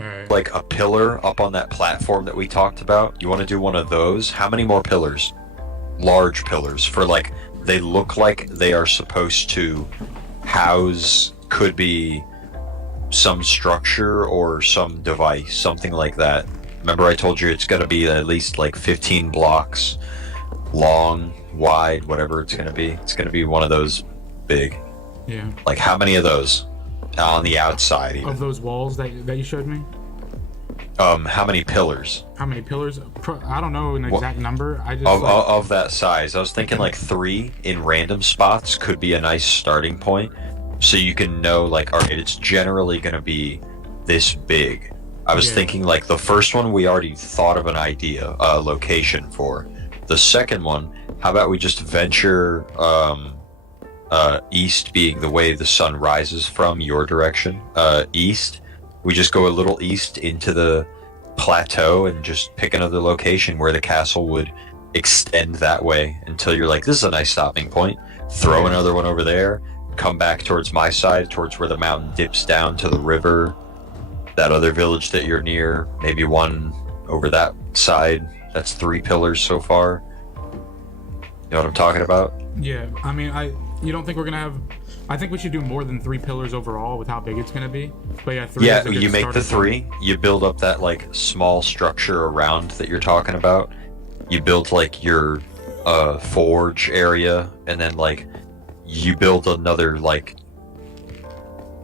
Alright. like a pillar up on that platform that we talked about. You want to do one of those? How many more pillars? Large pillars for like they look like they are supposed to house could be some structure or some device, something like that. Remember I told you it's going to be at least like 15 blocks long, wide, whatever it's going to be. It's going to be one of those big. Yeah. Like how many of those on the outside Of even? those walls that you showed me? How many pillars? How many pillars? I don't know an exact number. I just Of that size. I was thinking like 3 in random spots could be a nice starting point. So you can know like, all right, it's generally going to be this big. I was Yeah. thinking like the first one we already thought of an idea, location for. The second one, how about we just venture east being the way the sun rises from your direction, east. We just go a little east into the plateau and just pick another location where the castle would extend that way until you're like, this is a nice stopping point. Throw another one over there, come back towards my side, towards where the mountain dips down to the river, that other village that you're near, maybe one over that side. That's 3 pillars so far. You know what I'm talking about? Yeah. I mean, you don't think we're gonna have? I think we should do more than 3 pillars overall with how big it's gonna be. But yeah, 3. Yeah, is a good you make the starting 3, you build up that like small structure around that you're talking about. You build like your forge area, and then like you build another like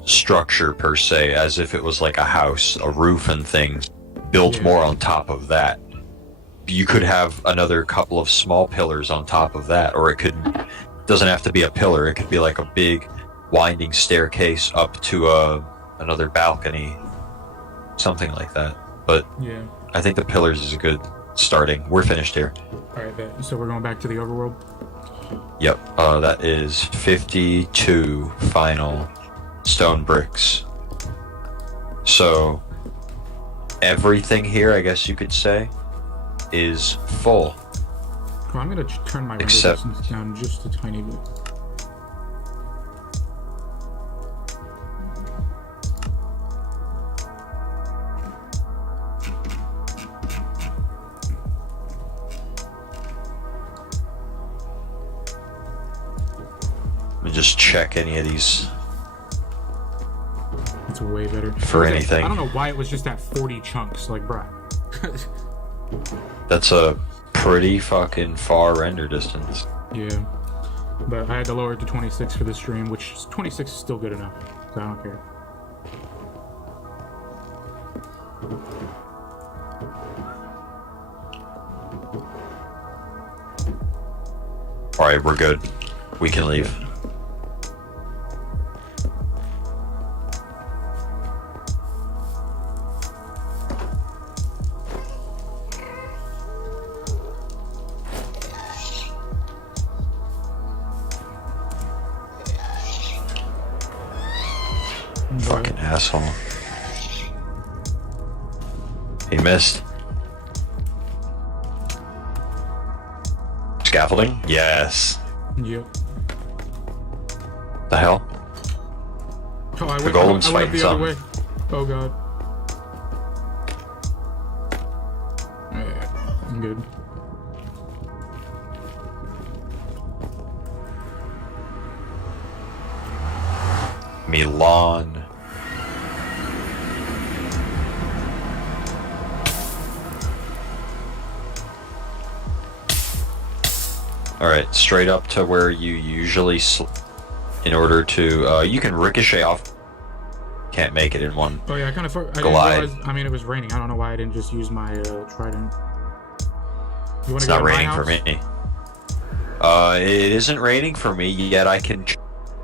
structure per se, as if it was like a house, a roof and things. Build Yeah. more on top of that. You could have another couple of small pillars on top of that, or it doesn't have to be a pillar. It could be like a big winding staircase up to another balcony, something like that. But Yeah. I think the pillars is a good starting. We're finished here. All right. Bet. So we're going back to the overworld. Yep. That is 52 final stone bricks. So everything here, I guess you could say, is full. Well, I'm gonna turn my render Except- distance down just a tiny bit. Let me just check any of these It's way better for Okay, anything. I don't know why it was just at 40 chunks. Like, bruh. That's a pretty fucking far render distance. Yeah. But I had to lower it to 26 for the stream, which 26 is still good enough. So I don't care. Alright, we're good. We can leave. Fucking asshole. He missed. Scaffolding? Yes. Yep. The hell? Oh, I The went, golem's I went fighting the other something. way. Oh god. Yeah, I'm good. Milan. Alright, straight up to where you usually in order to, you can ricochet off. Can't make it in one. Oh yeah, I kind of. I didn't Glide. realize. I mean, it was raining. I don't know why I didn't just use my trident. You want It's to go not to my raining for house? me. It isn't raining for me, yet I can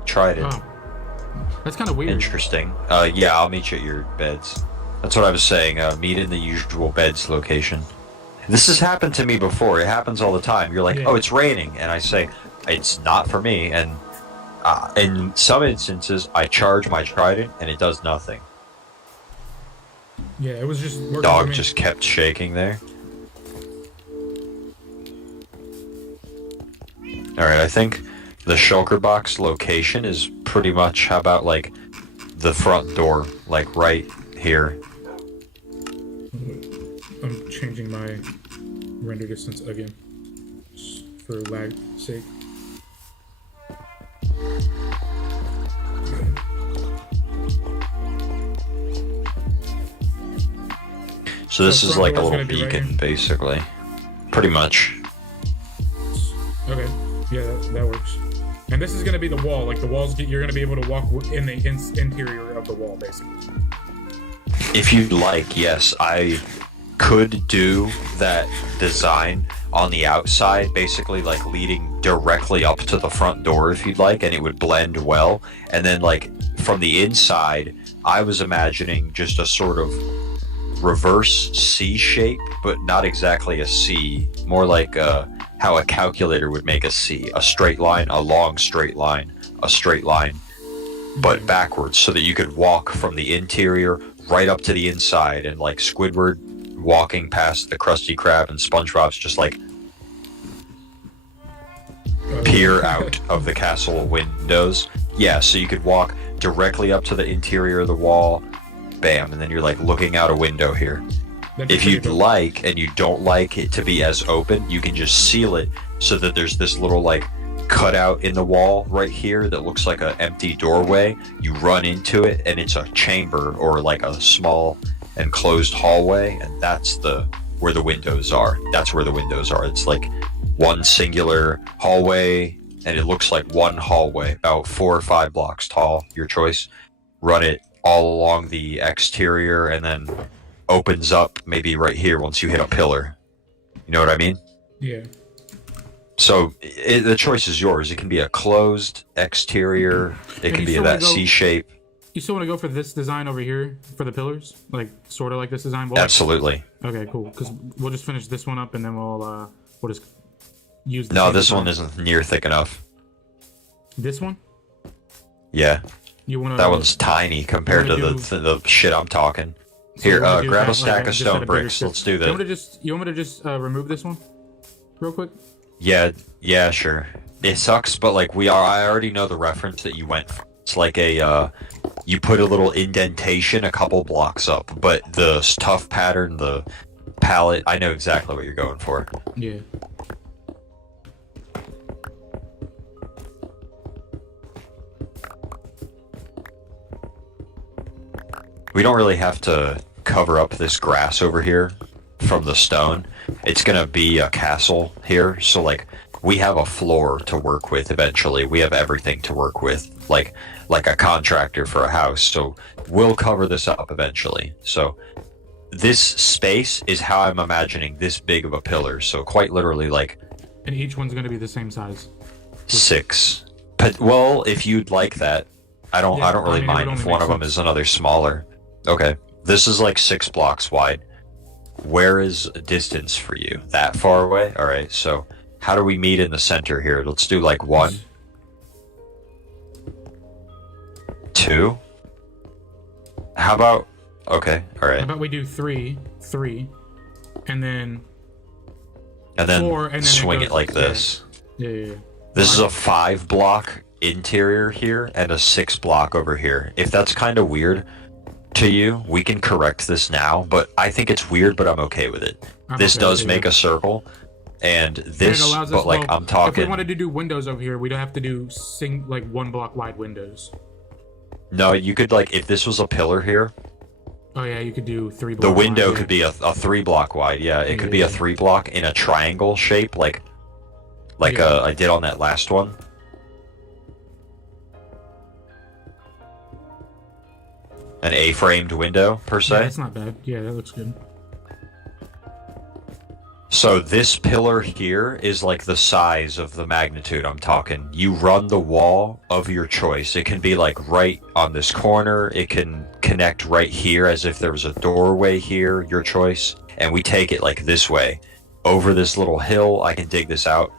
try it. Oh, that's kind of weird. Interesting. Yeah, I'll meet you at your beds. That's what I was saying. Meet in the usual beds location. This has happened to me before. It happens all the time. You're like, Yeah. oh, it's raining. And I say, it's not for me. And in some instances, I charge my trident and it does nothing. Yeah, it was just working for Dog me. just kept shaking there. Alright, I think the shulker box location is pretty much, how about like the front door, like right here. render distance again, just for lag sake. So this The is front like a door's little gonna be right beacon, here. basically. Pretty much. Okay, yeah, that works. And this is gonna be the wall. Like the walls, you're gonna be able to walk in the interior of the wall, basically. If you'd like, yes, I could do that design on the outside, basically like leading directly up to the front door if you'd like, and it would blend well. And then like from the inside, I was imagining just a sort of reverse C shape, but not exactly a C, more like how a calculator would make a C, a straight line, a long straight line, a straight line, but backwards, so that you could walk from the interior right up to the inside, and like Squidward walking past the Krusty Krab and SpongeBob's just like peer out of the castle windows. Yeah, so you could walk directly up to the interior of the wall, bam, and then you're like looking out a window here. If you'd like, and you don't like it to be as open, you can just seal it so that there's this little like cutout in the wall right here that looks like an empty doorway. You run into it and it's a chamber or like a small enclosed hallway, and that's where the windows are. That's where the windows are. It's like one singular hallway, and it looks like one hallway, about 4 or 5 blocks tall, your choice. Run it all along the exterior, and then opens up maybe right here once you hit a pillar. You know what I mean? Yeah. So the choice is yours. It can be a closed exterior. It And can you be still that wanna go- C shape. You still want to go for this design over here for the pillars, like sort of like this design. Bolt? Absolutely. Okay, cool. Because we'll just finish this one up, and then we'll just use. The No, same this design. one isn't near thick enough. This one. Yeah, You want to? that one's tiny compared to wanna the shit I'm talking. Here, grab a stack of stone bricks. Let's do You want me this. to just? You want me to just remove this one, real quick? Yeah, sure. It sucks, but like I already know the reference that you went for. It's like you put a little indentation a couple blocks up, but the tough pattern, the palette, I know exactly what you're going for. Yeah. We don't really have to cover up this grass over here from the stone. It's gonna be a castle here, so like we have a floor to work with eventually. We have everything to work with, like a contractor for a house. So we'll cover this up eventually. So this space is how I'm imagining this big of a pillar. So quite literally like And each one's gonna be the same size. 6. But well, if you'd like that, I don't Yeah, really I mean, it mind would if only one make of them sense. is another smaller. Okay, this is like 6 blocks wide. Where is a distance for you? That far away? All right. So how do we meet in the center here? Let's do like 1, 2. How about? Okay. All right. How about we do 3, and then And then 4, and then swing goes, it like this. Yeah. This is a 5 block interior here and a 6 block over here. If that's kind of weird to you, we can correct this now, but I think it's weird, but I'm okay with it. This Okay does with make it. a circle, and And it this, allows but us, like well, I'm If we talking. wanted to do windows over here, we'd have to do like 1 block wide windows. No, you could like if this was a pillar here, Oh yeah, you could do 3 the block window wide, yeah. could be a 3 block wide. Yeah, it could be Yeah. a 3 block in a triangle shape, like Yeah. I did on that last one. An A-framed window per Yeah, se. that's not bad. Yeah, that looks good. So this pillar here is like the size of the magnitude I'm talking. You run the wall of your choice. It can be like right on this corner. It can connect right here as if there was a doorway here, your choice. And we take it like this way. Over this little hill, I can dig this out.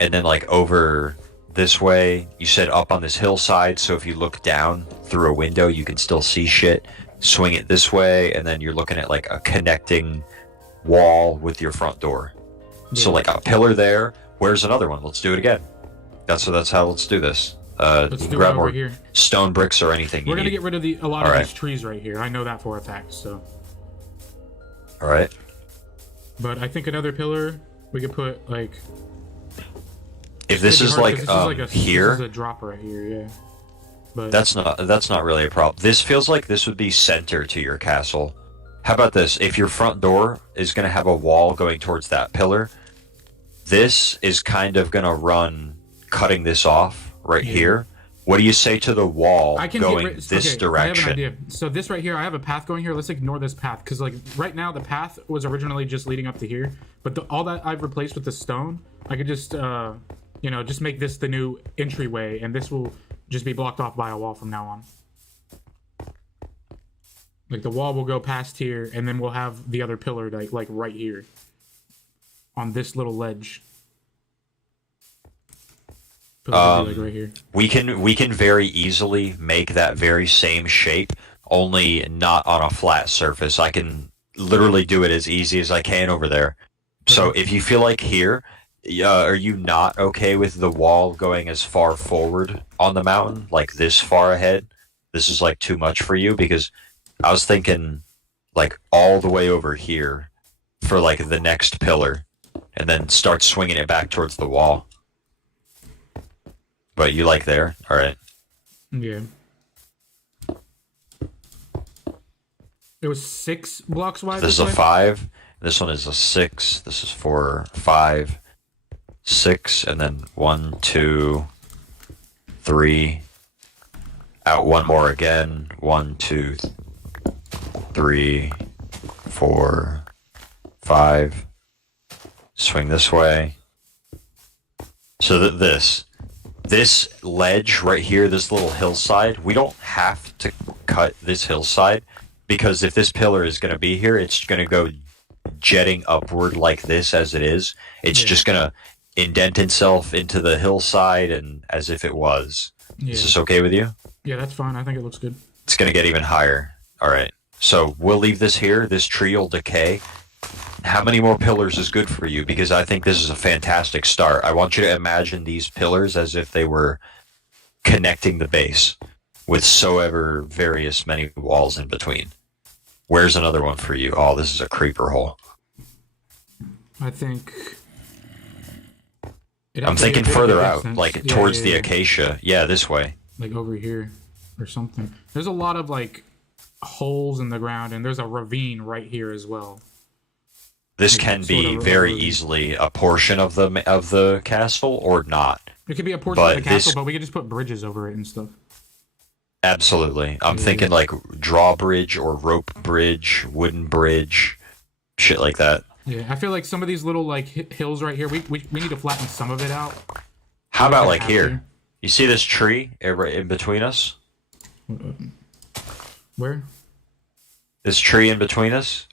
And then like over this way, you said up on this hillside, so if you look down through a window, you can still see shit. Swing it this way, and then you're looking at like a connecting wall with your front door. So Yeah. like a pillar there. Where's another one? Let's do it again. That's how. Let's do this. Let's You do can it grab over more here. stone bricks or anything. We're you gonna need. get rid of a lot All of right. these trees right here. I know that for a fact. So All right. But I think another pillar we could put like. If this is like here, this is a drop right here, yeah. But that's not really a problem. This feels like this would be center to your castle. How about this? If your front door is going to have a wall going towards that pillar, this is kind of going to run, cutting this off right here. What do you say to the wall going this direction? I have an idea. So this right here, I have a path going here. Let's ignore this path because like right now the path was originally just leading up to here, but all that I've replaced with the stone, I could just you know, just make this the new entryway, and this will just be blocked off by a wall from now on. Like the wall will go past here, and then we'll have the other pillar like right here on this little ledge. Like right here. We can very easily make that very same shape, only not on a flat surface. I can literally do it as easy as I can over there. So if you feel like here, are you not okay with the wall going as far forward on the mountain, like this far ahead? This is like too much for you, because I was thinking like all the way over here for like the next pillar, and then start swinging it back towards the wall. But you like there? All right. Yeah. It was 6 blocks wide. This is a 5. This one is a 6. This is 4, 5, 6, and then 1, 2, 3. Out one more again. 1, 2, 3, 4, 5. Swing this way. So that this ledge right here, this little hillside, we don't have to cut this hillside, because if this pillar is going to be here, it's going to go jetting upward like this as it is. It's just going to indent itself into the hillside and as if it was. Is this okay with you? Yeah, that's fine. I think it looks good. It's going to get even higher. All right. So we'll leave this here. This tree will decay. How many more pillars is good for you? Because I think this is a fantastic start. I want you to imagine these pillars as if they were connecting the base with so ever various many walls in between. Where's another one for you? Oh, this is a creeper hole. I think... I'm thinking further out, like towards the acacia. Yeah, this way. Like over here or something. There's a lot of like holes in the ground, and there's a ravine right here as well. This can be very easily a portion of the castle or not. It could be a portion of the castle, but we could just put bridges over it and stuff. Absolutely. I'm thinking like drawbridge or rope bridge, wooden bridge, shit like that. Yeah, I feel like some of these little like hills right here, we need to flatten some of it out. How about like here? You see this tree right in between us? Where? This tree in between us?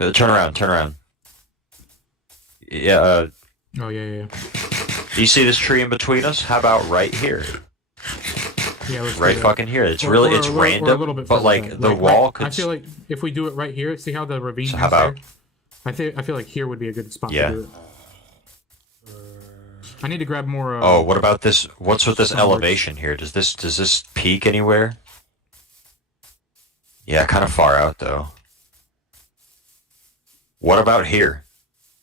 Turn around. Yeah. Oh yeah. Do you see this tree in between us? How about right here? Yeah, right fucking here. It's really it's random, but like the wall could. I feel like if we do it right here, see how the ravine is how about there? I feel like here would be a good spot to do it. I need to grab more. Oh, what about this? What's with this elevation here? Does this peak anywhere? Yeah, kind of far out though. What about here?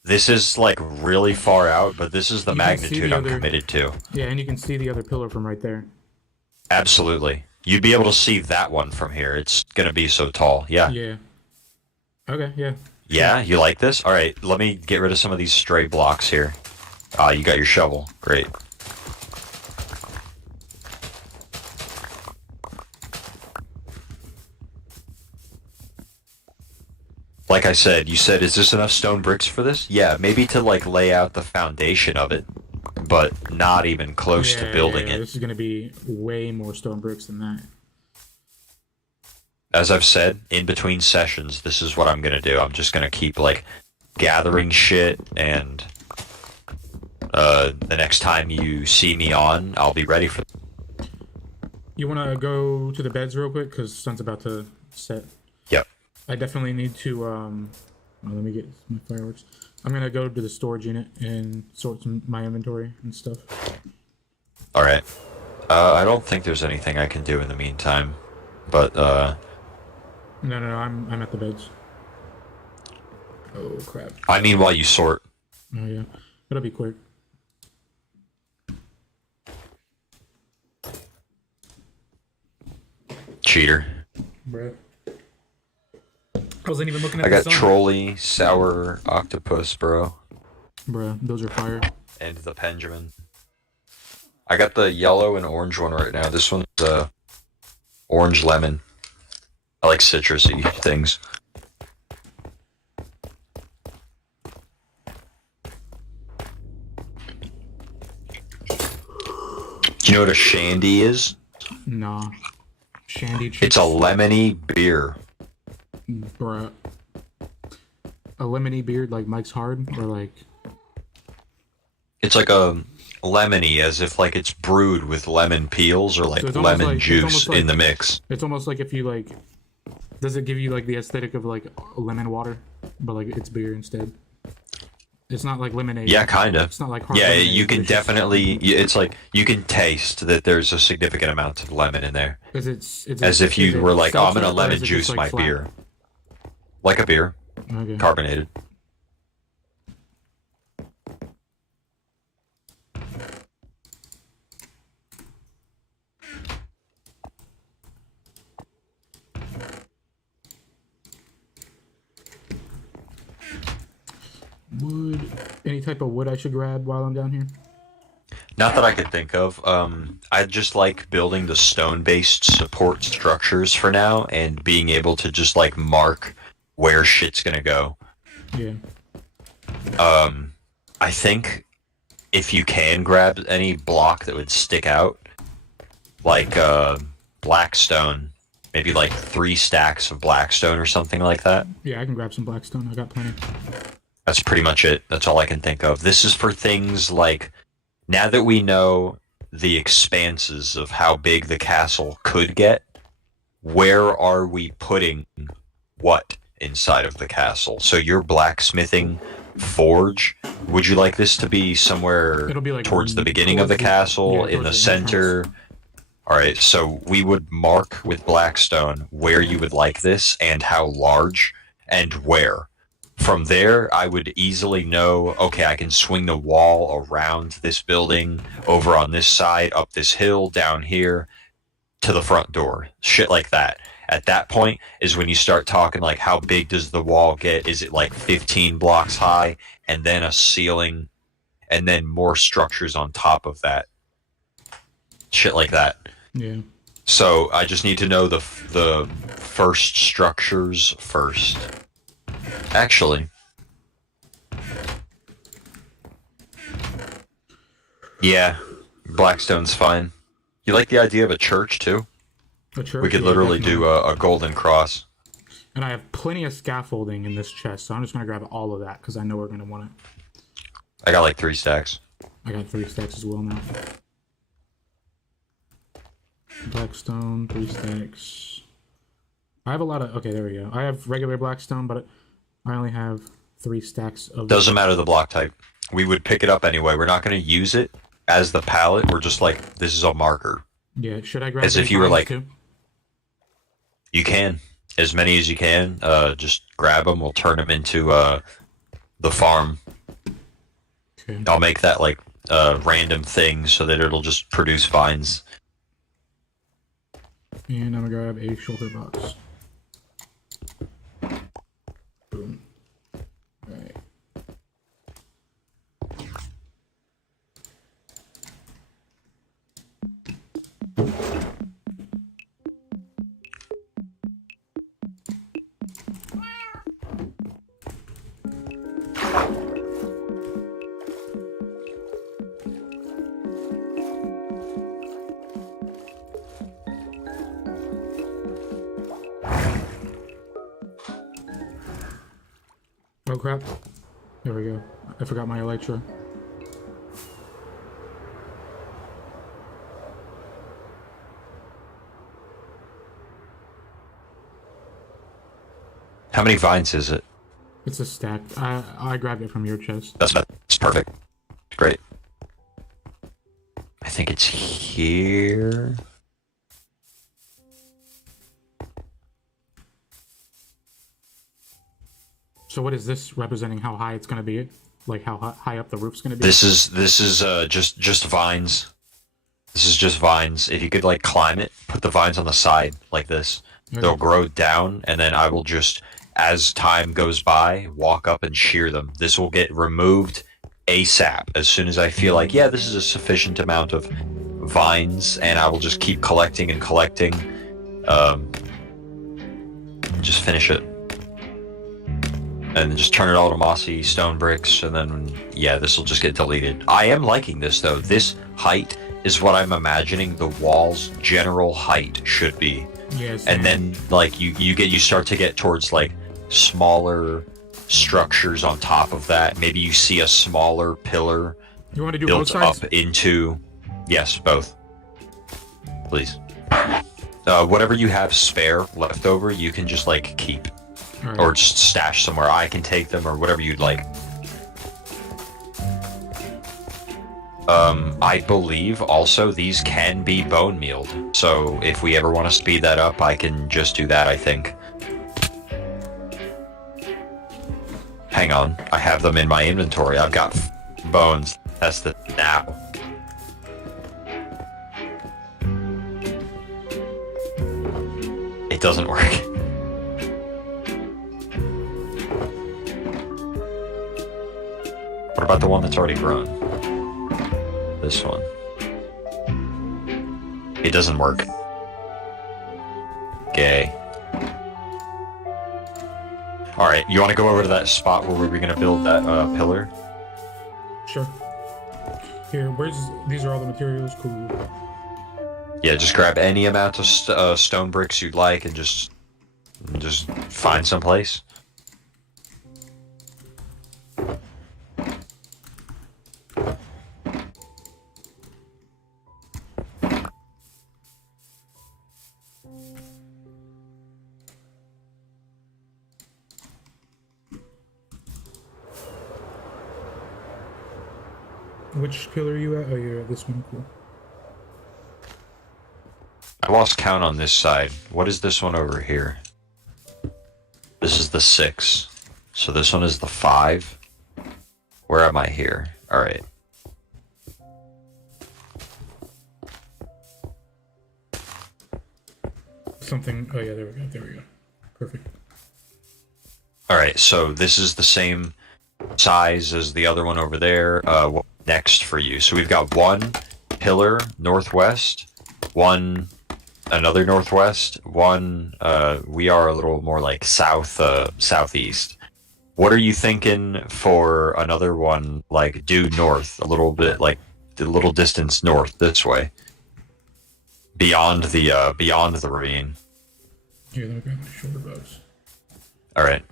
This is like really far out, but this is the magnitude I'm committed to. Yeah, and you can see the other pillar from right there. Absolutely. You'd be able to see that one from here. It's going to be so tall. Yeah. Yeah. Okay, yeah. Yeah, you like this? All right, let me get rid of some of these stray blocks here. Ah, you got your shovel. Great. Like I said, you said, is this enough stone bricks for this? Yeah, maybe to like lay out the foundation of it, but not even close to building it. This is going to be way more stone bricks than that. As I've said, in between sessions, this is what I'm going to do. I'm just going to keep like gathering shit, and the next time you see me on, I'll be ready for. You want to go to the beds real quick because sun's about to set. Yep. I definitely need to, let me get my fireworks. I'm going to go to the storage unit and sort my inventory and stuff. Alright. I don't think there's anything I can do in the meantime, but, No, I'm at the beds. Oh crap. I mean, while you sort. Oh yeah, it'll be quick. Cheater. Bruh. I wasn't even looking at I the got sun. trolley, sour octopus, bro, Bruh, those are fire. and the Benjamin. I got the yellow and orange one right now. This one's orange lemon. I like citrusy things. Do you know what a shandy is? Nah. Shandy chips. It's a lemony beer. Bruh. A lemony beard like Mike's Hard? Or like... It's like a lemony, as if like it's brewed with lemon peels or like So it's almost lemon like- it's juice almost like- in the mix. It's almost like if you like... Does it give you like the aesthetic of like lemon water? But like it's beer instead. It's not like lemonade. Yeah, kinda. It's not like hard Yeah, lemonade, you but can it's just- definitely. It's like you can taste that there's a significant amount of lemon in there, Is it, as if you were like, "Oh, I'm gonna seltzer, or lemon is it just, juice like, my flat? beer," like a beer, Okay. carbonated. Wood. Any type of wood I should grab while I'm down here? Not that I could think of. I just like building the stone-based support structures for now, and being able to just like mark where shit's gonna go. Yeah. I think if you can grab any block that would stick out, like blackstone, maybe like 3 stacks of blackstone or something like that. Yeah, I can grab some blackstone. I got plenty. That's pretty much it. That's all I can think of. This is for things like, now that we know the expanses of how big the castle could get, where are we putting what inside of the castle? So your blacksmithing forge, would you like this to be somewhere It'll be like towards the beginning of the towards the- castle, yeah, in the towards the center? All right, so we would mark with blackstone where you would like this and how large and where. From there, I would easily know, okay, I can swing the wall around this building, over on this side, up this hill, down here, to the front door. Shit like that. At that point is when you start talking like, how big does the wall get? Is it like 15 blocks high, and then a ceiling, and then more structures on top of that? Shit like that. Yeah. So I just need to know the first structures first. Actually, yeah, Blackstone's fine. You like the idea of a church too? A church? We could Yeah, literally definitely. do a golden cross. And I have plenty of scaffolding in this chest, so I'm just gonna grab all of that because I know we're gonna want it. I got like 3 stacks. I got 3 stacks as well now. Blackstone, 3 stacks. I have a lot of. Okay, there we go. I have regular blackstone, but I only have 3 stacks of. Doesn't matter the block type. We would pick it up anyway. We're not going to use it as the palette. We're just like, this is a marker. Yeah, should I grab? As if any you were vines, like- too? You can. As many as you can. Just grab them. We'll turn them into the farm. Okay. I'll make that like random thing so that it'll just produce vines. And I'm gonna grab a shulker box. Boom. Alright. Oh crap. There we go. I forgot my elytra. How many vines is it? It's a stack. I grabbed it from your chest. That's perfect. Great. I think it's here. So what is this representing? How high it's going to be? Like how high up the roof's going to be? This is just vines. This is just vines. If you could like climb it, put the vines on the side like this. Okay. They'll grow down, and then I will just, as time goes by, walk up and shear them. This will get removed ASAP as soon as I feel like, yeah, this is a sufficient amount of vines, and I will just keep collecting and collecting. Just finish it. And just turn it all to mossy stone bricks, and then, yeah, this will just get deleted. I am liking this, though. This height is what I'm imagining the wall's general height should be. Yes. And then, like, you start to get towards, like, smaller structures on top of that. Maybe you see a smaller pillar You want to do both built sides? up into... Yes, both. Please. Whatever you have spare left over, you can just, like, keep. All right. Or just stash somewhere. I can take them, or whatever you'd like. I believe also these can be bone mealed. So if we ever want to speed that up, I can just do that, I think. Hang on. I have them in my inventory. I've got bones. That's the now. It doesn't work. What about the one that's already grown? This one. It doesn't work. Gay. Alright, you want to go over to that spot where we were going to build that pillar? Sure. Here, these are all the materials. Cool. Yeah, just grab any amount of stone bricks you'd like and just find some place. Which pillar are you at? Oh, you're at this one. Cool. I lost count on this side. What is this one over here? This is the 6. So this one is the 5. Where am I here? Alright. Something. Oh yeah, there we go. There we go. Perfect. Alright, so this is the same size as the other one over there. What next for you? So we've got one pillar northwest, one another northwest, one we are a little more like southeast. What are you thinking for another one, like due north, a little bit, like a little distance north this way, beyond the ravine? Here, let me grab my shoulder bows. All right.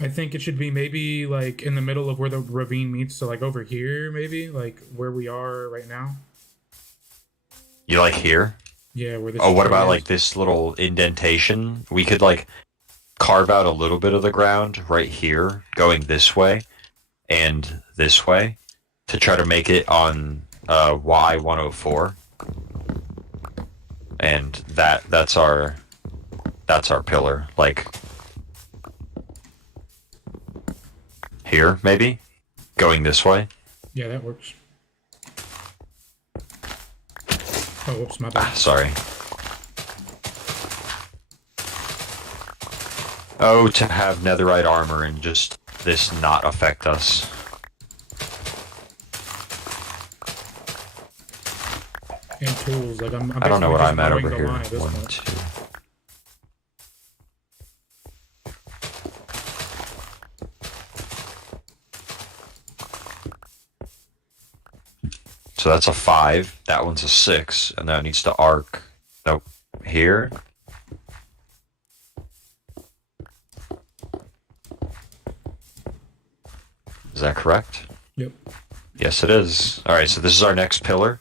I think it should be maybe like in the middle of where the ravine meets, so like over here, maybe like where we are right now. You like here? Yeah, where this. Oh, what tree about is. like this little indentation? We could like carve out a little bit of the ground right here, going this way and this way, to try to make it on Y104. And that's our pillar. Like here, maybe? Going this way? Yeah, that works. Oh, whoops, my bad. Sorry. Oh, to have netherite armor and just this not affect us. And tools, like I'm I don't know basically what I'm just at mowing over the here. line at this 1, point. 2. So that's a 5. That one's a 6, and that needs to arc. Nope. Here. Is that correct? Yep. Yes, it is. All right, so this is our next pillar.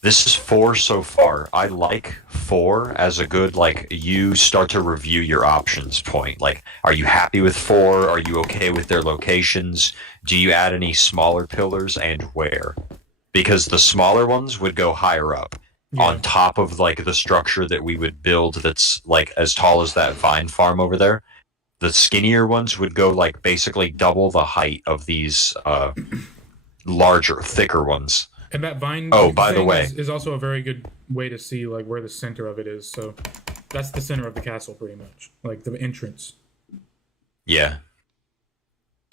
This is 4 so far. I like 4 as a good, like, you start to review your options point. Like, are you happy with 4? Are you okay with their locations? Do you add any smaller pillars, and where? because the smaller ones would go higher up Yeah. on top of like the structure that we would build that's like as tall as that vine farm over there. The skinnier ones would go like basically double the height of these larger, thicker ones. And that vine. Oh, by the thing way. is also a very good way to see like where the center of it is. So that's the center of the castle, pretty much, like the entrance. Yeah.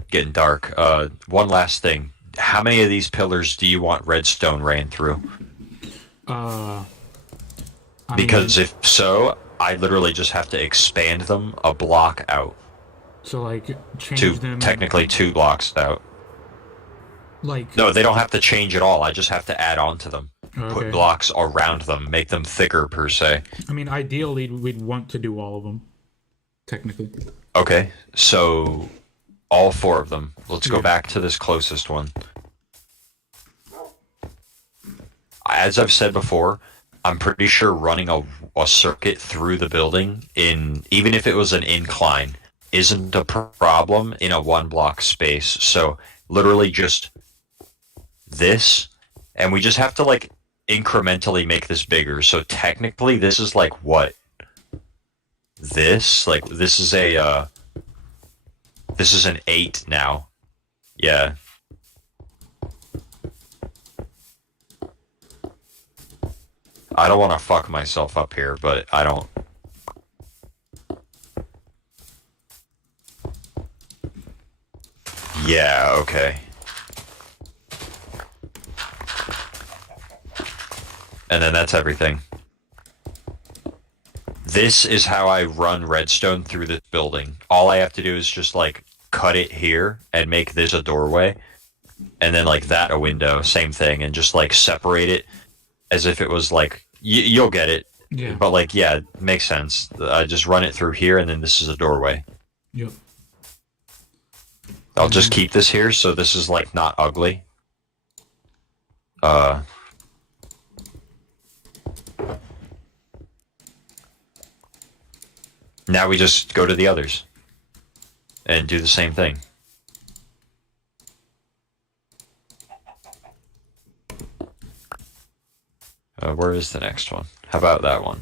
Getting dark. One last thing. How many of these pillars do you want redstone ran through? I Because mean, if so, I literally just have to expand them a block out. so like change them. Technically 2 blocks out. Like No, they don't have to change at all. I just have to add on to them. okay. Put blocks around them, make them thicker per se. I mean, ideally, we'd want to do all of them. Technically. Okay, so all 4 of them. Let's go Yeah. back to this closest one. As I've said before, I'm pretty sure running a circuit through the building, even if it was an incline, isn't a problem in a 1 block space. So literally just this, and we just have to like incrementally make this bigger. So technically this is like what? This is an 8 now. Yeah. I don't want to fuck myself up here, but I don't. Yeah, okay. And then that's everything. This is how I run redstone through this building. All I have to do is just like cut it here and make this a doorway. And then like that a window, same thing, and just like separate it as if it was like, you'll get it. Yeah. But like, yeah, it makes sense. I just run it through here and then this is a doorway. Yep. I'll just keep this here so this is like not ugly. Now we just go to the others and do the same thing. Where is the next one? How about that one?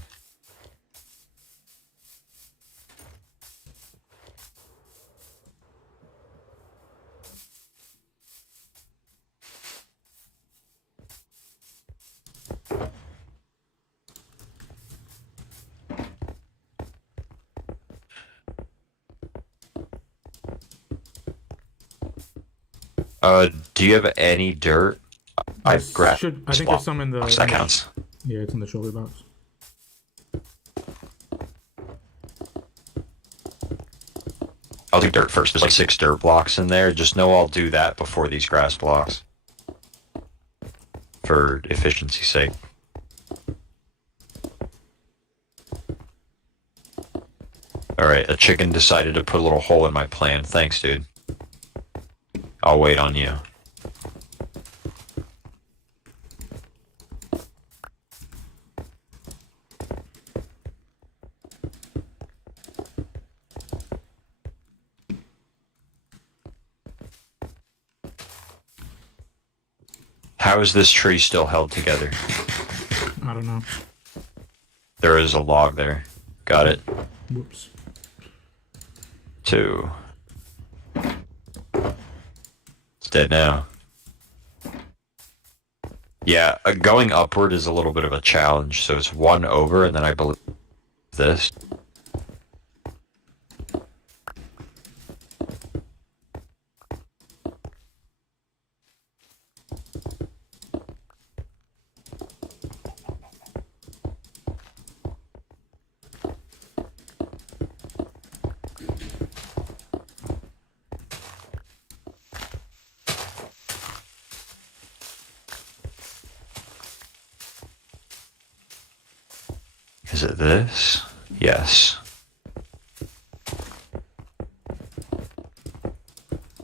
Do you have any dirt? I've grabbed. I think there's some in the. That counts. Yeah, it's in the shoulder box. I'll do dirt first. There's like 6 dirt blocks in there. Just know I'll do that before these grass blocks. For efficiency's sake. Alright, a chicken decided to put a little hole in my plan. Thanks, dude. I'll wait on you. How is this tree still held together? I don't know. There is a log there. Got it. Whoops. 2. It's dead now. Yeah, going upward is a little bit of a challenge, so it's 1 over, and then I believe this. Is it this? Yes.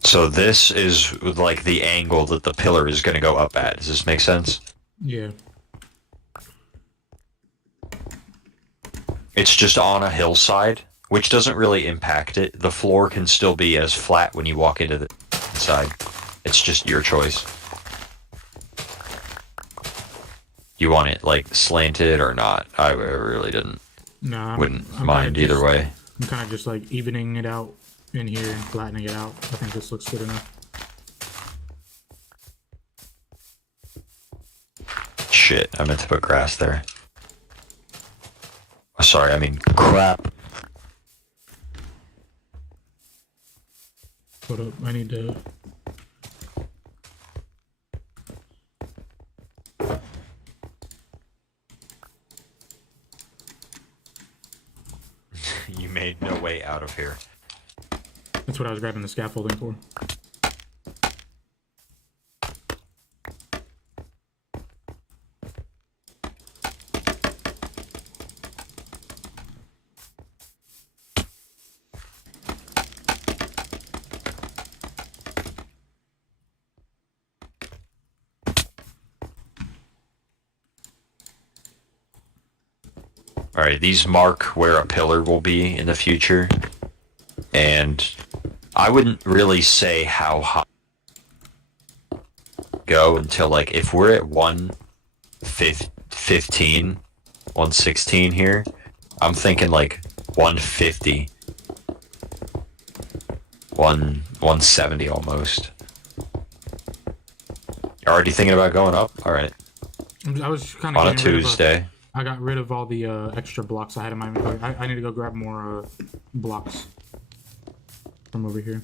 So this is like the angle that the pillar is going to go up at. Does this make sense? Yeah. It's just on a hillside, which doesn't really impact it. The floor can still be as flat when you walk into the side. It's just your choice. You want it like slanted or not? I really didn't. Nah, Wouldn't mind either way. I'm kind of just like evening it out in here and flattening it out. I think this looks good enough. Shit, I meant to put grass there. Sorry, I mean crap. Hold up, I need to... You made no way out of here. That's what I was grabbing the scaffolding for. Alright, these mark where a pillar will be in the future. And I wouldn't really say how high go until, like, if we're at 115, 116 here, I'm thinking like 150. 170 almost. You're already thinking about going up? Alright. I was kind of On a Tuesday. I got rid of all the extra blocks I had in my inventory. I need to go grab more blocks from over here.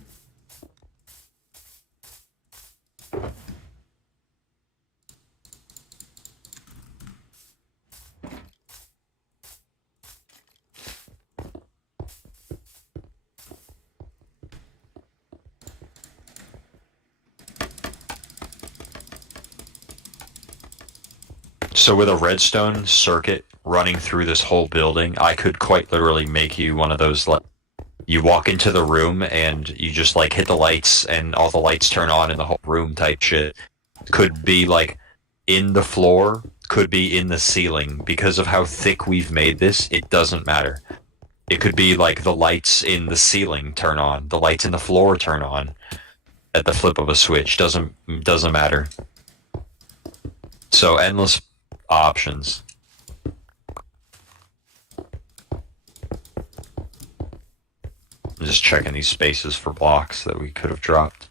So with a redstone circuit running through this whole building, I could quite literally make you one of those, like, you walk into the room and you just like hit the lights and all the lights turn on in the whole room type shit. Could be like in the floor, could be in the ceiling. Because of how thick we've made this, it doesn't matter. It could be like the lights in the ceiling turn on, the lights in the floor turn on at the flip of a switch. Doesn't matter. So endless options. I'm just checking these spaces for blocks that we could have dropped.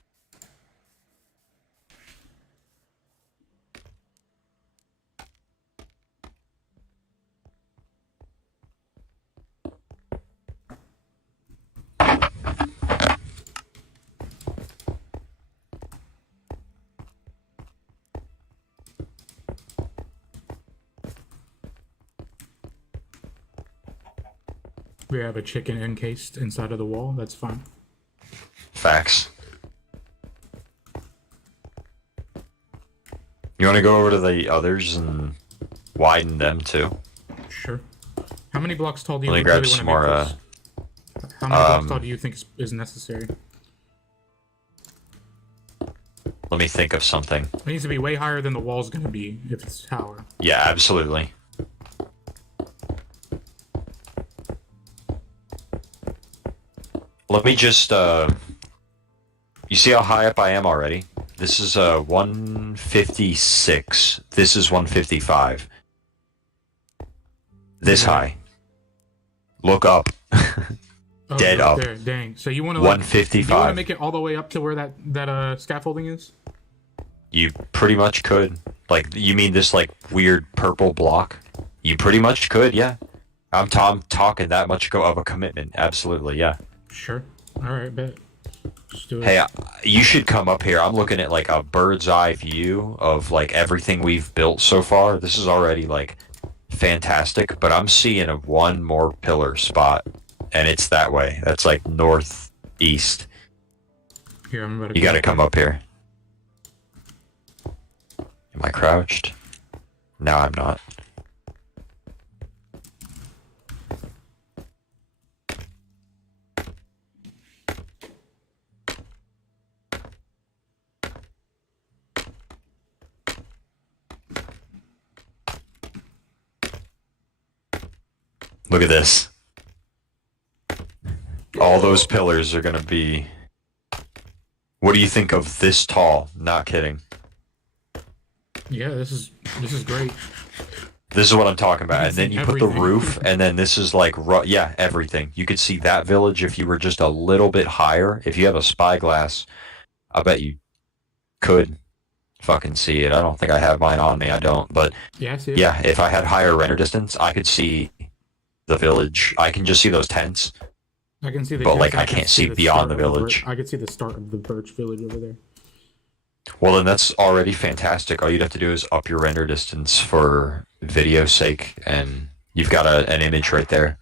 We have a chicken encased inside of the wall. That's fine. Facts. You want to go over to the others and widen them too? Sure. How many blocks tall do you Let me really grab want some to make more. this? How many blocks tall do you think is necessary? Let me think of something. It needs to be way higher than the wall's going to be if it's a tower. Yeah, absolutely. Let me just, you see how high up I am already? This is 156. This is 155. This high. Look up. Oh, Dead right up. there. Dang. So you want to 155. You want to make it all the way up to where that scaffolding is? You pretty much could. Like, you mean this, like, weird purple block? You pretty much could, yeah. I'm talking that much of a commitment. Absolutely, yeah. Sure. Alright, bet. Just do it. Hey, you should come up here. I'm looking at, like, a bird's eye view of, like, everything we've built so far. This is already, like, fantastic, but I'm seeing one more pillar spot, and it's that way. That's, like, northeast. Here, I'm about to You gotta come up here. Am I crouched? No, I'm not. Look at this. All those pillars are gonna be... What do you think of this tall? Not kidding. Yeah, this is great. This is what I'm talking about. can And then see you put the everything. roof, and then this is like, yeah, everything. You could see that village if you were just a little bit higher. If you have a spyglass, I bet you could fucking see it. I don't think I have mine on me. I don't. But Yeah, I see it. yeah, if I had higher render distance, I could see the village. I can just see those tents, I can see the but tents, like and I I can can't see see the beyond start the of the village. I can see the start of the birch village over there. Well, then that's already fantastic. All you'd have to do is up your render distance for video's sake, and you've got an image right there.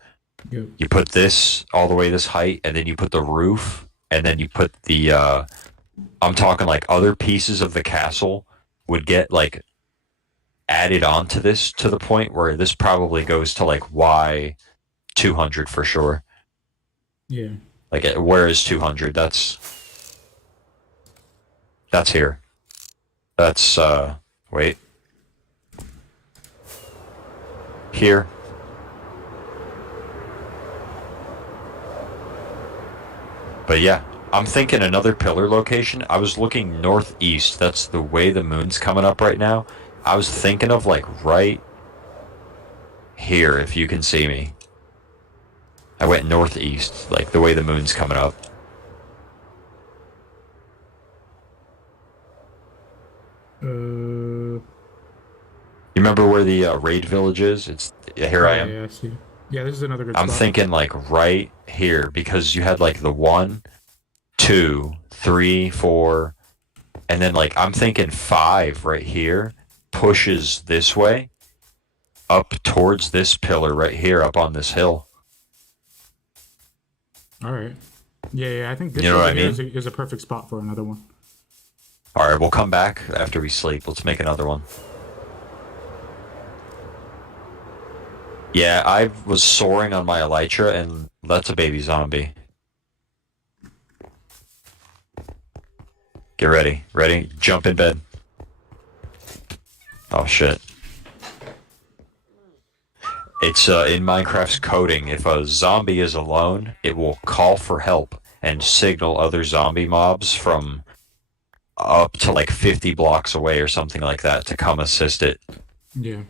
Yep. You put this all the way this height, and then you put the roof, and then you put the. I'm talking like other pieces of the castle would get like added onto this to the point where this probably goes to like Y 200 for sure. Yeah. Like where is 200? That's here. That's wait. Here. But yeah, I'm thinking another pillar location. I was looking northeast. That's the way the moon's coming up right now. I was thinking of like right here, if you can see me. I went northeast, like the way the moon's coming up. You remember where the raid village is? It's here. I am. Yeah, I see. Yeah, this is another good I'm spot. thinking like right here because you had like the 1, 2, 3, 4, and then like I'm thinking 5 right here pushes this way up towards this pillar right here up on this hill. All right. Yeah, I think this You know what I here mean? is a perfect spot for another one. All right, we'll come back after we sleep. Let's make another one. Yeah, I was soaring on my elytra, and that's a baby zombie. Get ready. Ready? Jump in bed. Oh, shit. It's in Minecraft's coding. If a zombie is alone, it will call for help and signal other zombie mobs from up to like 50 blocks away or something like that to come assist it. Yeah.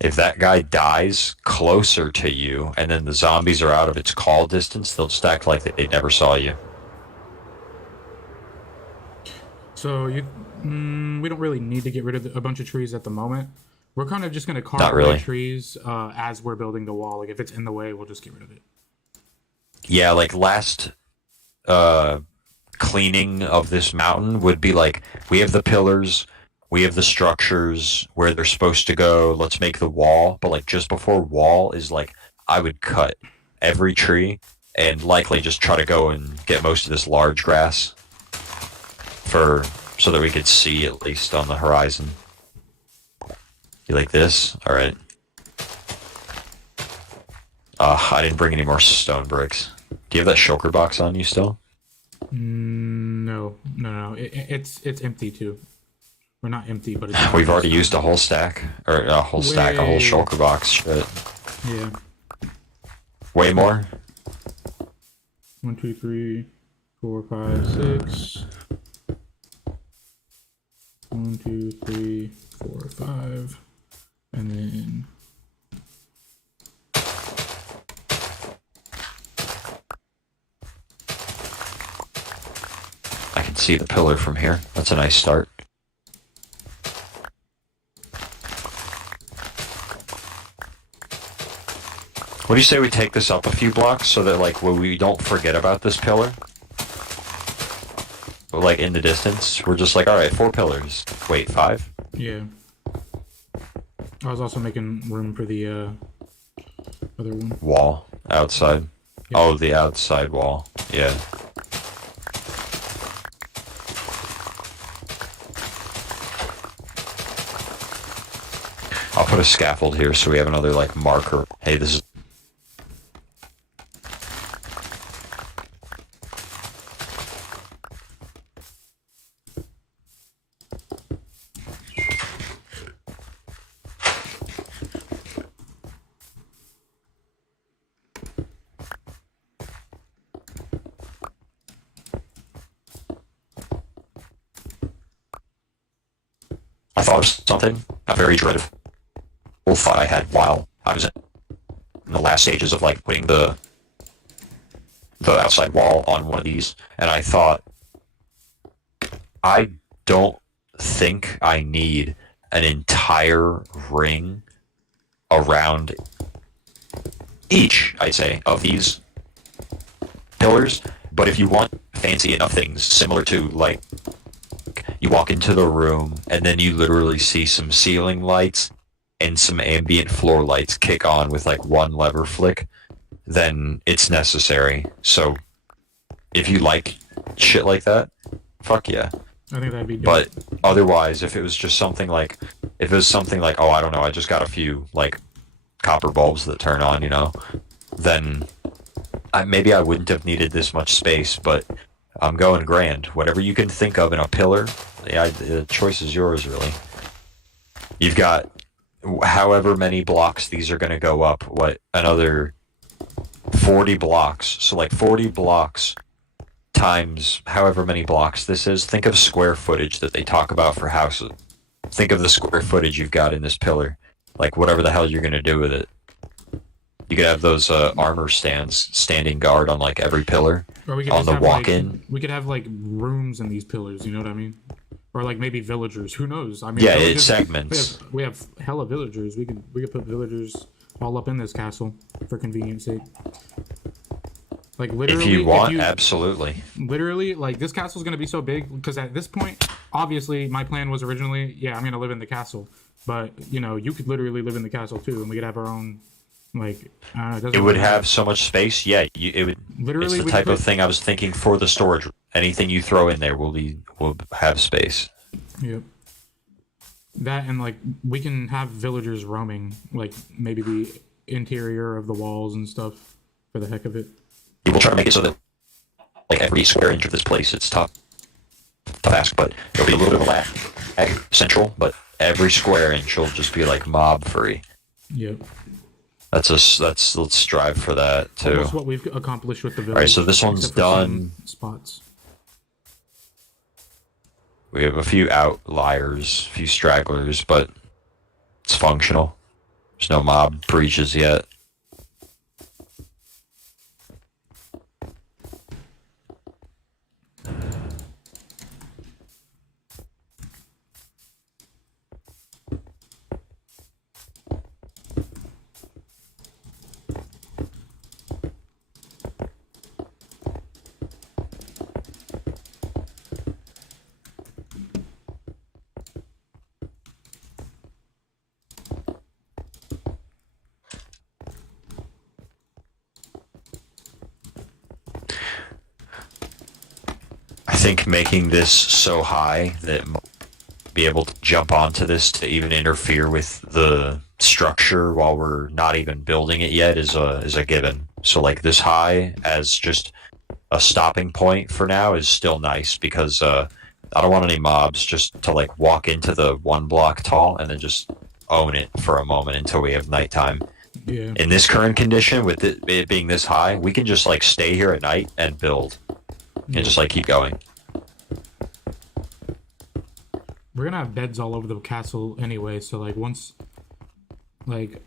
If that guy dies closer to you and then the zombies are out of its call distance, they'll just act like they never saw you. So we don't really need to get rid of a bunch of trees at the moment. We're kind of just going to carve Not away really. trees as we're building the wall. Like if it's in the way, we'll just get rid of it. Yeah, like last cleaning of this mountain would be like, we have the pillars, we have the structures where they're supposed to go, let's make the wall. But like just before wall is like, I would cut every tree and likely just try to go and get most of this large grass so that we could see at least on the horizon. You like this? All right. I didn't bring any more stone bricks. Do you have that shulker box on you still? No. It's empty too. We're not empty, but it's We've already used a whole stack, or a whole stack, a whole shulker box. Shit. Yeah. Way more? 1, 2, 3, 4, 5, 6. 1, 2, 3, 4, 5. And then I can see the pillar from here. That's a nice start. What do you say we take this up a few blocks so that like we don't forget about this pillar? But like in the distance, we're just like, all right, 4 pillars. Wait, 5? yeah. I was also making room for the other one. Wall outside. Yep. Oh, the outside wall. Yeah. I'll put a scaffold here so we have another like marker. Hey, this is. I thought of something, a very dreadful thought I had while I was in the last stages of like putting the outside wall on one of these, and I thought, I don't think I need an entire ring around each, I'd say, of these pillars. But if you want fancy enough things, similar to like you walk into the room and then you literally see some ceiling lights and some ambient floor lights kick on with like one lever flick, then it's necessary. So if you like shit like that, fuck yeah. I think that'd be dope. But otherwise, if it was something like, oh, I don't know, I just got a few like copper bulbs that turn on, you know, then maybe I wouldn't have needed this much space. But I'm going grand. Whatever you can think of in a pillar, yeah, the choice is yours, really. You've got however many blocks these are going to go up. What, another 40 blocks? So like 40 blocks times however many blocks this is. Think of square footage that they talk about for houses. Think of the square footage you've got in this pillar. Like whatever the hell you're going to do with it. You could have those armor stands standing guard on like every pillar. Or we could on just the have, walk-in. Like, we could have like rooms in these pillars, you know what I mean? Or like maybe villagers. Who knows? I mean, yeah, villagers, it's segments. We have hella villagers. We could put villagers all up in this castle for convenience sake. Like literally, if you want, absolutely. Literally, like this castle is gonna be so big because at this point, obviously, my plan was originally, yeah, I'm gonna live in the castle, but you know, you could literally live in the castle too, and we could have our own, like, it would have so much space. Yeah, it would. Literally, it's the type of thing I was thinking for the storage. Anything you throw in there will have space. Yep. That and like we can have villagers roaming, like maybe the interior of the walls and stuff for the heck of it. We'll try to make it so that like every square inch of this place, it's tough to ask, but there'll be a little bit of a lag central, but every square inch will just be like mob free. Yep. Let's strive for that too. That's what we've accomplished with the village. All right, so this one's done. Spots. We have a few outliers, a few stragglers, but it's functional. There's no mob breaches yet. I think making this so high that be able to jump onto this to even interfere with the structure while we're not even building it yet is a given. So like this high as just a stopping point for now is still nice because I don't want any mobs just to like walk into the one block tall and then just own it for a moment until we have nighttime. Yeah. In this current condition, with it being this high, we can just like stay here at night and build and just like keep going. We're gonna have beds all over the castle anyway, so like once, like,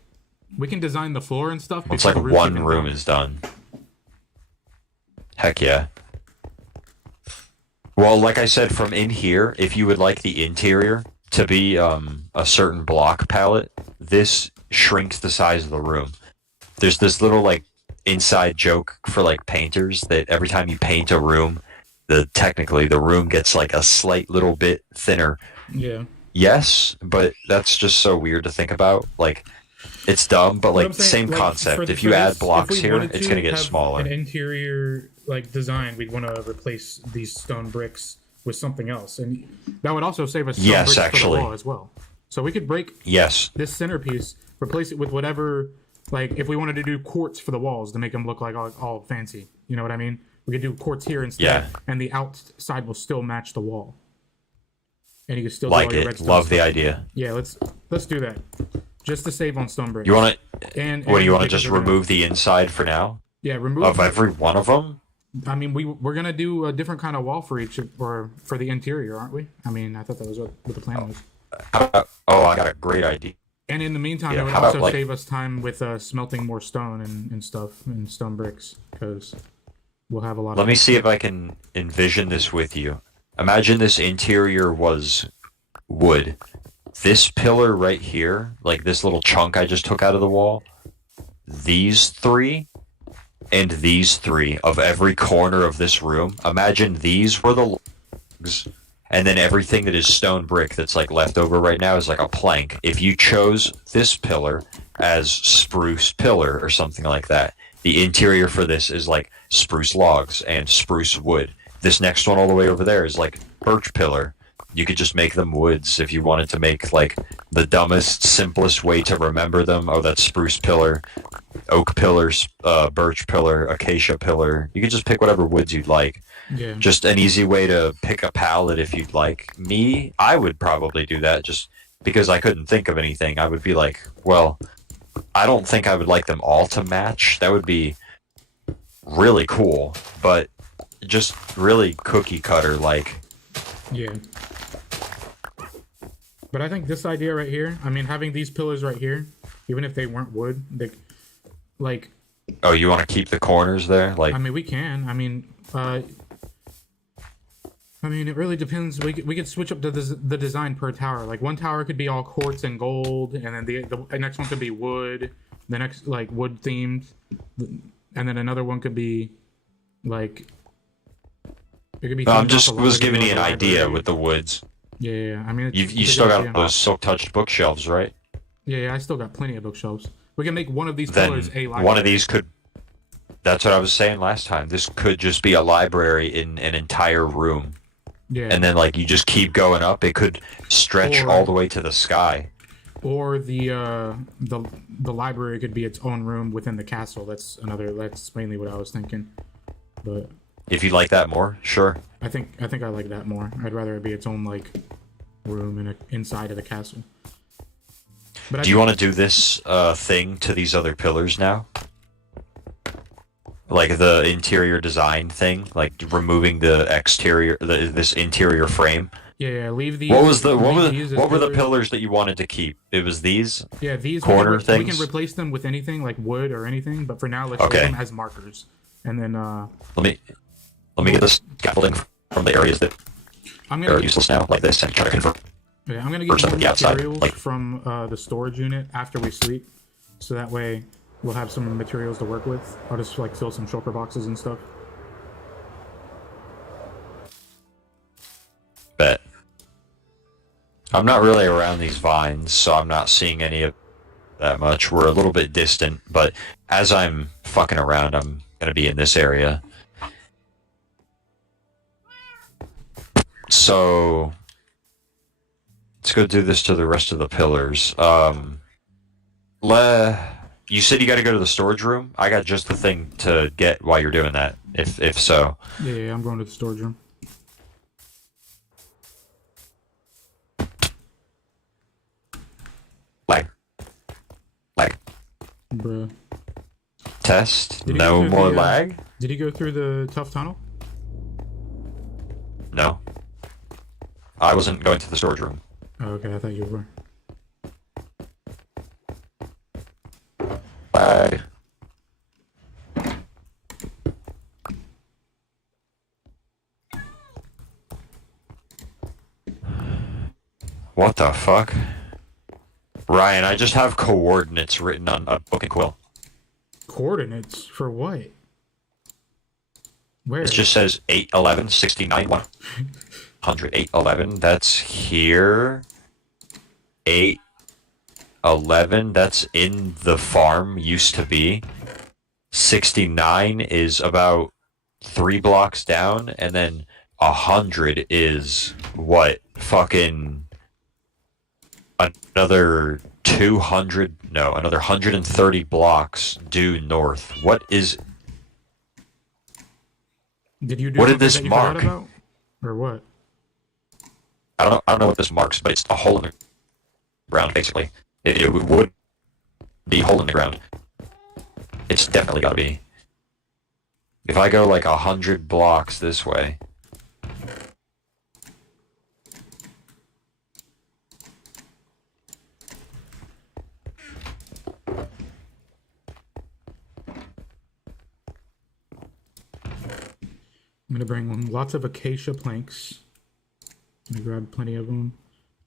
we can design the floor and stuff. Once like one room is done. Heck yeah. Well, like I said, from in here, if you would like the interior to be a certain block palette, this shrinks the size of the room. There's this little like inside joke for like painters that every time you paint a room, technically the room gets like a slight little bit thinner. Yeah. Yes, but that's just so weird to think about. Like, it's dumb, but like same like, concept. If you add blocks here, it's gonna get smaller. An interior like design, we'd want to replace these stone bricks with something else, and that would also save us stone bricks for the wall as well. So we could break this centerpiece, replace it with whatever. Like, if we wanted to do quartz for the walls to make them look like all fancy, you know what I mean? We could do quartz here instead, and the outside will still match the wall. And you can still like it. Love the idea. Yeah, let's do that. Just to save on stone bricks. You want to? And what do you want to just remove the inside for now? Yeah, remove of every one of them. I mean, we're gonna do a different kind of wall for each, or for the interior, aren't we? I mean, I thought that was what the plan was. Oh, I got a great idea. And in the meantime, it would How about also like, save us time with smelting more stone and stuff and stone bricks because we'll have a lot let of. me see if I can envision this with you. Imagine this interior was wood. This pillar right here, like this little chunk I just took out of the wall, these three and these three of every corner of this room. Imagine these were the logs, and then everything that is stone brick that's like left over right now is like a plank. If you chose this pillar as spruce pillar or something like that, the interior for this is like spruce logs and spruce wood. This next one all the way over there is like birch pillar. You could just make them woods if you wanted to make like the dumbest, simplest way to remember them. Oh, that's spruce pillar, oak pillars, birch pillar, acacia pillar. You could just pick whatever woods you'd like. Yeah. Just an easy way to pick a palette if you'd like. Me, I would probably do that just because I couldn't think of anything. I would be like, well, I don't think I would like them all to match. That would be really cool, but just really cookie cutter like. Yeah. But I think this idea right here, I mean, having these pillars right here, even if they weren't wood, they, like, Oh, you want to keep the corners there? Like, I mean, we can. I mean, it really depends. We could switch up the design per tower. Like one tower could be all quartz and gold, and then the next one could be wood. The next like wood themed, and then another one could be like. It could be. no, I'm themed just off was like giving a you an idea library. with the woods. Yeah. I mean, You it's you a still good got idea. those silk touched bookshelves, right? Yeah, I still got plenty of bookshelves. We can make one of these Then pillars a library. one of these could. That's what I was saying last time. This could just be a library in an entire room, Yeah. and then like you just keep going up. It could stretch Or- all the way to the sky. Or the library could be its own room within the castle. That's mainly what I was thinking. But If you like that more, sure. I think I like that more. I'd rather it be its own like room inside of the castle. But Do you want to do this thing to these other pillars now? Like the interior design thing, like removing the exterior, this interior frame. Yeah, leave these. What was the leave these as what were the pillars that you wanted to keep? It was these. Yeah, these corner we things? can replace them with anything like wood or anything. But for now, let's Okay. use them as markers. And then Let me get the scaffolding from the areas that I'm are gonna useless now, like this, and try to convert. I'm gonna or get more something outside, materials like- from the storage unit after we sleep, so that way we'll have some materials to work with. I'll just like fill some shulker boxes and stuff. Bet. I'm not really around these vines, so I'm not seeing any of that much. We're a little bit distant, but as I'm fucking around, I'm gonna be in this area. So let's go do this to the rest of the pillars. You said you got to go to the storage room. I got just the thing to get while you're doing that. If so, Yeah, I'm going to the storage room. lag Bruh. test. Did he No go through more the, lag. Did he go through the tough tunnel? No, I wasn't going to the storage room. Oh, okay, I thought you were. Lag. What the fuck? Ryan, I just have coordinates written on a book and quill. Coordinates for what? Where? It just says 811 69 100 811. That's here. 811. That's in the farm. Used to be. 69 is about 3 blocks down, and then 100 is what? Fucking another 200. No, another 130 blocks due north. What is? Did you do What did something this that you forgot mark? about? Or what? I don't know what this marks, but it's a hole in the ground, basically. It would be a hole in the ground. It's definitely gotta be. If I go like 100 blocks this way. I'm gonna bring lots of acacia planks. I'm gonna grab plenty of them.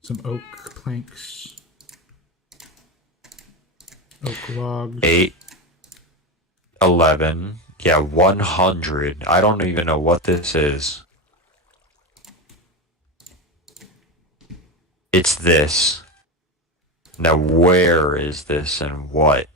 Some oak planks. Oak logs. 8, 11. Yeah, 100. I don't even know what this is. It's this. Now, where is this and what?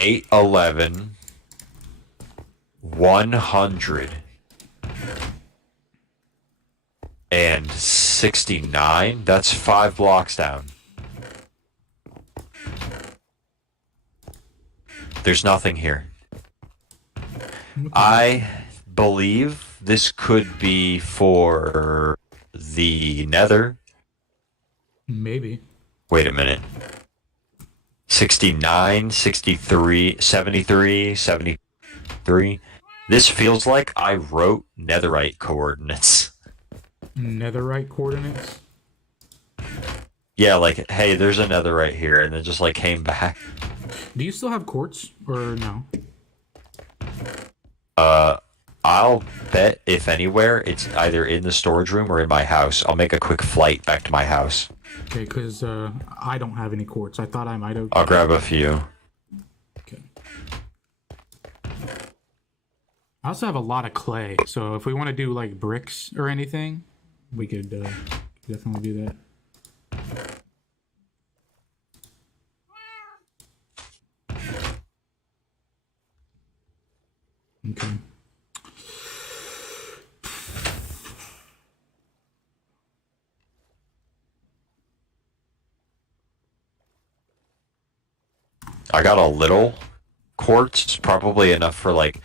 Eight, 11, 100, and 69. That's 5 blocks down. There's nothing here. Okay. I believe this could be for the Nether. Maybe. Wait a minute. 69, 63, 73, 73. This feels like I wrote netherite coordinates. Netherite coordinates? Yeah, like, hey, there's a netherite here, and then just, like, came back. Do you still have quartz, or no? I'll bet, if anywhere, it's either in the storage room or in my house. I'll make a quick flight back to my house. Okay, because I don't have any quartz. I thought I might have. I'll grab a few. Okay. I also have a lot of clay, so if we want to do like bricks or anything, we could definitely do that. Okay. I got a little quartz, probably enough for like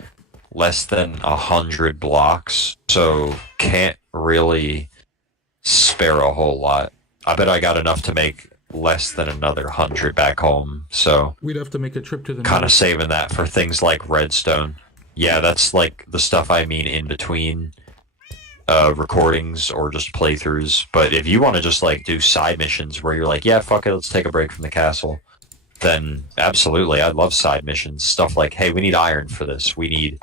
less than 100 blocks, so can't really spare a whole lot. I bet I got enough to make less than another 100 back home, so We'd have to make a trip to the kind north. of saving that for things like redstone. Yeah, that's like the stuff I mean in between recordings or just playthroughs. But if you want to just like do side missions where you're like, yeah, fuck it, let's take a break from the castle, then absolutely, I'd love side missions. Stuff like, hey, we need iron for this. We need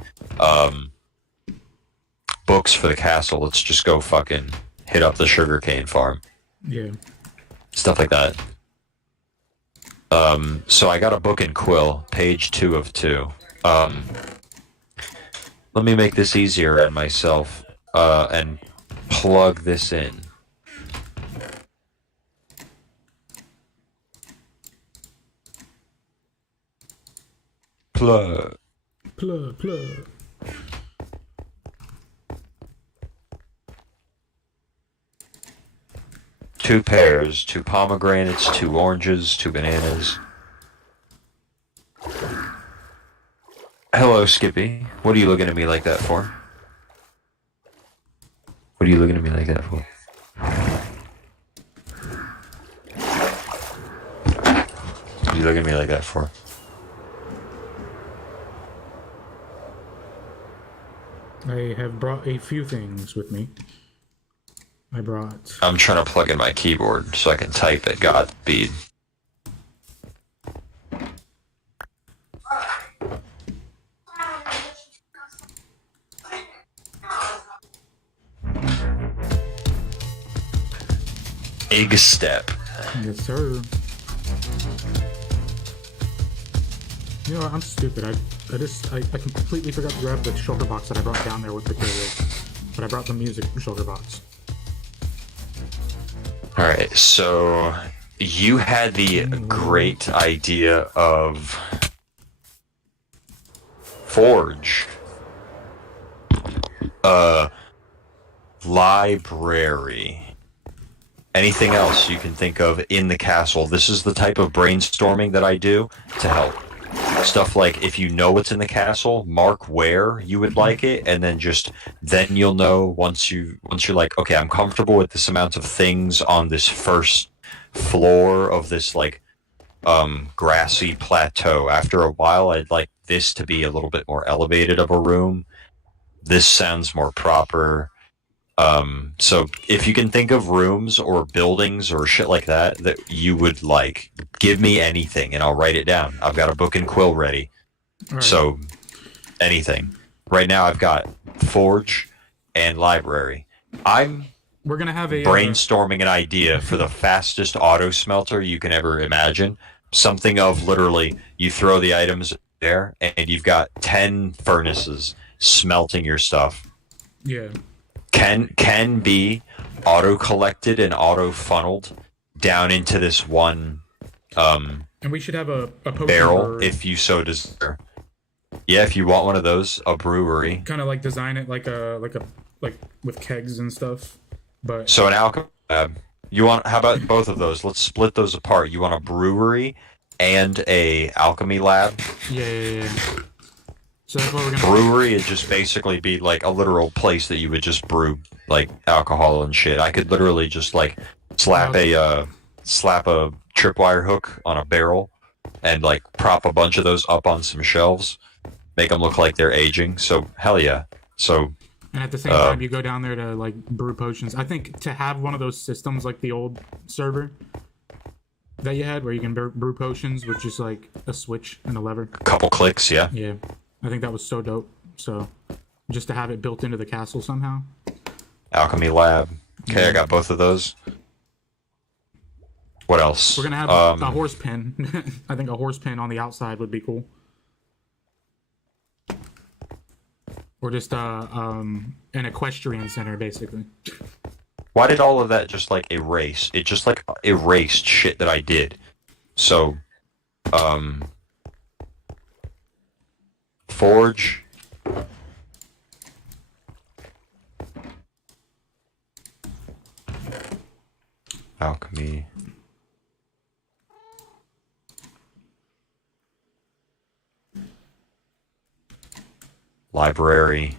books for the castle. Let's just go fucking hit up the sugarcane farm. Yeah. Stuff like that. So I got a book in Quill, page 2 of 2. Let me make this easier on myself and plug this in. Plug. Plug. 2 pears, 2 pomegranates, 2 oranges, 2 bananas. Hello, Skippy. What are you looking at me like that for? What are you looking at me like that for? What are you looking at me like that for? I have brought a few things with me. I brought... I'm trying to plug in my keyboard so I can type at Godspeed. Egg step. Yes, sir. You know what? I'm stupid. I completely forgot to grab the shulker box that I brought down there with the materials. But I brought the music shulker box. Alright, so you had the great idea of Forge. Library. Anything else you can think of in the castle. This is the type of brainstorming that I do to help. Stuff like, if you know what's in the castle, mark where you would like it, and then you'll know once you're like, okay, I'm comfortable with this amount of things on this first floor of this like grassy plateau. After a while, I'd like this to be a little bit more elevated of a room. This sounds more proper. So if you can think of rooms or buildings or shit like that that you would like, give me anything and I'll write it down. I've got a book and quill ready. Right. So anything. Right now I've got forge and library. We're gonna have a brainstorming an idea for the fastest auto smelter you can ever imagine. Something of literally you throw the items there and you've got 10 furnaces smelting your stuff. Yeah. Can be auto collected and auto funneled down into this one And we should have a potion barrel brewery. if you so desire. Yeah, if you want one of those, a brewery. Kind of like design it like with kegs and stuff. But So an alchemy lab. You want? How about both of those? Let's split those apart. You want a brewery and a alchemy lab. yeah. So that's what we're gonna. Brewery would just basically be like a literal place that you would just brew like alcohol and shit. I could literally just like slap a tripwire hook on a barrel and like prop a bunch of those up on some shelves, make them look like they're aging. So hell yeah. So And at the same time, you go down there to like brew potions. I think to have one of those systems like the old server that you had, where you can brew potions with just like a switch and a lever. a couple clicks, yeah. Yeah, I think that was so dope. So just to have it built into the castle somehow. Alchemy lab. Okay, I got both of those. What else? We're gonna have a horse pen. I think a horse pen on the outside would be cool. Or just an equestrian center, basically. Why did all of that just like erase? It just like erased shit that I did. So, forge. Alchemy. Library.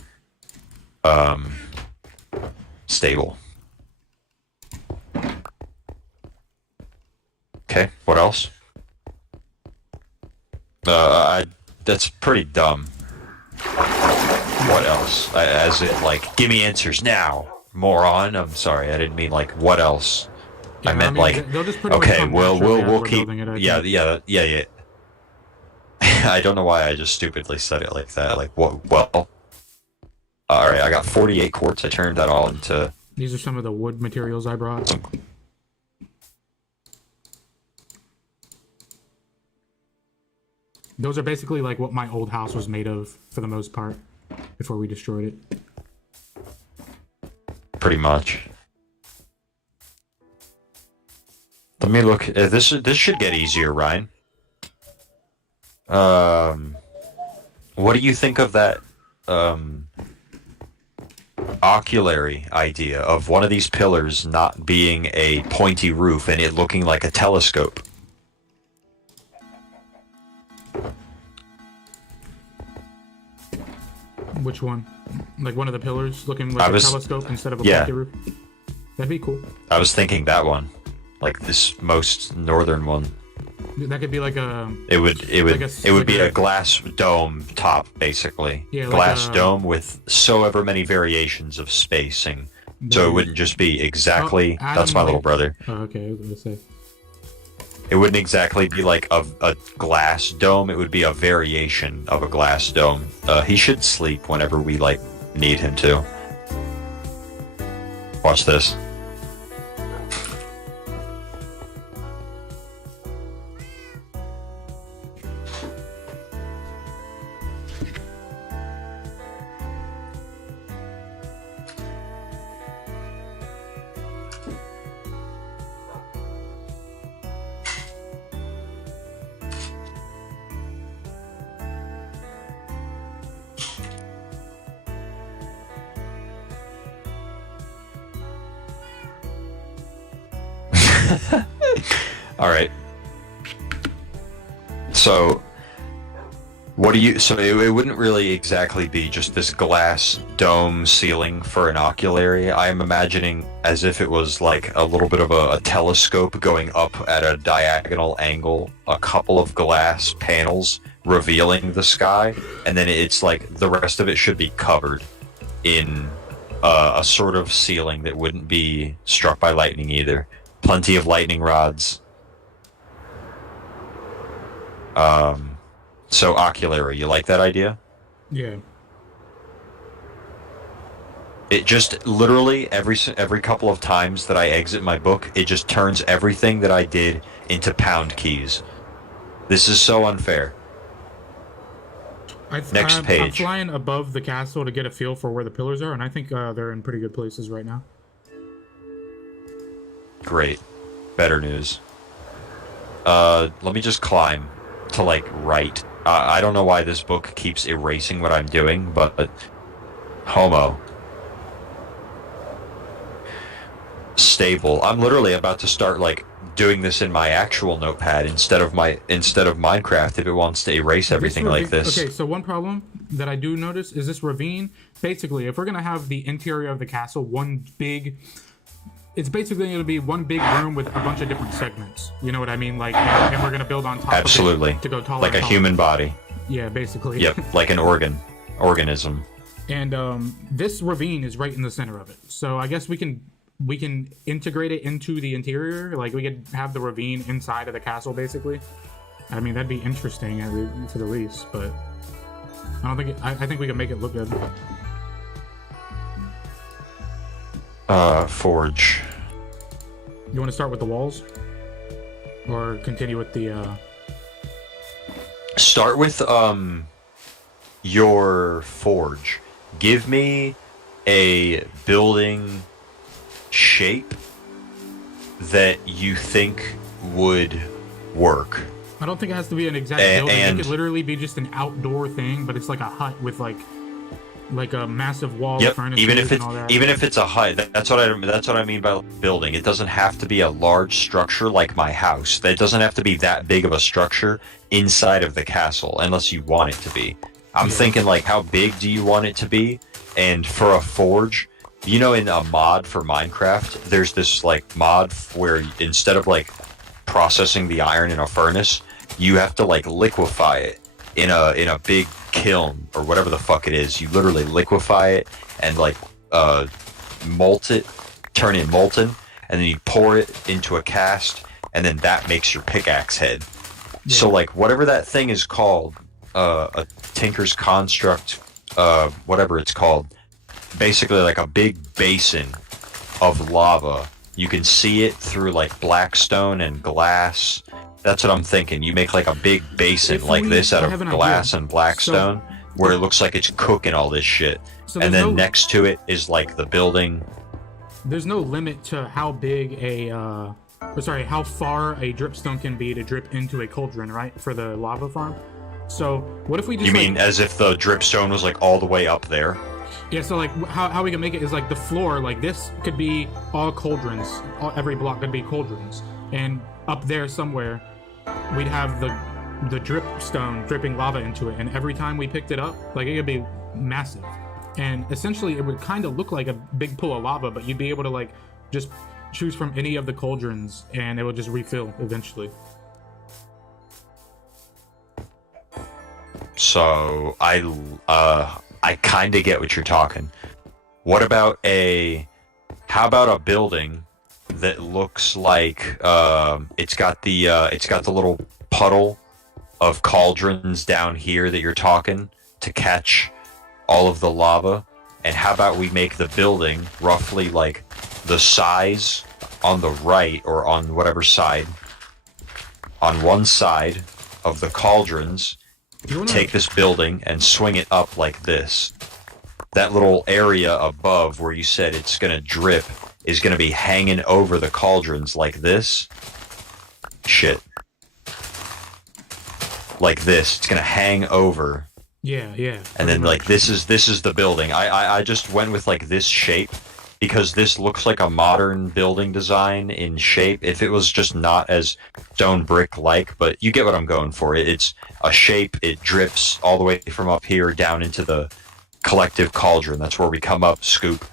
Stable. Okay, what else? That's pretty dumb. What else? As it like, give me answers now, moron. I'm sorry, I didn't mean like, what else? Yeah, I meant like, they'll just put it like okay, some well, natural we'll we're keep, building it, I yeah. think. I don't know why I just stupidly said it like that. Like, what? Well, all right, I got 48 quartz. I turned that all into. These are some of the wood materials I brought. Those are basically like what my old house was made of, for the most part, before we destroyed it. Pretty much. Let me look. This should get easier, Ryan. What do you think of that oculary idea of one of these pillars not being a pointy roof and it looking like a telescope? Which one? Like one of the pillars looking like a telescope instead of a pointy roof? That'd be cool. I was thinking that one. Like this most northern one. That could be like a... It would be a glass dome top, basically. Yeah, glass like dome with so ever many variations of spacing. So it wouldn't just be exactly... that's my little brother. Oh, okay, I was gonna say. It wouldn't exactly be like a glass dome. It would be a variation of a glass dome. He should sleep whenever we, like, need him to. Watch this. All right. So, what do you? So it wouldn't really exactly be just this glass dome ceiling for an oculary. I am imagining as if it was like a little bit of a telescope going up at a diagonal angle, a couple of glass panels revealing the sky, and then it's like the rest of it should be covered in a sort of ceiling that wouldn't be struck by lightning either. Plenty of lightning rods. So Oculera, you like that idea? Yeah. It just literally every couple of times that I exit my book, it just turns everything that I did into pound keys. This is so unfair. Next page. I'm flying above the castle to get a feel for where the pillars are, and I think they're in pretty good places right now. Great. Better news. Let me just climb to, like, right. I don't know why this book keeps erasing what I'm doing, but homo. Stable. I'm literally about to start, like, doing this in my actual notepad instead of Minecraft if it wants to erase everything like this. Okay, so one problem that I do notice is this ravine. Basically, if we're gonna have the interior of the castle it's basically going to be one big room with a bunch of different segments. You know what I mean? Like, and we're going to build on top Absolutely. of it to go taller. Like a human body. Yeah, basically. Yep, like an organism. And this ravine is right in the center of it. So I guess we can integrate it into the interior. Like, we could have the ravine inside of the castle, basically. I mean, that'd be interesting to the least, but I don't think I think we can make it look good. Forge. You want to start with the walls? Or continue with the, Start with, your forge. Give me a building shape that you think would work. I don't think it has to be an exact building. It could literally be just an outdoor thing, but it's like a hut with like a massive wall of furniture. Even if it's a hut, that's what I mean by building. It doesn't have to be a large structure like my house. It doesn't have to be that big of a structure inside of the castle unless you want it to be. I'm thinking, like, how big do you want it to be? And for a forge, you know, in a mod for Minecraft, there's this, like, mod where instead of, like, processing the iron in a furnace, you have to, like, liquefy it in a big kiln or whatever the fuck it is. You literally liquefy it and, like, turn it molten, and then you pour it into a cast, and then that makes your pickaxe head. Yeah. So, like, whatever that thing is called, a Tinker's Construct, whatever it's called, basically like a big basin of lava. You can see it through, like, blackstone and glass. That's what I'm thinking. You make, like, a big basin like this out of glass and blackstone, where it looks like it's cooking all this shit. And then next to it is, like, the building. There's no limit to how big how far a dripstone can be to drip into a cauldron, right? For the lava farm. So what if we just... You mean as if the dripstone was, like, all the way up there? Yeah, so, like, how we can make it is, like, the floor, like, this could be all cauldrons. Every block could be cauldrons. And up there somewhere, we'd have the dripstone dripping lava into it. And every time we picked it up, like, it could be massive. And essentially, it would kind of look like a big pool of lava, but you'd be able to, like, just choose from any of the cauldrons, and it would just refill eventually. So I kind of get what you're talking. How about a building that looks like it's got the little puddle of cauldrons down here that you're talking to catch all of the lava? And how about we make the building roughly like the size on the right, or on whatever side, on one side of the cauldrons. Take this building and swing it up like this. That little area above where you said it's going to drip is going to be hanging over the cauldrons like this. Shit. Like this. It's going to hang over. Yeah. And then, like, this is the building. I just went with, like, this shape because this looks like a modern building design in shape. If it was just not as stone brick-like, but you get what I'm going for. It's a shape. It drips all the way from up here down into the collective cauldron. That's where we come up, scoop.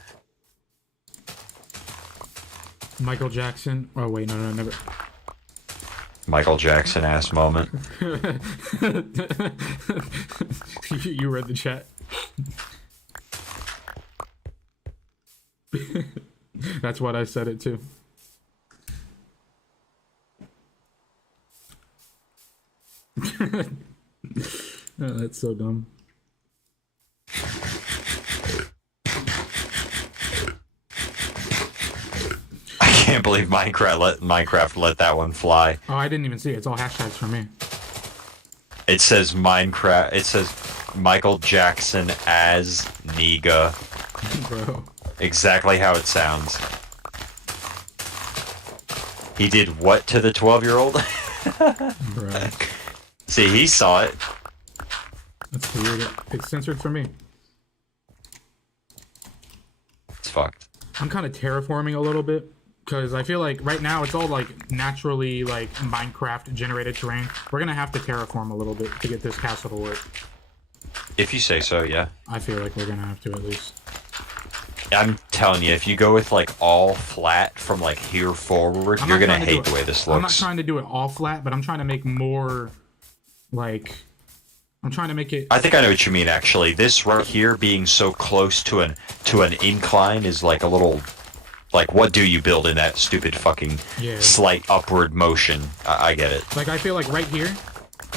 Michael Jackson. Oh, wait, no, never. Michael Jackson ass moment. You read the chat. That's what I said it to. Oh, that's so dumb. I can't believe Minecraft let that one fly. Oh, I didn't even see it. It's all hashtags for me. It says Minecraft. It says Michael Jackson as Niga. Bro. Exactly how it sounds. He did what to the 12-year-old? Bro. See, he saw it. That's weird. It's censored for me. It's fucked. I'm kind of terraforming a little bit because I feel like right now it's all like naturally like Minecraft generated terrain. We're gonna have to terraform a little bit to get this castle to work. If you say so, yeah. I feel like we're gonna have to at least. I'm telling you, if you go with like all flat from like here forward, you're gonna hate the way this looks. I'm not trying to do it all flat, but I'm trying to make more like I'm trying to make it. I think I know what you mean. Actually, this right here being so close to an incline is like a little. Like, what do you build in that stupid fucking slight upward motion? I get it. Like, I feel like right here,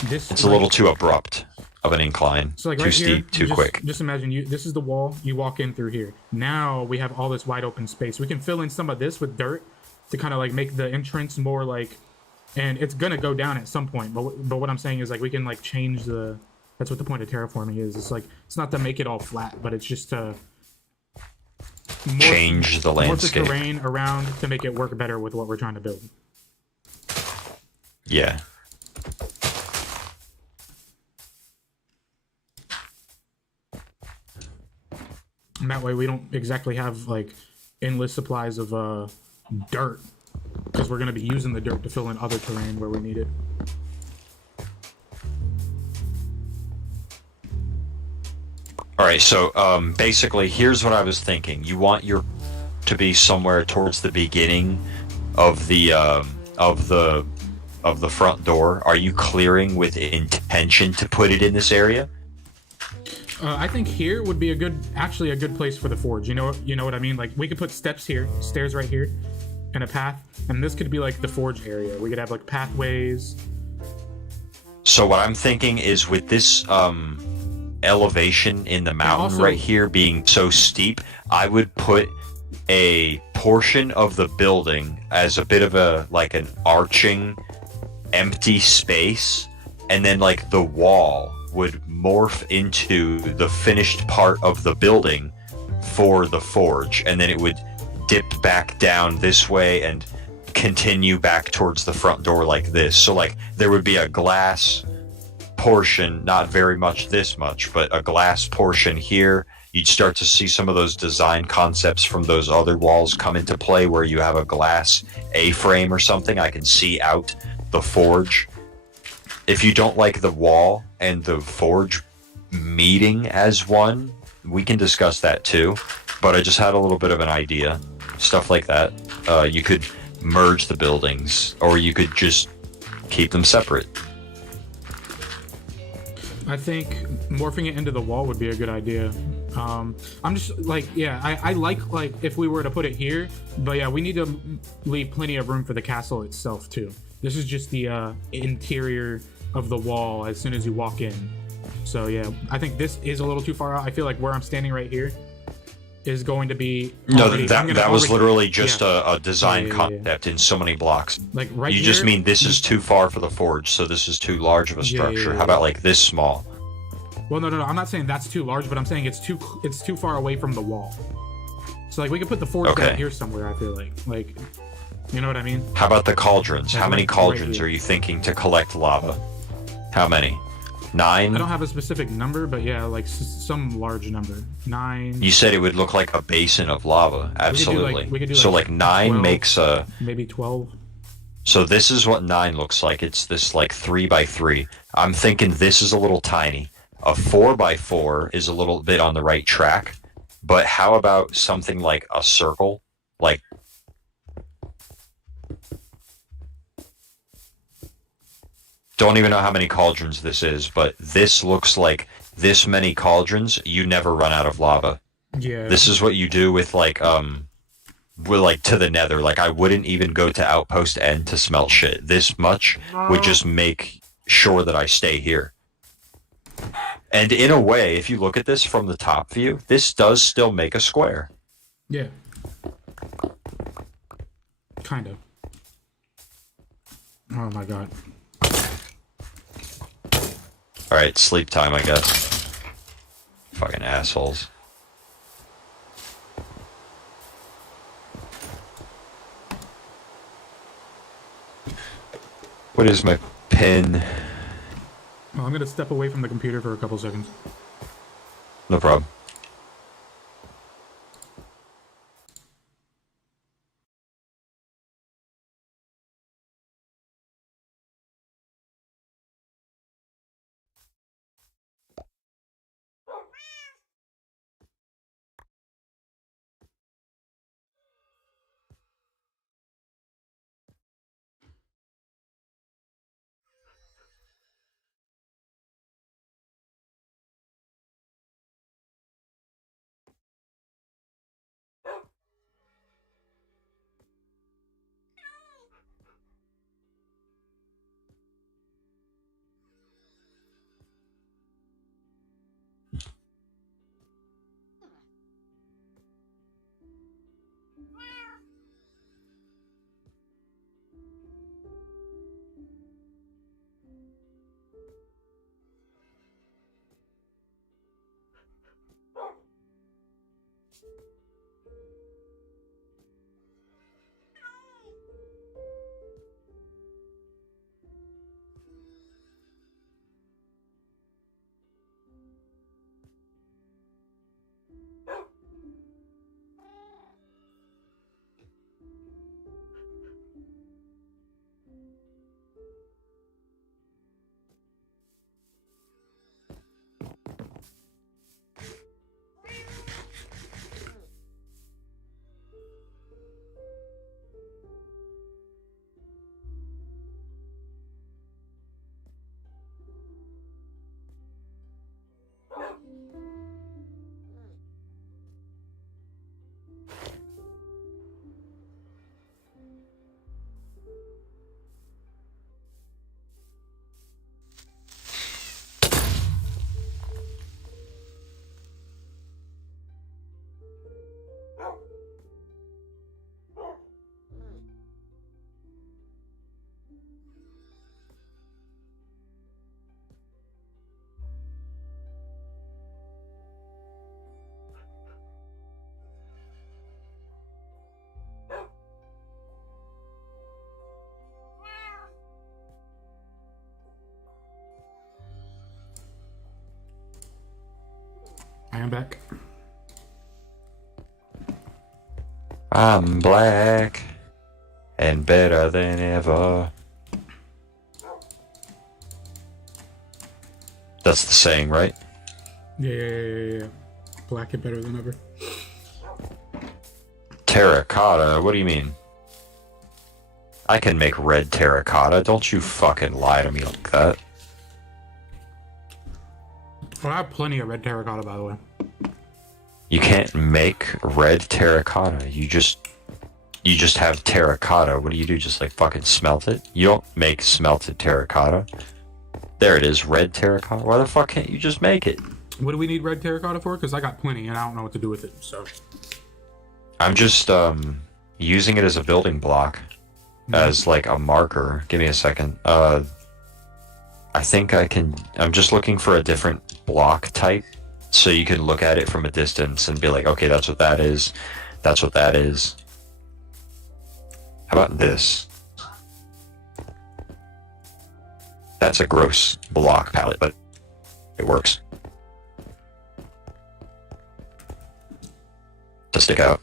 it's a little too abrupt of an incline. So like too right steep, here, too quick. Just imagine this is the wall. You walk in through here. Now we have all this wide open space. We can fill in some of this with dirt to kind of like make the entrance more like, and it's gonna go down at some point. But what I'm saying is like we can like change the. That's what the point of terraforming is. It's like it's not to make it all flat, but it's just to change the landscape, morph the terrain around to make it work better with what we're trying to build. Yeah. And that way we don't exactly have like endless supplies of dirt because we're going to be using the dirt to fill in other terrain where we need it. All right, so basically, here's what I was thinking. You want your to be somewhere towards the beginning of the front door. Are you clearing with intention to put it in this area? I think here would be actually a good place for the forge. You know what I mean? Like we could put steps here, stairs right here, and a path, and this could be like the forge area. We could have like pathways. So what I'm thinking is with this elevation in the mountain also, right here being so steep, I would put a portion of the building as a bit of a like an arching empty space, and then like the wall would morph into the finished part of the building for the forge, and then it would dip back down this way and continue back towards the front door like this. So like there would be a glass portion, not very much this much, but a glass portion here. You'd start to see some of those design concepts from those other walls come into play where you have a glass A-frame or something. I can see out the forge. If you don't like the wall and the forge meeting as one, we can discuss that too. But I just had a little bit of an idea. Stuff like that. You could merge the buildings, or you could just keep them separate. I think morphing it into the wall would be a good idea. I'm just like, yeah, I like if we were to put it here, but yeah, we need to leave plenty of room for the castle itself too. This is just the interior of the wall as soon as you walk in. So yeah, I think this is a little too far out. I feel like where I'm standing right here is going to be that was literally just a design concept in so many blocks. Like right you just mean this is too far for the forge, so this is too large of a structure. How about like this small? Well, no, I'm not saying that's too large, but I'm saying it's too far away from the wall. So like we could put the forge down here somewhere. I feel like you know what I mean. How about the cauldrons? How many cauldrons are you thinking to collect lava? How many? 9? I don't have a specific number, but yeah, like some large number. 9. You said it would look like a basin of lava. Absolutely. We could do so like 9 12, makes a... Maybe 12. So this is what 9 looks like. It's this like 3x3. I'm thinking this is a little tiny. A 4x4 is a little bit on the right track. But how about something like a circle? Like... Don't even know how many cauldrons this is, but this looks like this many cauldrons, you never run out of lava. Yeah. This is what you do with to the nether. Like I wouldn't even go to outpost N to smelt shit. This much would just make sure that I stay here. And in a way, if you look at this from the top view, this does still make a square. Yeah. Kind of. Oh my god. Alright, sleep time, I guess. Fucking assholes. What is my pin? Well, I'm gonna step away from the computer for a couple seconds. No problem. I am back. I'm black and better than ever. That's the saying, right? Yeah. Black and better than ever. Terracotta? What do you mean? I can make red terracotta. Don't you fucking lie to me like that. Well, I have plenty of red terracotta, by the way. You can't make red terracotta. You just have terracotta. What do? Just like fucking smelt it? You don't make smelted terracotta. There it is, red terracotta. Why the fuck can't you just make it? What do we need red terracotta for? Because I got plenty and I don't know what to do with it, so. I'm just using it as a building block. As like a marker. Give me a second. I think I can. I'm just looking for a different block type, so you can look at it from a distance and be like, okay, that's what that is. That's what that is. How about this? That's a gross block palette, but it works. To stick out.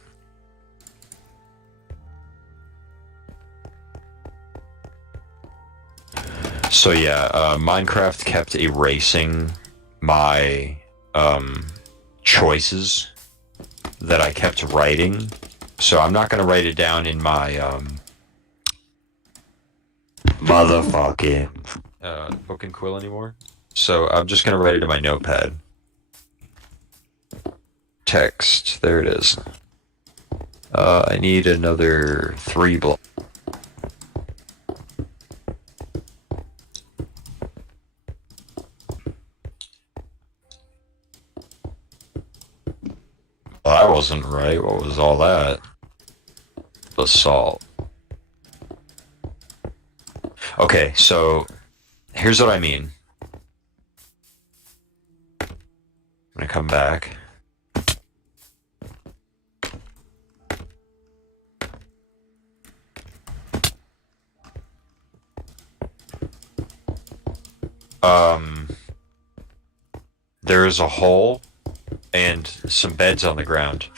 So yeah, Minecraft kept erasing my choices that I kept writing. So I'm not gonna write it down in my motherfucking book and quill anymore. So I'm just gonna write it in my notepad. text. There it is. I need another 3 blocks. That wasn't right. What was all that? Basalt. Okay, so here's what I mean. I'm gonna come back. There is a hole and some beds on the ground.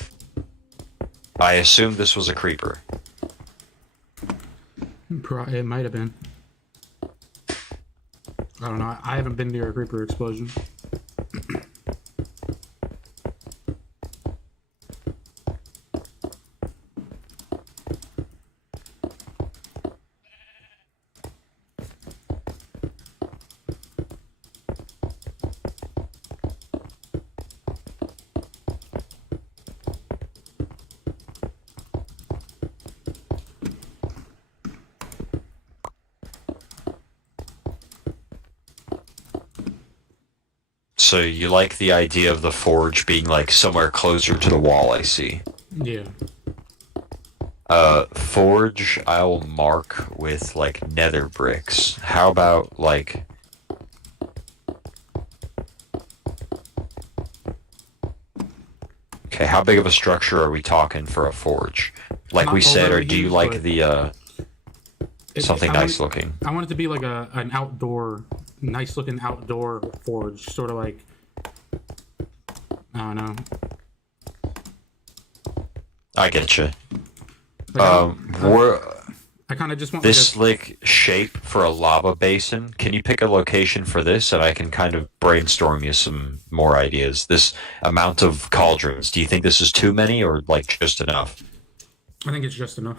I assume this was a creeper. It might have been. I don't know. I haven't been near a creeper explosion. So you like the idea of the forge being like somewhere closer to the wall, I see. Yeah. Forge I'll mark with like nether bricks. How about like... Okay, how big of a structure are we talking for a forge? Like Not we said, or overly do you huge, like but the, something nice looking? I want it to be like an outdoor, nice looking outdoor forge, sort of like, I don't know. I get you. Like, I kind of just want this like shape for a lava basin. Can you pick a location for this, and I can kind of brainstorm you some more ideas? This amount of cauldrons. Do you think this is too many, or like just enough? I think it's just enough.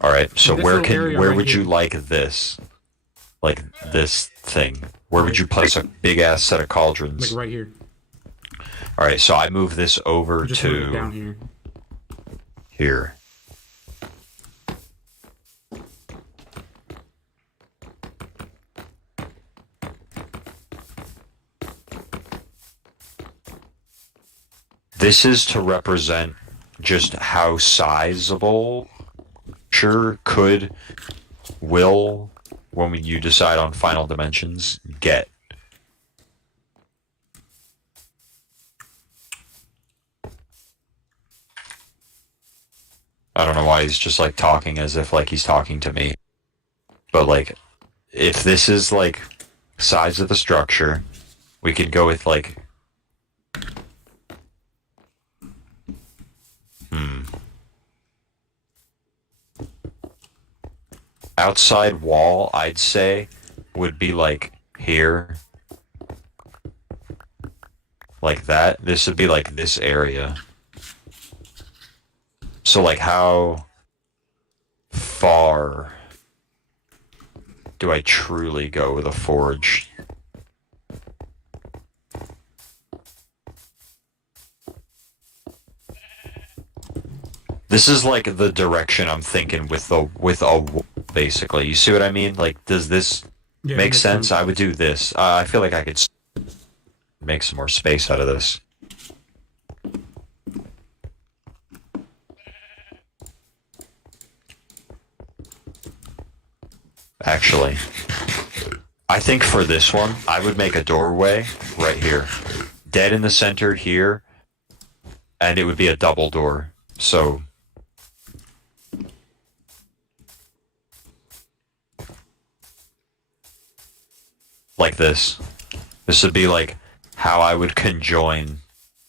All right. So This where little area where right would you here. like this? Like this thing. Where would you place a big ass set of cauldrons? Like right here. All right. So I move this over Just move it to down here. here. This is to represent just how sizable will, when you decide on final dimensions, get. I don't know why he's just like talking as if like he's talking to me. But like, if this is like size of the structure, we could go with like... Outside wall, I'd say, would be like here. Like that. This would be like this area. So like how far do I truly go with a forge? This is like the direction I'm thinking with a basically. You see what I mean? Like, does this Yeah, it make makes sense? I would do this. I feel like I could make some more space out of this. Actually, I think for this one, I would make a doorway right here. Dead in the center here, and it would be a double door. So... like this. This would be like how I would conjoin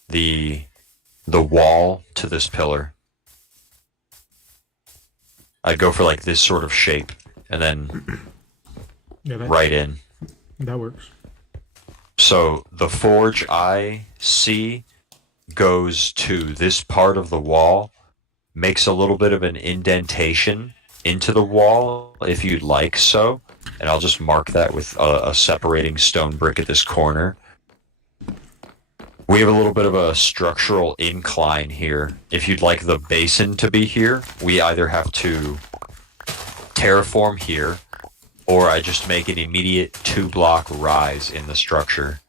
the wall to this pillar. I'd go for like this sort of shape, and then Yeah, right in. That works. So the forge I see goes to this part of the wall, makes a little bit of an indentation into the wall, if you'd like so. And I'll just mark that with a separating stone brick at this corner. We have a little bit of a structural incline here. If you'd like the basin to be here, we either have to terraform here, or I just make an immediate 2-block rise in the structure.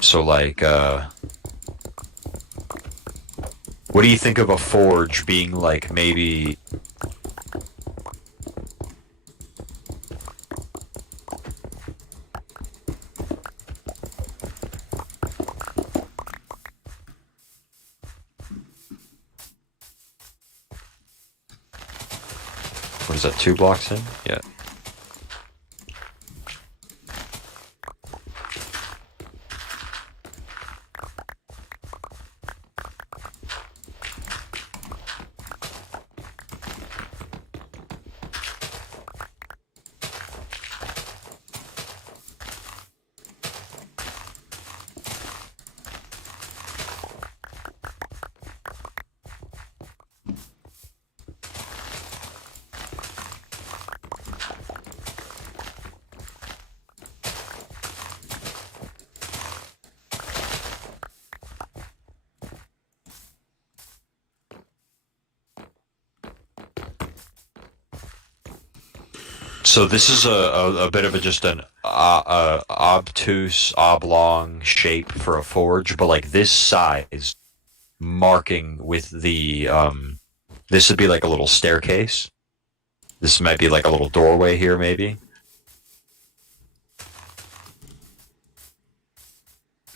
So, like, what do you think of a forge being, like, maybe... What is that, 2 blocks in? Yeah. So this is a bit of a just an obtuse oblong shape for a forge, but like this size marking with the this would be like a little staircase. This might be like a little doorway here, maybe.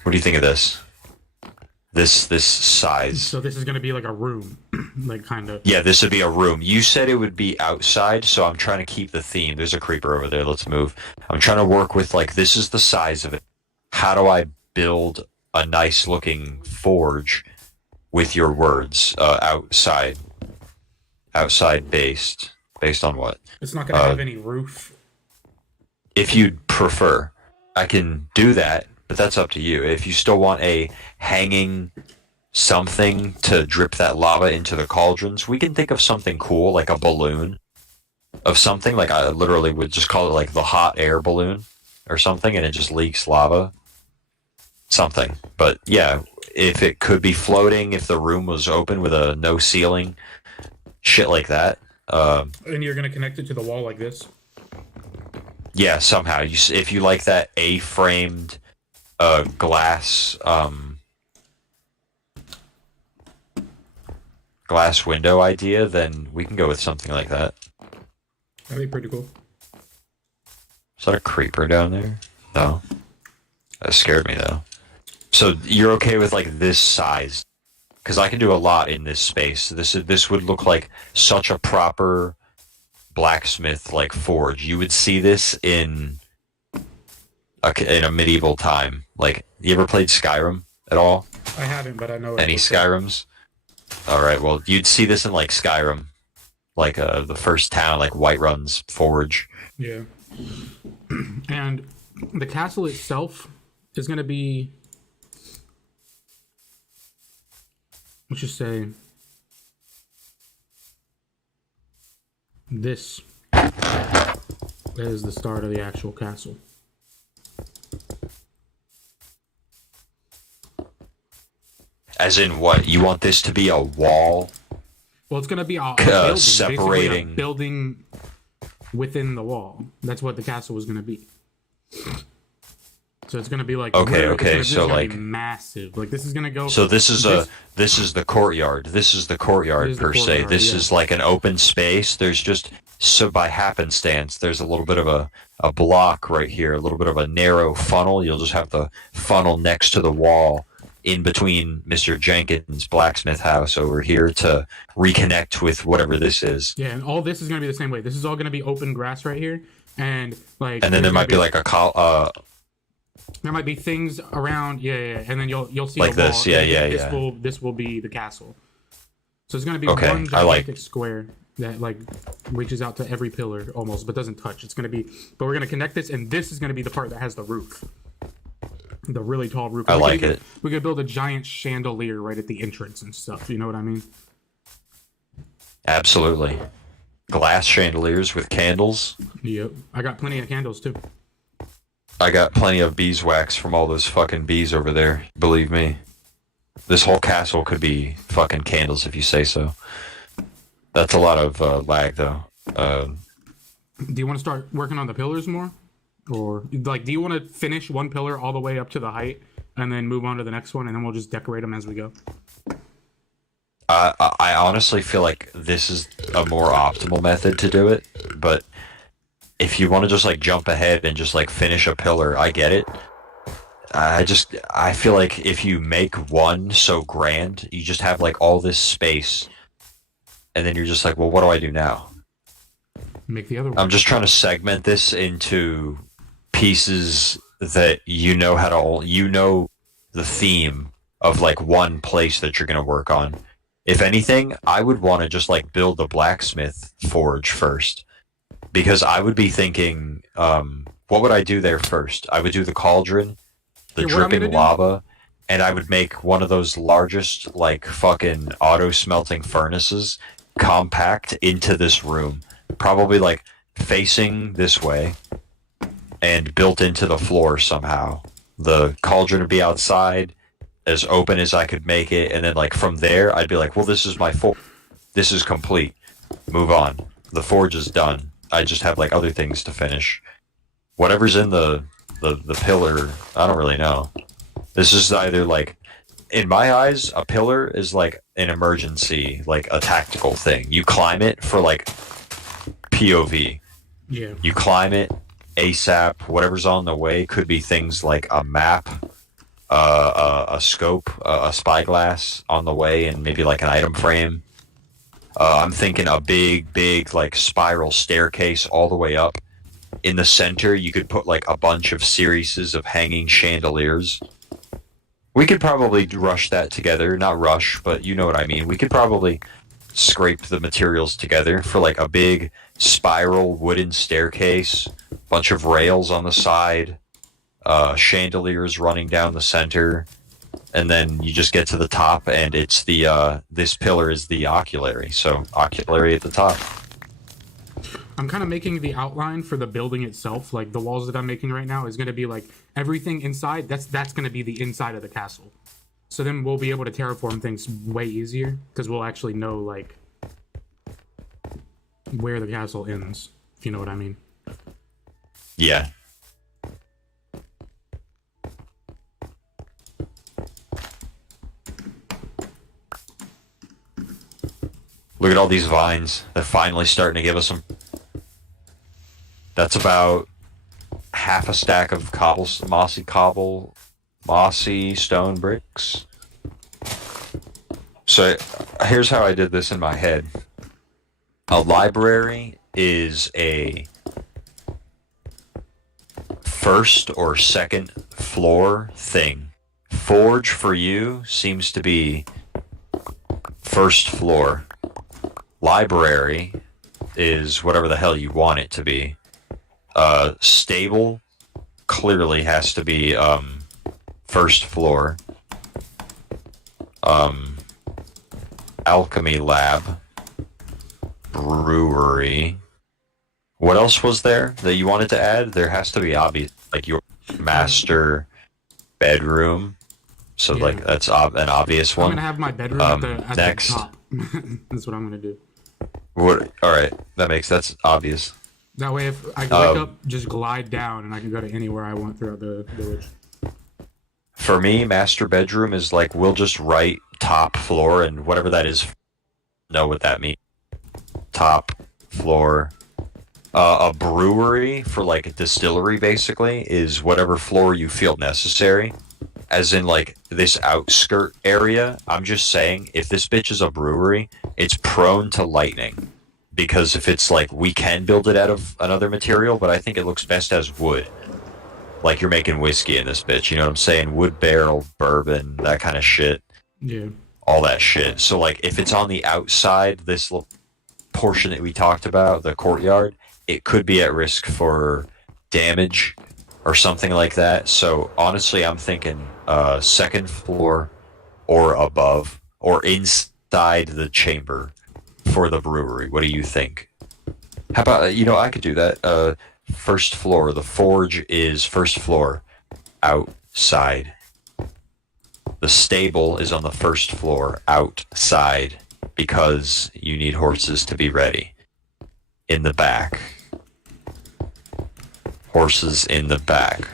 What do you think of this? This size. So this is gonna be like a room, like kind of. Yeah, this would be a room. You said it would be outside, so I'm trying to keep the theme. There's a creeper over there. Let's move. I'm trying to work with, like, this is the size of it. How do I build a nice looking forge with your words? Outside based. Based on what? It's not gonna have any roof. If you'd prefer, I can do that, but that's up to you. If you still want a hanging something to drip that lava into the cauldrons, we can think of something cool, like a balloon of something. Like, I literally would just call it like the hot air balloon or something, and it just leaks lava. Something. But yeah, if it could be floating, if the room was open with a no ceiling, shit like that. And you're gonna connect it to the wall like this. Yeah, somehow. If you like that A-framed glass glass window idea, then we can go with something like that. That'd be pretty cool. Is that a creeper down there? No. That scared me, though. So you're okay with, like, this size? Because I can do a lot in this space. This would look like such a proper blacksmith, like, forge. You would see this in a medieval time. Like, you ever played Skyrim at all? I haven't, but I know Any Skyrims? Alright, well, you'd see this in, like, Skyrim. Like, the first town, like, Whiterun's forge. Yeah. And the castle itself is going to be, let's just say, this is the start of the actual castle. As in what? You want this to be a wall? Well, it's going to be a building, separating a building within the wall. That's what the castle is going to be. So it's going to be like so like massive. Like this is going to go. So this is the courtyard. This is the courtyard per se. This is like an open space. There's just by happenstance, there's a little bit of a block right here, a little bit of a narrow funnel. You'll just have the funnel next to the wall in between Mr. Jenkins' blacksmith house over here to reconnect with whatever this is. Yeah, and all this is going to be the same way. This is all going to be open grass right here, and like. And then there might be like there might be things around, and then you'll see like this, This will be the castle. So it's going to be one gigantic square that like reaches out to every pillar almost, but doesn't touch. It's going to be, but we're going to connect this, and this is going to be the part that has the roof. The really tall roof. I like it. We could build a giant chandelier right at the entrance and stuff. You know what I mean? Absolutely. Glass chandeliers with candles. Yep. I got plenty of candles too. I got plenty of beeswax from all those fucking bees over there. Believe me. This whole castle could be fucking candles if you say so. That's a lot of lag, though. Do you want to start working on the pillars more? Or, like, do you want to finish one pillar all the way up to the height and then move on to the next one, and then we'll just decorate them as we go? I honestly feel like this is a more optimal method to do it, but if you want to just, like, jump ahead and just, like, finish a pillar, I get it. I feel like if you make one so grand, you just have, like, all this space, and then you're just like, well, what do I do now? Make the other one. I'm just trying to segment this into pieces that you know how to, you know, the theme of like one place that you're going to work on. If anything, I would want to just like build the blacksmith forge first, because I would be thinking, what would I do there first? I would do the cauldron, the dripping lava, and I would make one of those largest like fucking auto smelting furnaces compact into this room, probably like facing this way and built into the floor somehow. The cauldron would be outside, as open as I could make it, and then like from there I'd be like, well, this is my forge. This is complete. Move on. The forge is done. I just have like other things to finish. Whatever's in the pillar, I don't really know. This is either like, in my eyes, a pillar is like an emergency, like a tactical thing. You climb it for like POV. Yeah. You climb it ASAP. Whatever's on the way could be things like a map, a scope, a spyglass on the way, and maybe like an item frame. I'm thinking a big like spiral staircase all the way up. In the center, you could put like a bunch of series of hanging chandeliers. We could probably rush that together. Not rush, but you know what I mean. We could probably scrape the materials together for like a big spiral wooden staircase, bunch of rails on the side, chandeliers running down the center, and then you just get to the top and it's the this pillar is the oculary, so oculary at the top. I'm kind of making the outline for the building itself, like the walls that I'm making right now is going to be like everything inside. That's going to be the inside of the castle. So then we'll be able to terraform things way easier because we'll actually know like where the castle ends, if you know what I mean. Yeah. Look at all these vines. They're finally starting to give us some. That's about half a stack of mossy stone bricks. So here's how I did this in my head. A library is a first or second floor thing. Forge for you seems to be first floor. Library is whatever the hell you want it to be. Stable clearly has to be first floor. Alchemy lab, brewery. What else was there that you wanted to add? There has to be obvious, like your master bedroom. So Yeah. like that's an obvious one. I'm gonna have my bedroom at next. the top. That's what I'm gonna do. What? All right, that's obvious. That way, if I can wake up, just glide down, and I can go to anywhere I want throughout the village. For me, master bedroom is like we'll just write top floor and whatever that is. Know what that means? Top floor. A brewery for like a distillery basically is whatever floor you feel necessary. As in like this outskirt area. I'm just saying if this bitch is a brewery, it's prone to lightning. Because if it's like we can build it out of another material, but I think it looks best as wood. Like you're making whiskey in this bitch, you know what I'm saying? Wood barrel, bourbon, that kind of shit. Yeah. All that shit. So like if it's on the outside, this little portion that we talked about, the courtyard, it could be at risk for damage or something like that. So honestly, I'm thinking second floor or above or inside the chamber for the brewery. What do you think? How about, I could do that. first floor. The forge is first floor, outside. The stable is on the first floor, outside, because you need horses to be ready. In the back. Horses in the back.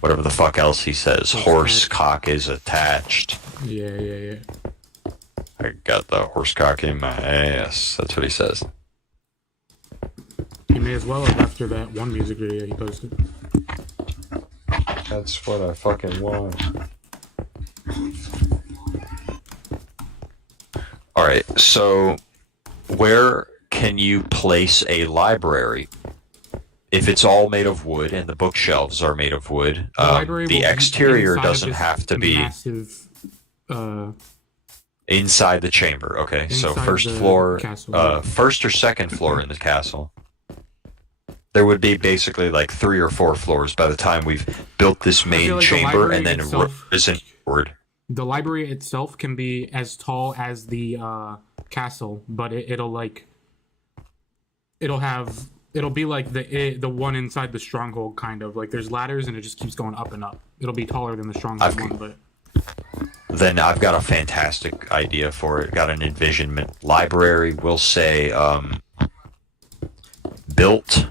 Whatever the fuck else he says. Horse cock is attached. Yeah. I got the horse cock in my ass. That's what he says. He may as well have after that one music video he posted. That's what I fucking want. Alright, so where can you place a library? If it's all made of wood and the bookshelves are made of wood, the exterior doesn't have to be massive, inside the chamber. Okay, so first floor, first or second floor in the castle. There would be basically like 3 or 4 floors by the time we've built this main chamber and then risen forward. The library itself can be as tall as the castle, but it'll be like the one inside the stronghold, kind of like there's ladders and it just keeps going up and up. It'll be taller than the stronghold one, but then I've got a fantastic idea for it. Got an envisionment. Library, we'll say built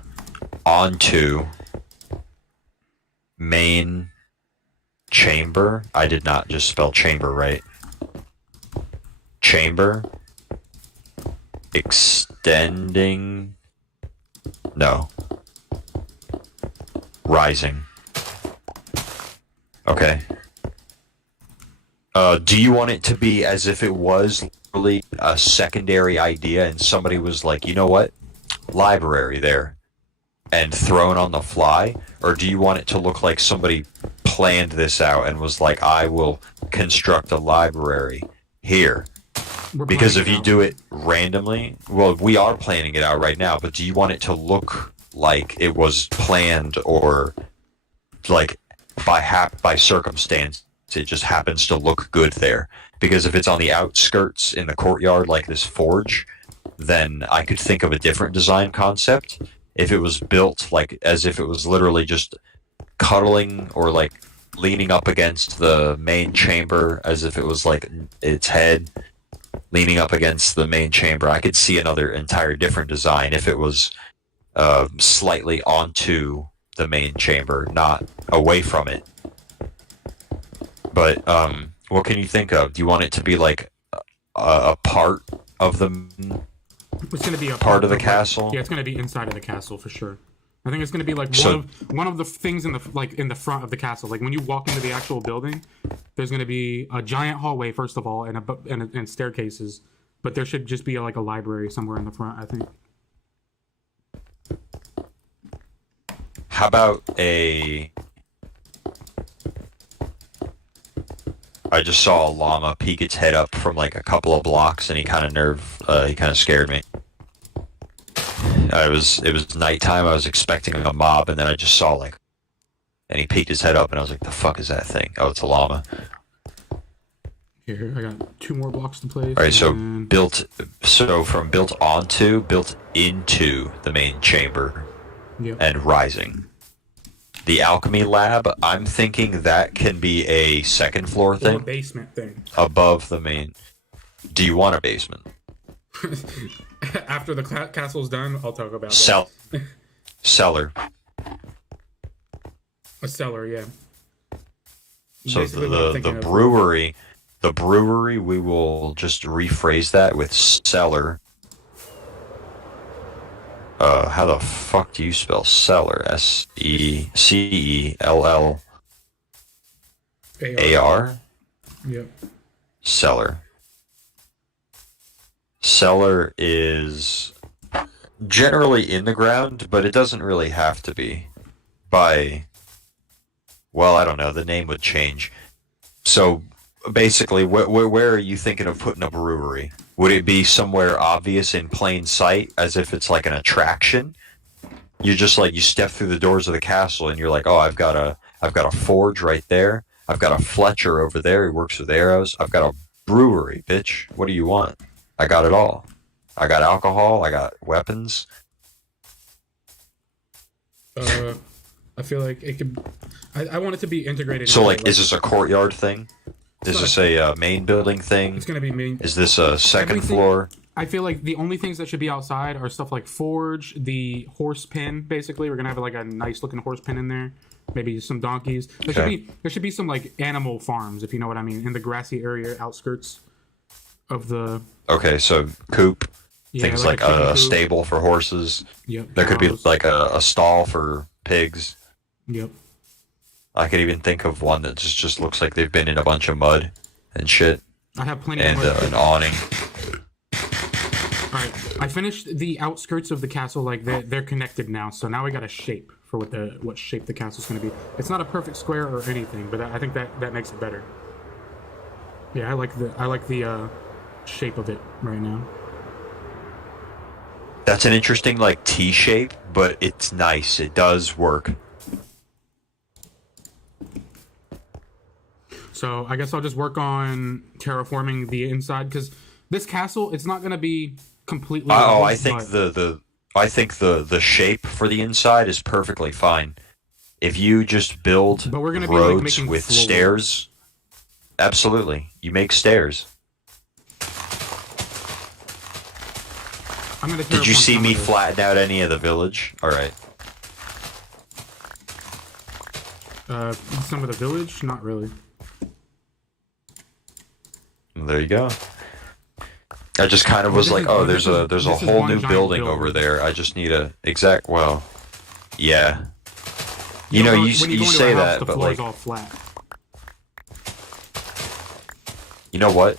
onto main chamber. I did not just spell chamber right. Chamber extending. No. Rising. Okay. Do you want it to be as if it was literally a secondary idea and somebody was like, you know what? Library there. And thrown on the fly? Or do you want it to look like somebody planned this out and was like, I will construct a library here? Because if you do it randomly, well, we are planning it out right now, but do you want it to look like it was planned or like by circumstance, it just happens to look good there? Because if it's on the outskirts in the courtyard like this forge, then I could think of a different design concept. If it was built like as if it was literally just cuddling or like leaning up against the main chamber, as if it was like its head leaning up against the main chamber, I could see another entire different design if it was slightly onto the main chamber, not away from it. But what can you think of? Do you want it to be like a part of the it's going to be a part of the castle? Yeah, it's going to be inside of the castle for sure. I think it's going to be like one of the things in the front of the castle. Like when you walk into the actual building, there's going to be a giant hallway first of all, and staircases. But there should just be like a library somewhere in the front, I think. How about a? I just saw a llama peek its head up from like a couple of blocks, and he kind of scared me. It was nighttime. I was expecting a mob, and then I just saw and he peeked his head up, and I was like, "The fuck is that thing?" Oh, it's a llama. Here, I got 2 more blocks to place. All right, from built onto, built into the main chamber, yep. And rising. The alchemy lab, I'm thinking that can be a second floor thing. Or a basement thing. Above the main. Do you want a basement? After the castle's done, I'll talk about that. Cellar. A cellar, yeah. So the brewery, we will just rephrase that with cellar. How the fuck do you spell cellar? SECELLAR? Yep. Cellar. Cellar is generally in the ground, but it doesn't really have to be. Well, I don't know, the name would change. So, basically, where are you thinking of putting a brewery? Would it be somewhere obvious in plain sight, as if it's like an attraction? You're just like, you step through the doors of the castle, and you're like, oh, I've got a forge right there. I've got a Fletcher over there. He works with arrows. I've got a brewery, bitch. What do you want? I got it all. I got alcohol. I got weapons. I feel like it could. I want it to be integrated. So, into, like, is this a courtyard thing? Is this a main building thing? It's gonna be main. Is this a second Everything- floor? I feel like the only things that should be outside are stuff like forge, the horse pen. Basically, we're gonna have like a nice looking horse pen in there. Maybe some donkeys. Okay. There should be some like animal farms, if you know what I mean, in the grassy area outskirts of the. Okay, so coop, Yeah, things like like, a chicken a coop. stable for horses. Yep. There could be cows. like a stall for pigs. Yep. I could even think of one that just looks like they've been in a bunch of mud and shit, I have plenty and of. an awning. All right, I finished the outskirts of the castle. Like they're connected now, so now we got a shape for what shape the castle's going to be. It's not a perfect square or anything, but I think that makes it better. Yeah, I like the shape of it right now. That's an interesting like T shape, but it's nice. It does work. So I guess I'll just work on terraforming the inside because this castle, it's not going to be completely. Oh, level, I think but- I think the shape for the inside is perfectly fine. If you just build But we're gonna be, like, roads making with floors. stairs, absolutely, you make stairs. I'm gonna. Did you terraform see some me of this. flatten out any of the village? All right. Some of the village, not really. There you go. I just kind of was this like, is- oh, this there's a is whole one new giant building building. over there. I just need a exact. Well, yeah. You know, when you go into say a house, that, the but floor like, is all flat. you know what?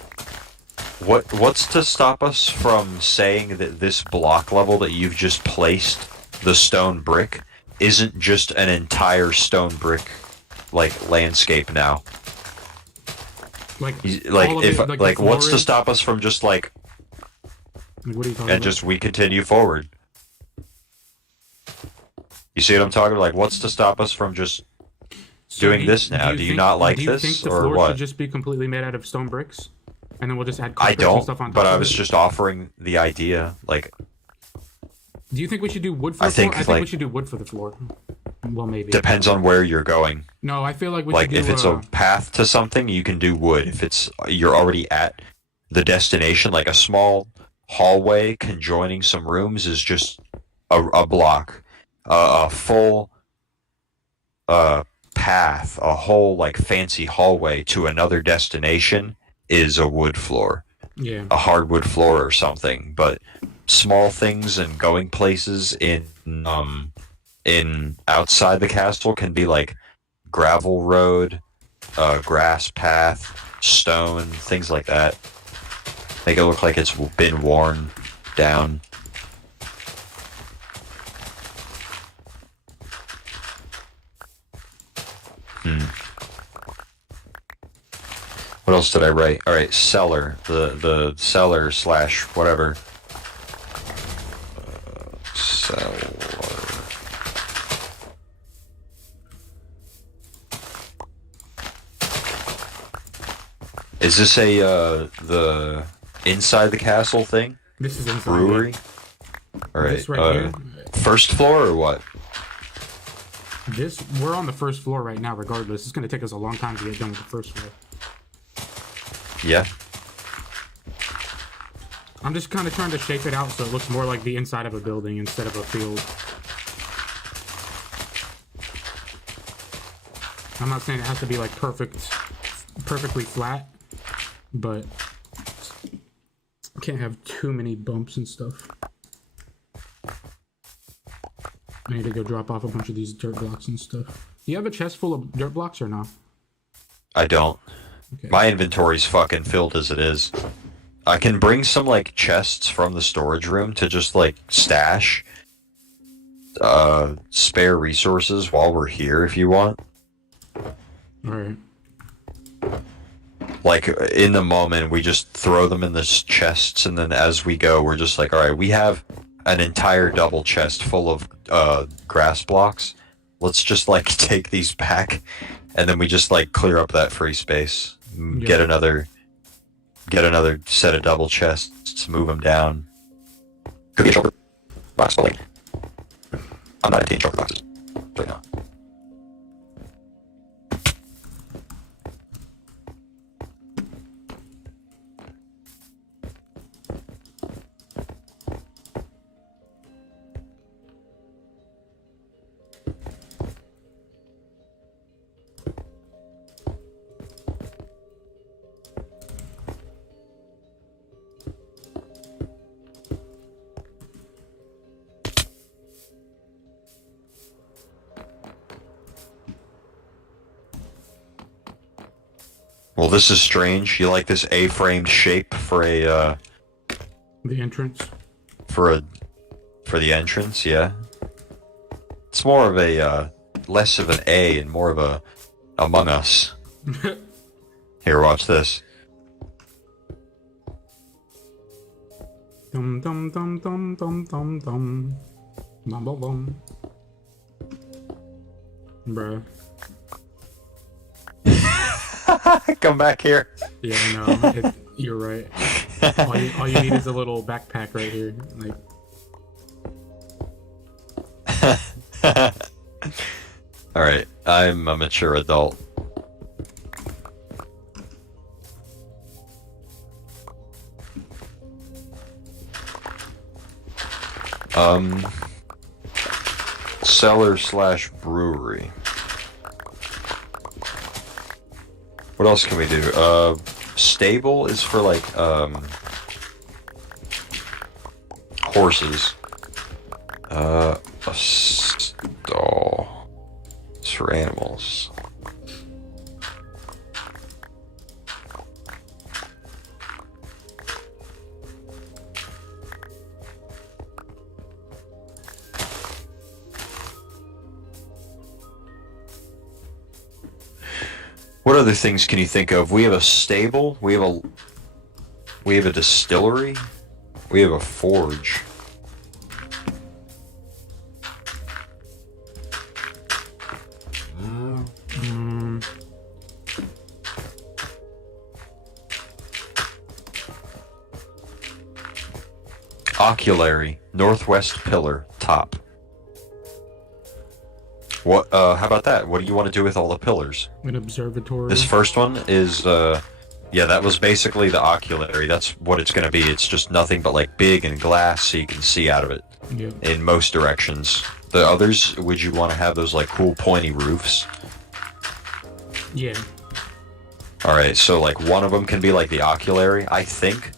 What's to stop us from saying that this block level that you've just placed the stone brick isn't just an entire stone brick like landscape now? Like, Like all of if it, the like what's floor to is- stop us from just like Like, what are you talking and about? just we continue forward? You see what I'm talking about? Like what's to stop us from just So doing this now? Do you not like do you this, think the or floor what? should just be completely made out of stone bricks, and then we'll just add I carpets and don't, stuff on top but I of was it? just offering the idea. Like Do you think we should do wood for I the floor? think, I think we like- should do wood for the floor. Well, maybe. depends on where you're going. No, I feel like we Like should do. if it's a path to something, you can do wood. If it's you're already at the destination, like a small hallway conjoining some rooms is just a block. A full path, a whole like fancy hallway to another destination is a wood floor, yeah. a hardwood floor or something. But small things and going places in outside the castle can be like gravel road, grass path, stone, things like that. Make it look like it's been worn down. What else did I write? All right, cellar. The cellar slash whatever. Cellar. Is this a the inside the castle thing? This is inside. Brewery? All right. This right here. First floor or what? We're on the first floor right now. Regardless, it's gonna take us a long time to get done with the first floor. Yeah. I'm just kind of trying to shape it out so it looks more like the inside of a building instead of a field. I'm not saying it has to be like perfectly flat, but can't have too many bumps and stuff. I need to go drop off a bunch of these dirt blocks and stuff. Do you have a chest full of dirt blocks or not? I don't. Okay. My inventory's fucking filled as it is. I can bring some like chests from the storage room to just like stash spare resources while we're here if you want. Alright. Like in the moment we just throw them in the chests and then as we go we're just like, all right, we have an entire double chest full of grass blocks. Let's just like take these back and then we just like clear up that free space. Get another set of double chests, move them down. Could be a shulker box, but like, I'm not into shulker boxes. Well, this is strange. You like this A-framed shape for a The entrance. for the entrance? Yeah. It's more of a less of an A and more of a Among Us. Here, watch this. Dum dum dum dum dum dum dum. Bum bum bum. Bruh. Come back here. Yeah, I know. You're right. All you need is a little backpack right here. Like, Alright, I'm a mature adult. Cellar slash brewery. What else can we do? Stable is for like, horses. A stall. It's for animals. What other things can you think of? We have a stable. We have a distillery. We have a forge. Oculary, northwest pillar, top. What? How about that? What do you want to do with all the pillars? an observatory. This first one is, yeah, that was basically the oculary. That's what it's gonna be. It's just nothing but like big and glass, so you can see out of it Yeah. in most directions. The others, would you want to have those like cool pointy roofs? Yeah. All right, so like one of them can be like the oculary. I think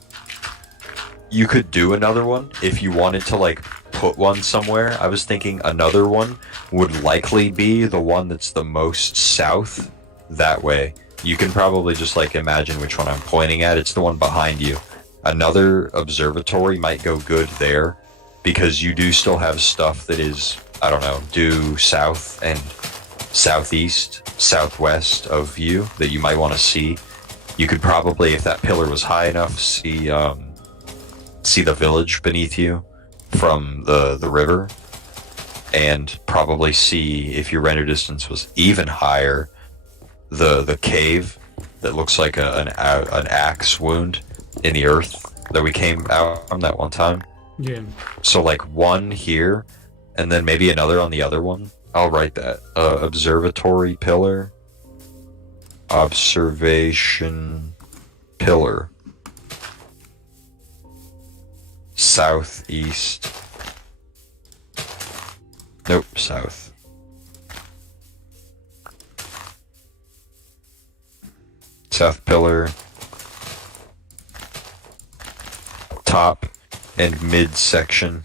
you could do another one if you wanted to like put one somewhere. I was thinking another one would likely be the one that's the most south. That way, you can probably just like imagine which one I'm pointing at. It's the one behind you. Another observatory might go good there because you do still have stuff that is, I don't know, due south and southeast, southwest of you that you might want to see. You could probably, if that pillar was high enough, see the village beneath you from the river, and probably see, if your render distance was even higher, the cave that looks like an axe wound in the earth that we came out from that one time. Yeah. So like one here, and then maybe another on the other one. I'll write that. Observatory pillar. Observation pillar. Southeast. Nope, south. South pillar. Top and mid section.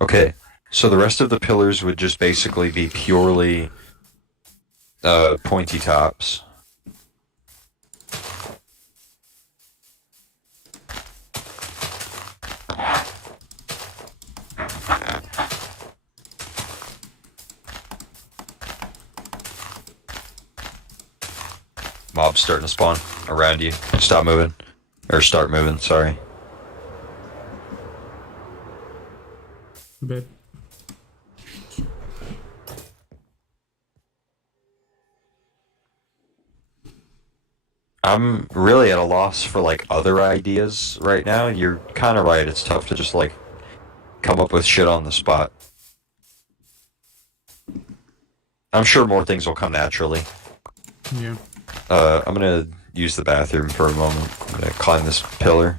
Okay, so the rest of the pillars would just basically be purely pointy tops. Mobs starting to spawn around you. Stop moving. Or start moving, sorry. But I'm really at a loss for like other ideas right now. You're kind of right. It's tough to just like come up with shit on the spot. I'm sure more things will come naturally. yeah. I'm gonna use the bathroom for a moment. I'm gonna climb this pillar.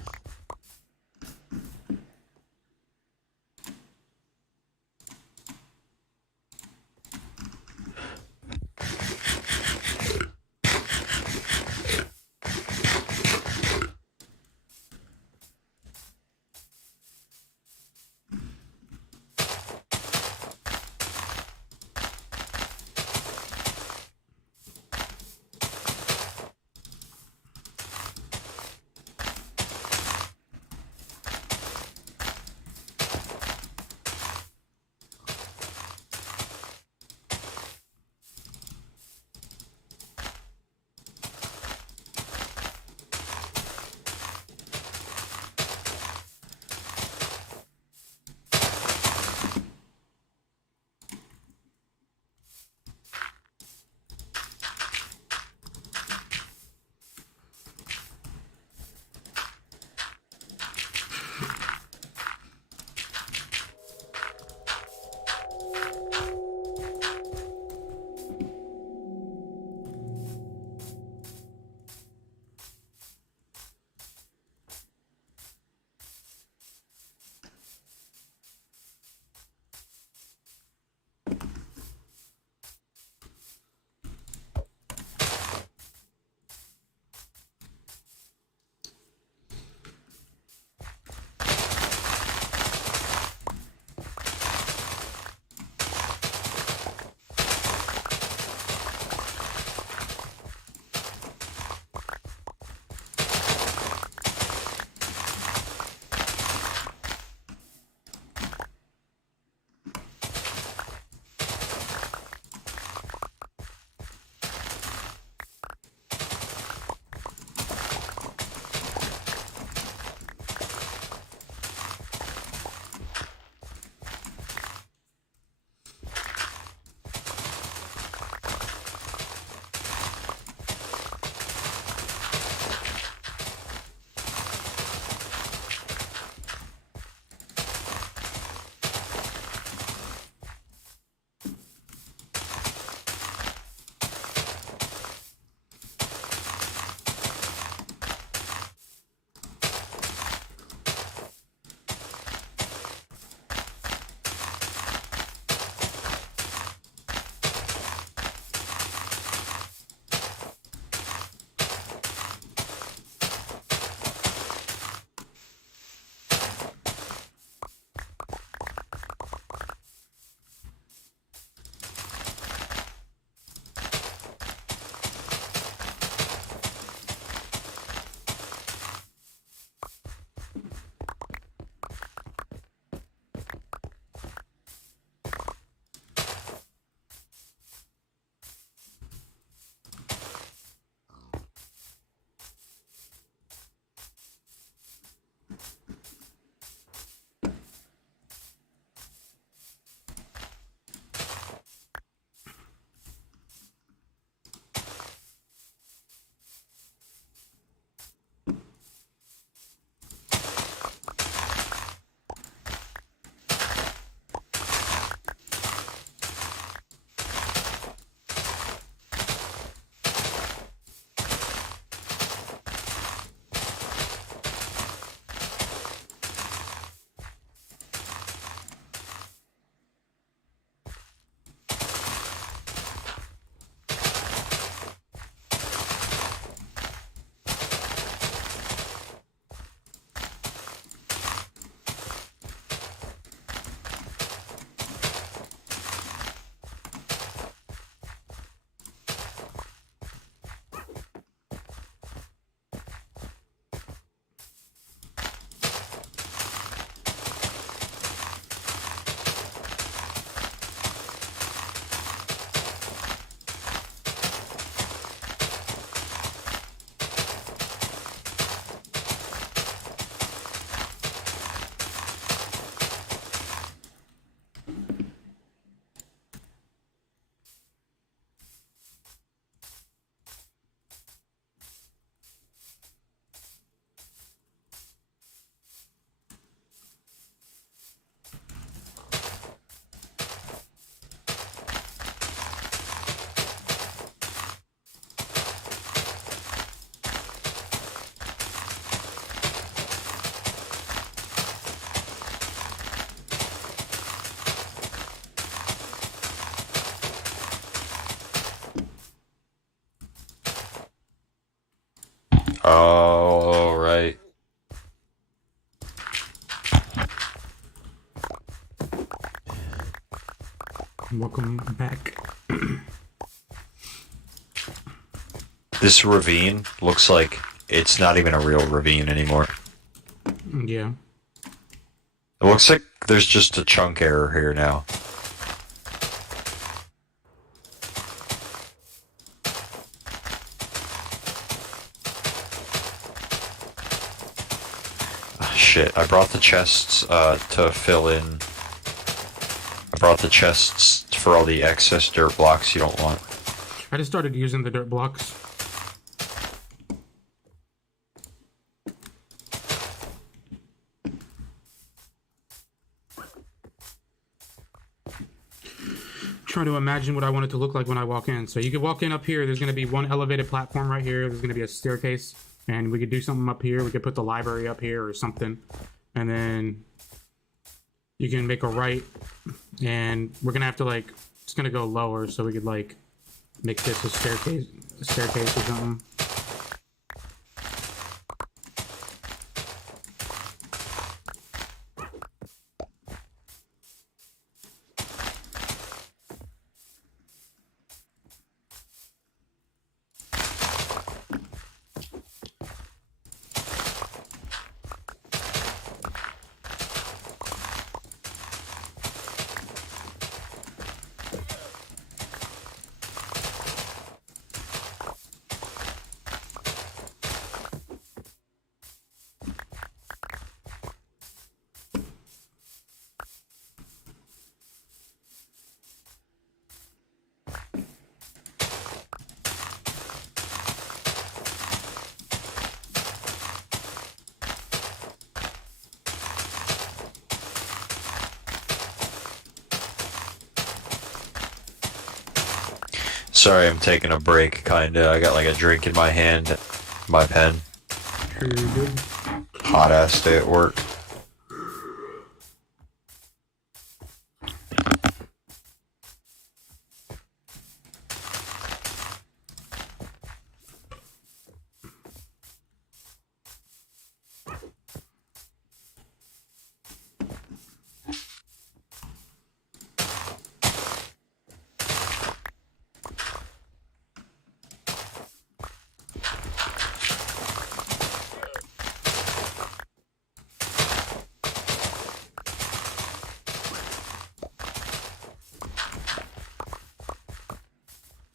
Oh, right. Welcome back. This ravine looks like it's not even a real ravine anymore. Yeah. It looks like there's just a chunk error here now. Shit, I brought the chests to fill in. I brought the chests for all the excess dirt blocks you don't want. I just started using the dirt blocks. Try to imagine what I want it to look like when I walk in. So you could walk in up here. There's going to be one elevated platform right here. There's going to be a staircase. And we could do something up here. We could put the library up here or something. And then you can make a right. And we're going to have to, like, it's going to go lower. So we could, like, make this a staircase or something. Sorry, I'm taking a break, kinda. I got like a drink in my hand, my pen. Sure you did. Hot ass day at work.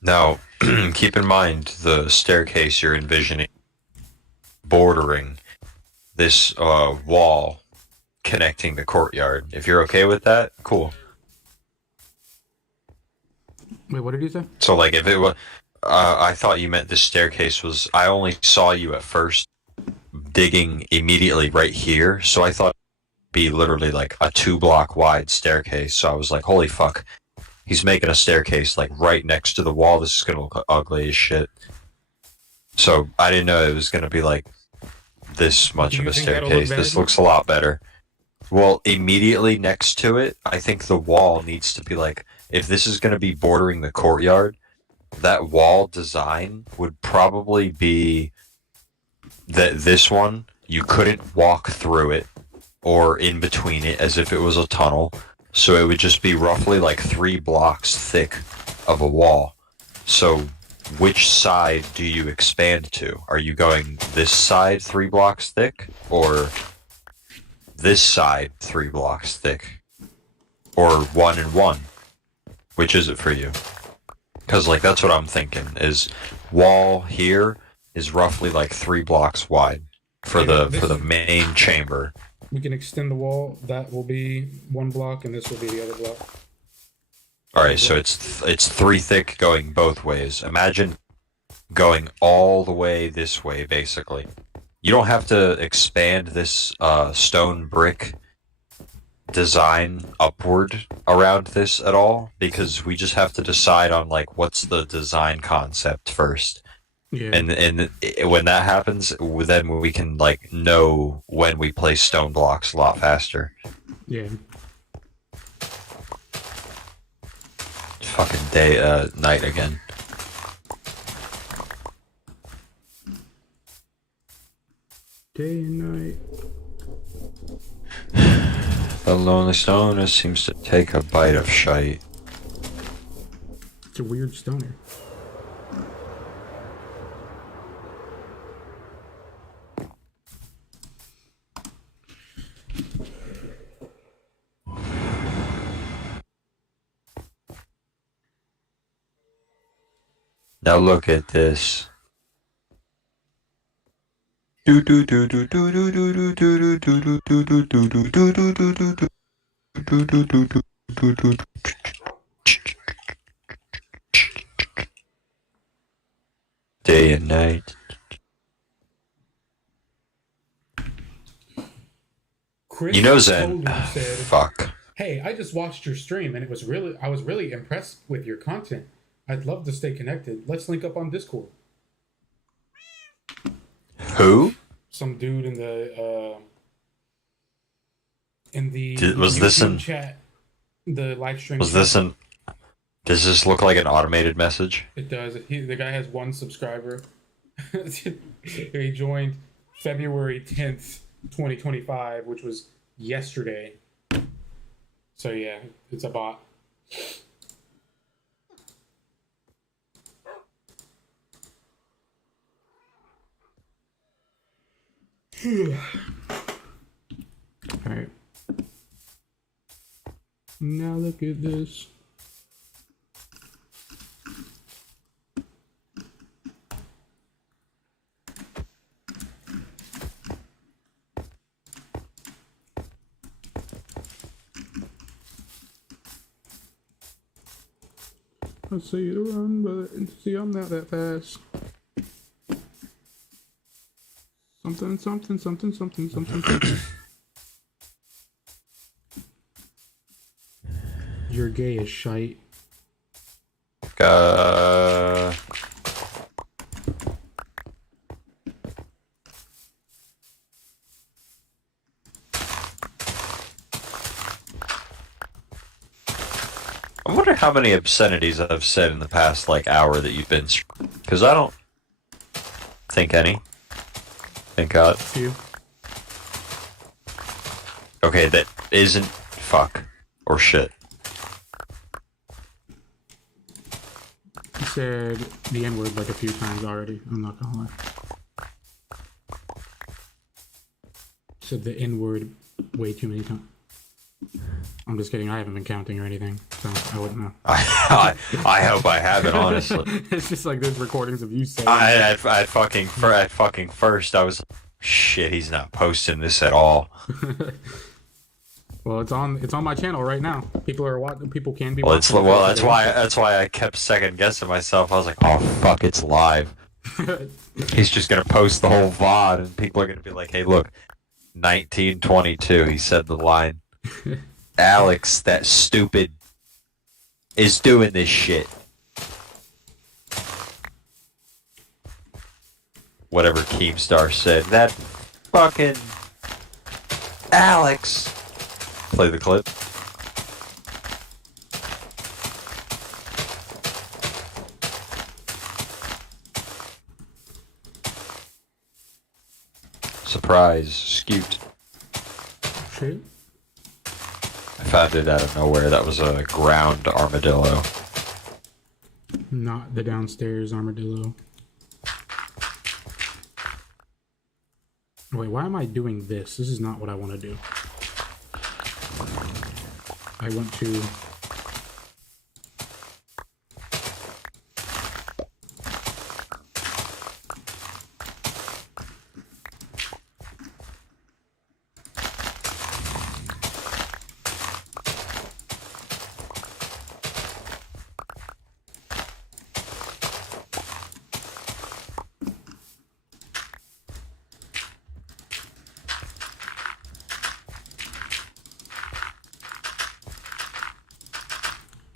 Now, keep in mind the staircase you're envisioning bordering this wall connecting the courtyard. If you're okay with that, cool. Wait, what did you say? So, like, if it was, I thought you meant this staircase was. I only saw you at first digging immediately right here, so I thought it'd be literally like a 2-block wide staircase. So I was like, holy fuck. He's making a staircase like right next to the wall. This is gonna look ugly as shit. So I didn't know it was gonna be like this much Do of you a think that'll look staircase. better? This looks a lot better. Well, immediately next to it, I think the wall needs to be like, if this is gonna be bordering the courtyard, that wall design would probably be that this one, you couldn't walk through it or in between it as if it was a tunnel. So it would just be roughly like 3 blocks thick of a wall. So which side do you expand to? Are you going this side 3 blocks thick, or this side 3 blocks thick? Or 1 and 1? Which is it for you? Because like that's what I'm thinking, is wall here is roughly like 3 blocks wide for the main chamber. We can extend the wall. That will be 1 block, and this will be the other block. All right, so it's 3 thick going both ways. Imagine going all the way this way, basically. You don't have to expand this stone brick design upward around this at all, because we just have to decide on like what's the design concept first. Yeah. And when that happens, then we can like know when we place stone blocks a lot faster. Yeah. Fucking night again. Day and night. The lonely stoner seems to take a bite of shite. It's a weird stoner. Now look at this. Do do do do do do do do do do do do do do do do do do do do. Day and night. Chris You know Zen. totally said, Fuck. "Hey, I just watched your stream and I was really impressed with your content. I'd love to stay connected. Let's link up on Discord." Who? Some dude in the Was this YouTube in chat, the live stream. Was this in? Does this look like an automated message? It does. The guy has 1 subscriber. He joined February 10th, 2025, which was yesterday. So yeah, it's a bot. Alright. Now look at this. I see you to run, but see, I'm not that fast. Something, something, something, something, something, something. You're gay as shite. I wonder how many obscenities I've said in the past like hour that you've been, because I don't think any. Thank God. Few. Okay, that isn't fuck or shit. He said the N-word like a few times already. I'm not gonna lie. Said the N-word way too many times. I'm just kidding. I haven't been counting or anything, so I wouldn't know. I hope I haven't, honestly. It's just like there's recordings of you saying. I fucking first I was shit. He's not posting this at all. Well, it's on my channel right now. People are watching. People can be. Well, watching that's why I kept second guessing myself. I was like, oh fuck, it's live. He's just gonna post the whole VOD, and people are gonna be like, hey, look, 1922. He said the line. Alex, that stupid, is doing this shit. Whatever Keemstar said. That fucking Alex. Play the clip. Surprise. Scoot. Shit. I found it out of nowhere. That was a ground armadillo. Not the downstairs armadillo. Wait, why am I doing this? This is not what I want to do. I want to...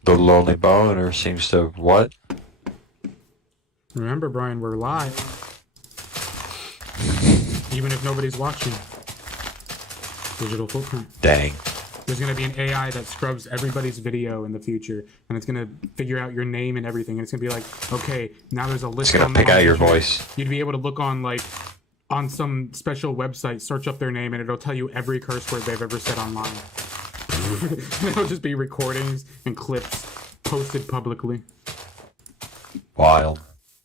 The lonely boner seems to what? Remember, Brian, we're live. Even if nobody's watching. Digital footprint. Dang. There's going to be an AI that scrubs everybody's video in the future, and it's going to figure out your name and everything, and it's going to be like, okay, now there's a list. It's gonna pick out your voice. You'd be able to look on, like, on some special website, search up their name, and it'll tell you every curse word they've ever said online. It'll just be recordings and clips posted publicly. Wild.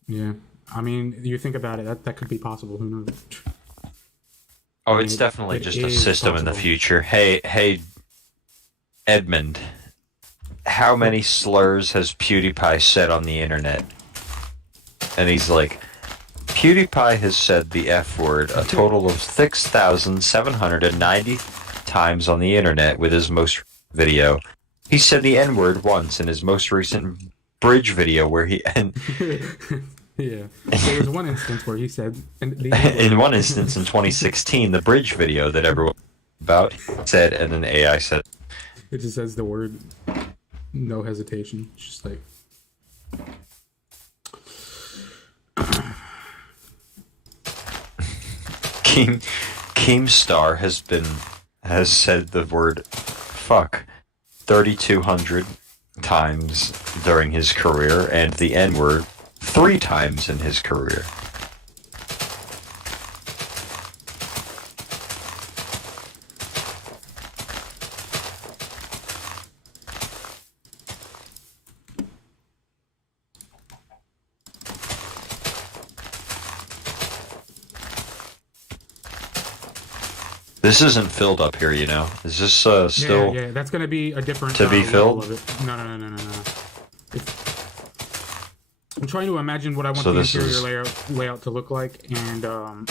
Yeah. I mean, you think about it, that could be possible. Who knows? Oh, it's definitely it just a is system in the possible. future. Hey, Edmund, how many slurs has PewDiePie said on the internet? And he's like, PewDiePie has said the F word a total of 6,790 times on the internet with his most video. He said the N word once in his most recent bridge video where he Yeah. There was one instance where he said... in one instance in 2016, the bridge video that everyone about said, and then AI said, It just says the word, no hesitation. It's just like... Keemstar has said the word fuck 3,200 times during his career, and the N word 3 times in his career. This isn't filled up here, you know. Is this still? Yeah, that's gonna be a different to be level filled? of it. No. I'm trying to imagine what I want So the this interior is- layout to look like, and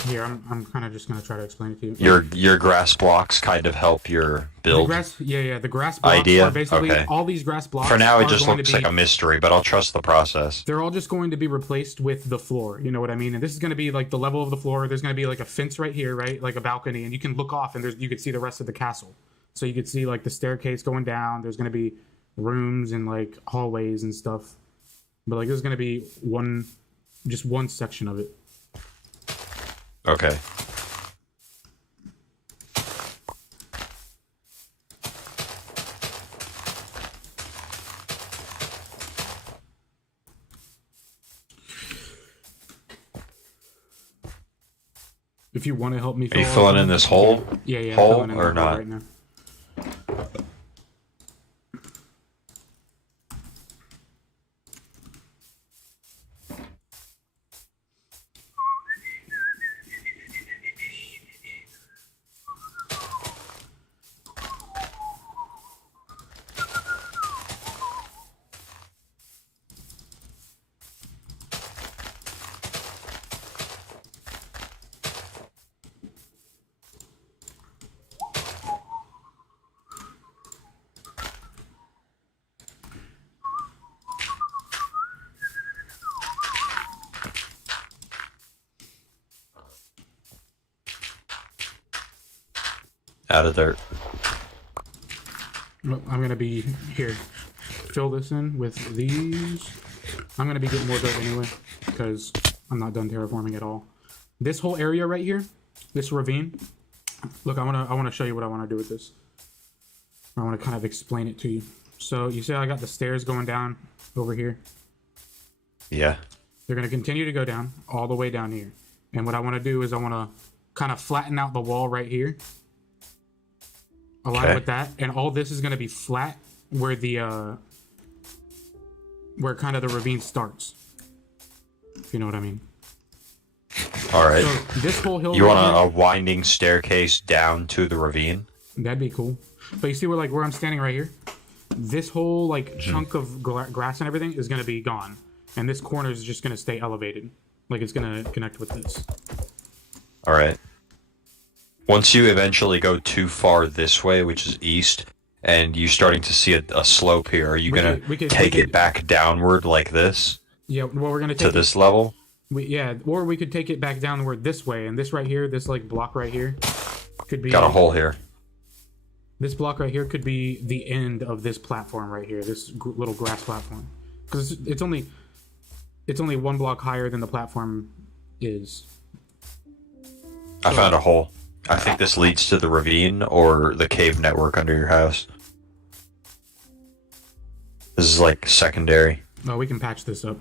here I'm kind of just gonna try to explain it to you. Your grass blocks kind of help your build. The grass, the grass blocks Idea? are basically Okay. all these grass blocks. For now, it are just going looks to be, like a mystery, but I'll trust the process. They're all just going to be replaced with the floor. You know what I mean? And this is going to be like the level of the floor. There's going to be like a fence right here, right? Like a balcony, and you can look off, and you can see the rest of the castle. So you can see like the staircase going down. There's going to be rooms and like hallways and stuff. But like this is going to be just one section of it. Okay. If you want to help me, Are you filling in this hole? Yeah, I'm hole filling in or that hole not? right now. Out of dirt. Well, I'm gonna be here. Fill this in with these. I'm gonna be getting more dirt anyway because I'm not done terraforming at all. This whole area right here, this ravine. Look, I wanna show you what I want to do with this. I want to kind of explain it to you. So you see, I got the stairs going down over here. Yeah. They're gonna continue to go down all the way down here. And what I want to do is I want to kind of flatten out the wall right here. Align Okay. with that, and all this is going to be flat where the where kind of the ravine starts, if you know what I mean. All right. So this whole hill, You right want here, a winding staircase down to the ravine? that'd be cool. But you see where I'm standing right here, this whole like Mm-hmm. chunk of grass and everything is going to be gone, and this corner is just going to stay elevated, like it's going to connect with this. All right. Once you eventually go too far this way, which is east, and you're starting to see a slope here, are you We gonna could- we take could- it back downward like this Yeah, well, we're going to to take this level? or we could take it back downward this way, and this right here, this like block right here, could be Got a hole here. This block right here could be the end of this platform right here, this little grass platform, because it's only one block higher than the platform is. I found a hole. I think this leads to the ravine or the cave network under your house. This is like secondary. Oh, we can patch this up.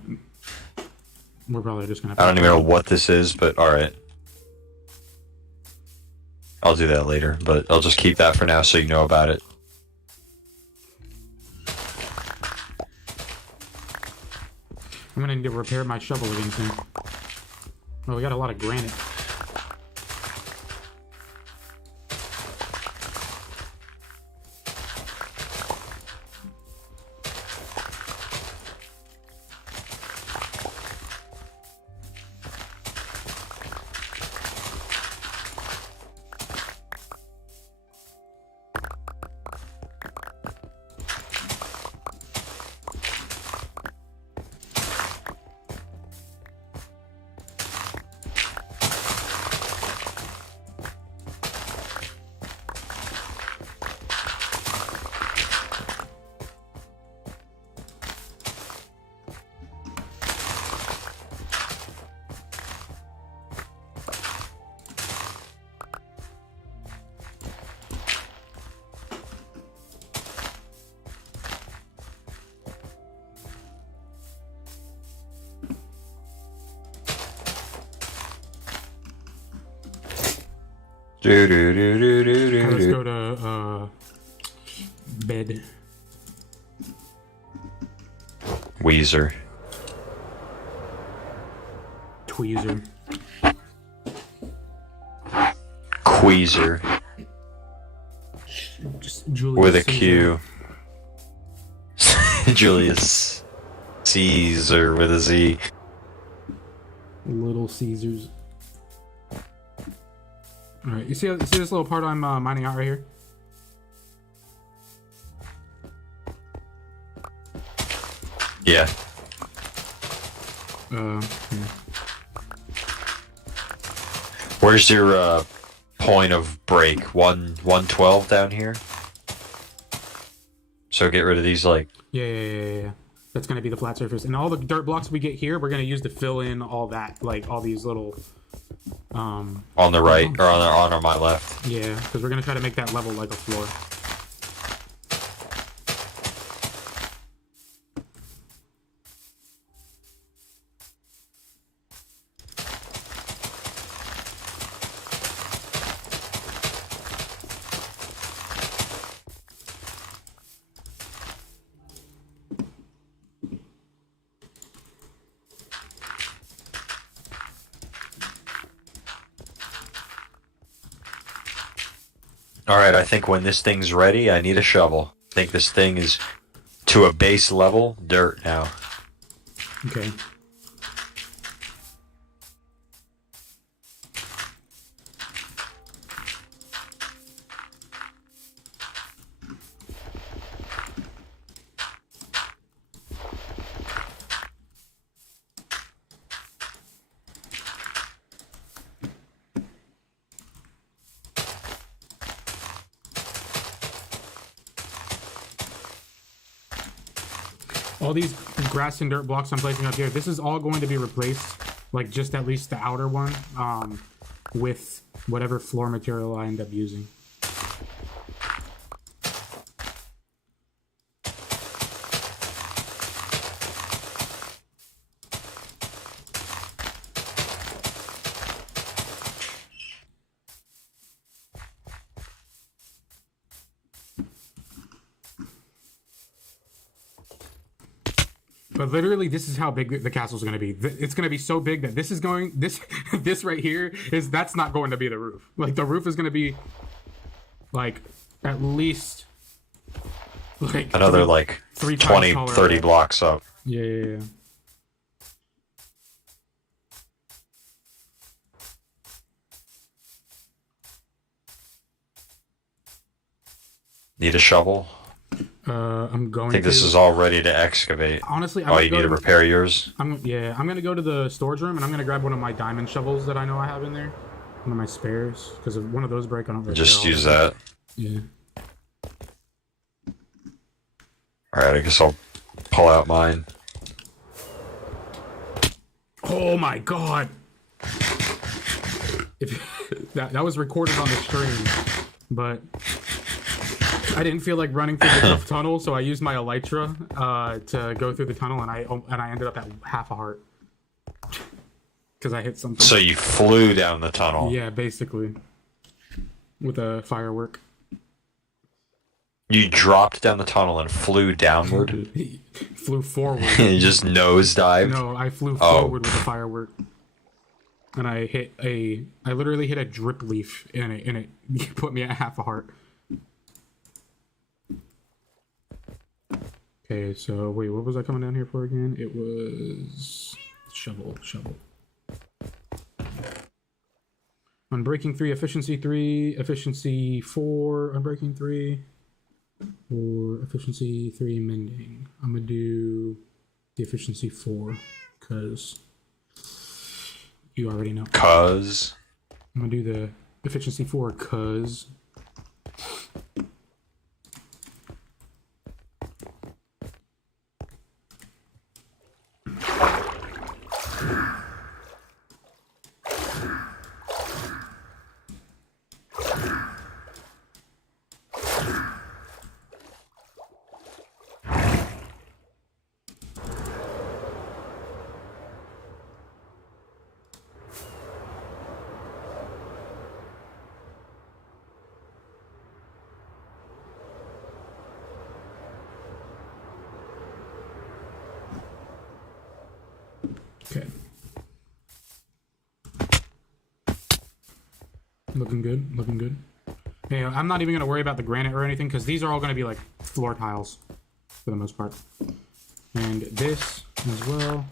We're probably just gonna. I don't even know what this is, but all right. I'll do that later, but I'll just keep that for now so you know about it. I'm gonna need to repair my shovel again soon. Oh, we got a lot of granite. Let's go to bed. Weezer. Tweezer. Queezer. Just Julius With a Caesar. Q. Julius Caesar with a Z. Little Caesars. Alright, you see this little part I'm mining out right here? Yeah. Yeah. Where's your point of break? 112 down here? So get rid of these, like... Yeah. That's gonna be the flat surface. And all the dirt blocks we get here, we're gonna use to fill in all that, like all these little... on the right, or on my left. Yeah, because we're gonna try to make that level like a floor. Alright, I think when this thing's ready, I need a shovel. I think this thing is to a base level dirt now. Okay. All these grass and dirt blocks I'm placing up here, this is all going to be replaced, like just at least the outer one, with whatever floor material I end up using. But literally, this is how big the castle's going to be. It's going to be so big that this right here that's not going to be the roof. Like the roof is going to be like at least like Another like three 20, times 30 taller. blocks up. Yeah. Need a shovel? I'm going I think this is all ready to excavate. honestly. Oh, you need to repair yours? I'm gonna go to the storage room and I'm gonna grab one of my diamond shovels that I know I have in there, one of my spares, because if one of those break, I don't really Just care all use that. that. Yeah. Alright, I guess I'll pull out mine. Oh my god! If that was recorded on the stream, but I didn't feel like running through the tough tunnel, so I used my elytra to go through the tunnel, and I ended up at half a heart because I hit something. So you flew down the tunnel. Yeah, basically. with a firework. You dropped down the tunnel and flew downward. Flew forward. You just nosedived. No, I flew forward with a firework. And I literally hit a drip leaf and it put me at half a heart. Okay, so wait, what was I coming down here for again? It was shovel. Unbreaking 3, efficiency 3, efficiency 4, unbreaking 3, or efficiency 3, mending. I'm gonna do the efficiency 4, because you already know. Cuz. I'm gonna do the efficiency 4, cuz. Okay. Looking good. Hey, I'm not even going to worry about the granite or anything, because these are all going to be like floor tiles for the most part. And this as well.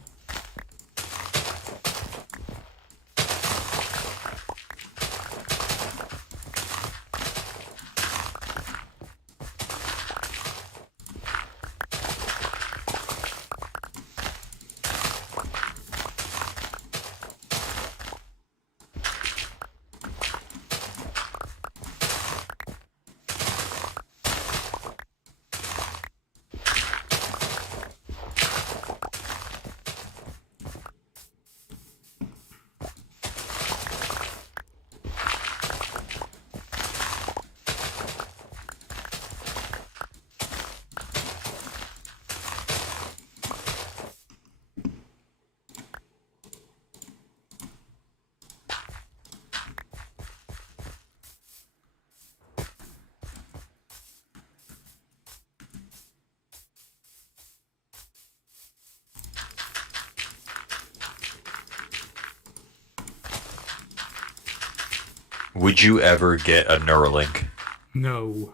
Would you ever get a Neuralink? No.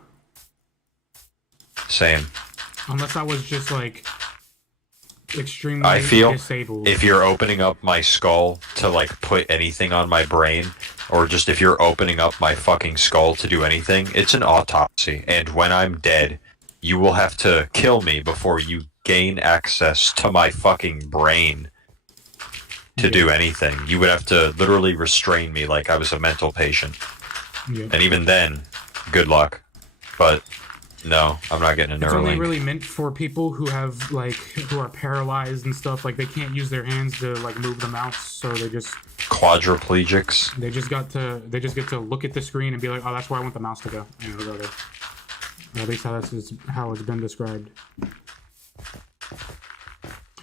Same. Unless I was just like extremely I feel disabled. if you're opening up my skull to like put anything on my brain, or just if you're opening up my fucking skull to do anything, it's an autopsy. And when I'm dead, you will have to kill me before you gain access to my fucking brain to do anything. You would have to literally restrain me like I was a mental patient. Yeah. And even then, good luck. But no, I'm not getting a It's only Neuralink. really meant for people who have like who are paralyzed and stuff. Like they can't use their hands to like move the mouse, so they just Quadriplegics. get to look at the screen and be like, oh, that's where I want the mouse to go, and it'll go there. Or at least how it's been described.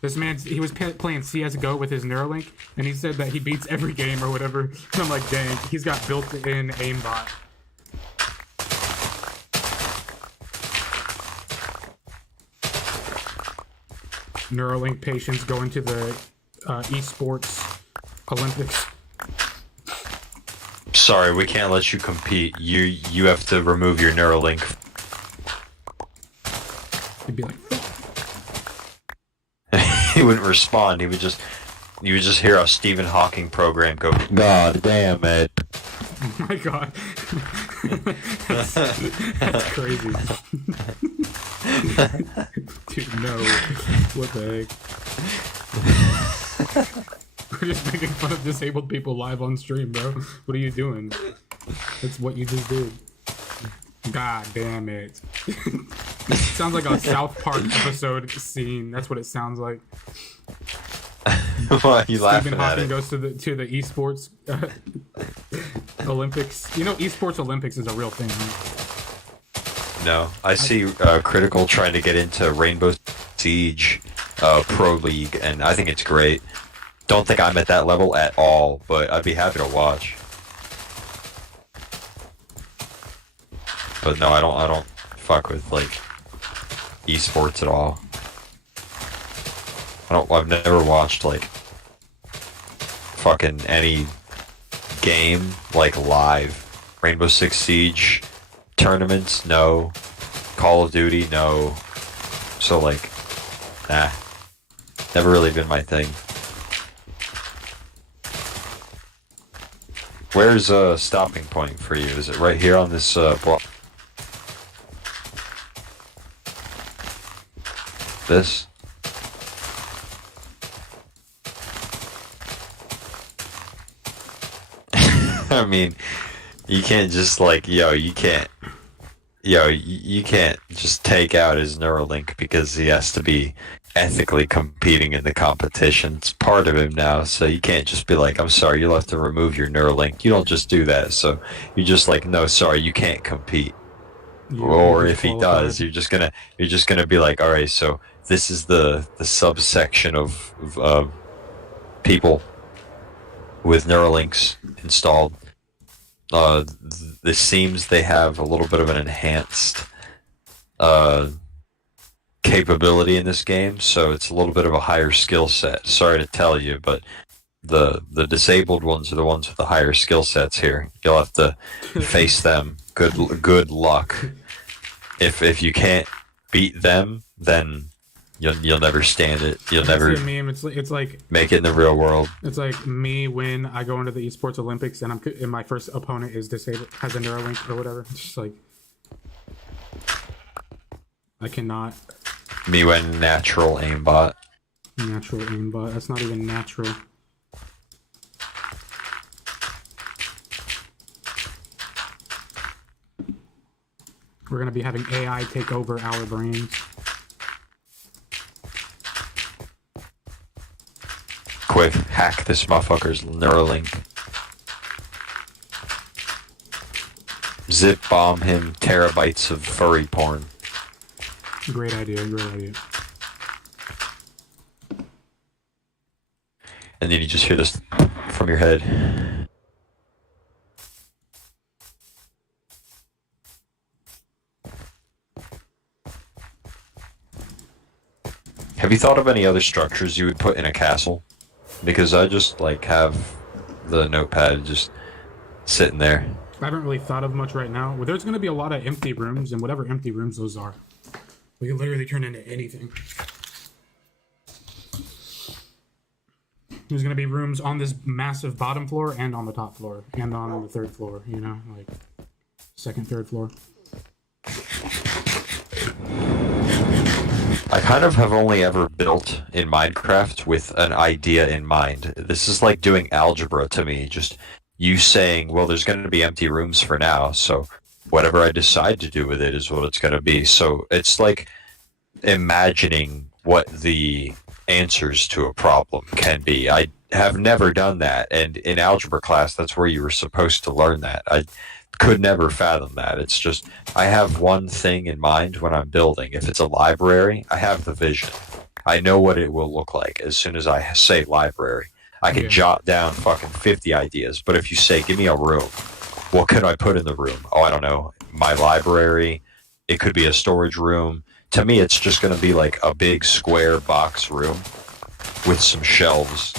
This man, he was playing CS:GO with his Neuralink, and he said that he beats every game or whatever. And I'm like, dang, he's got built-in aimbot. Neuralink patients going to the esports Olympics. Sorry, we can't let you compete. You have to remove your Neuralink. He'd be like, He wouldn't respond. You would just hear a Stephen Hawking program go, God damn it. oh my god. that's crazy. Dude, no. What the heck? We're just making fun of disabled people live on stream, bro. What are you doing? That's what you just did. God damn it. Sounds like a South Park episode scene. That's what it sounds like. Why are you laughing Stephen at Hawking it? goes to the esports Olympics. You know, esports Olympics is a real thing, right? No, I see Critical trying to get into Rainbow Siege Pro League, and I think it's great. Don't think I'm at that level at all, but I'd be happy to watch. but no, I don't fuck with like esports at all. I've never watched like fucking any game like live. Rainbow Six Siege tournaments, no. Call of Duty, no. So like, nah. Never really been my thing. Where's a stopping point for you? Is it right here on this block? This? I mean, you can't just like, you can't just take out his Neuralink because he has to be ethically competing in the competition. It's part of him now, so you can't just be like, I'm sorry, you'll have to remove your Neuralink. You don't just do that. So you're just like, no, sorry, you can't compete. Or if he does, you're just gonna be like, all right, so this is the subsection of people with Neuralinks installed. This seems they have a little bit of an enhanced capability in this game, so it's a little bit of a higher skill set. Sorry to tell you, but the disabled ones are the ones with the higher skill sets here. You'll have to face them. Good luck. If you can't beat them, then you'll never stand it. You'll never a meme. It's like make it in the real world. It's like me when I go into the esports Olympics and my first opponent is disabled, has a Neuralink or whatever. It's just like I cannot. Me when natural aimbot. Natural aimbot. That's not even natural. We're gonna be having AI take over our brains. Quick, hack this motherfucker's Neuralink. Zip bomb him terabytes of furry porn. Great idea, great idea. And then you just hear this from your head. Have you thought of any other structures you would put in a castle? Because I just like have the notepad just sitting there. I haven't really thought of much right now. Well, there's going to be a lot of empty rooms, and whatever empty rooms those are, we can literally turn into anything. There's going to be rooms on this massive bottom floor and on the top floor and on the third floor, you know, like second, third floor. I kind of have only ever built in Minecraft with an idea in mind. This is like doing algebra to me. Just you saying, well, there's going to be empty rooms for now, so whatever I decide to do with it is what it's going to be. So it's like imagining what the answers to a problem can be. I have never done that, and in algebra class, that's where you were supposed to learn that. I could never fathom that. It's just, I have one thing in mind when I'm building. If it's a library, I have the vision. I know what it will look like as soon as I say library. I can jot down fucking 50 ideas, but if you say, give me a room, what could I put in the room? Oh, I don't know. My library. It could be a storage room. To me, it's just going to be like a big square box room with some shelves.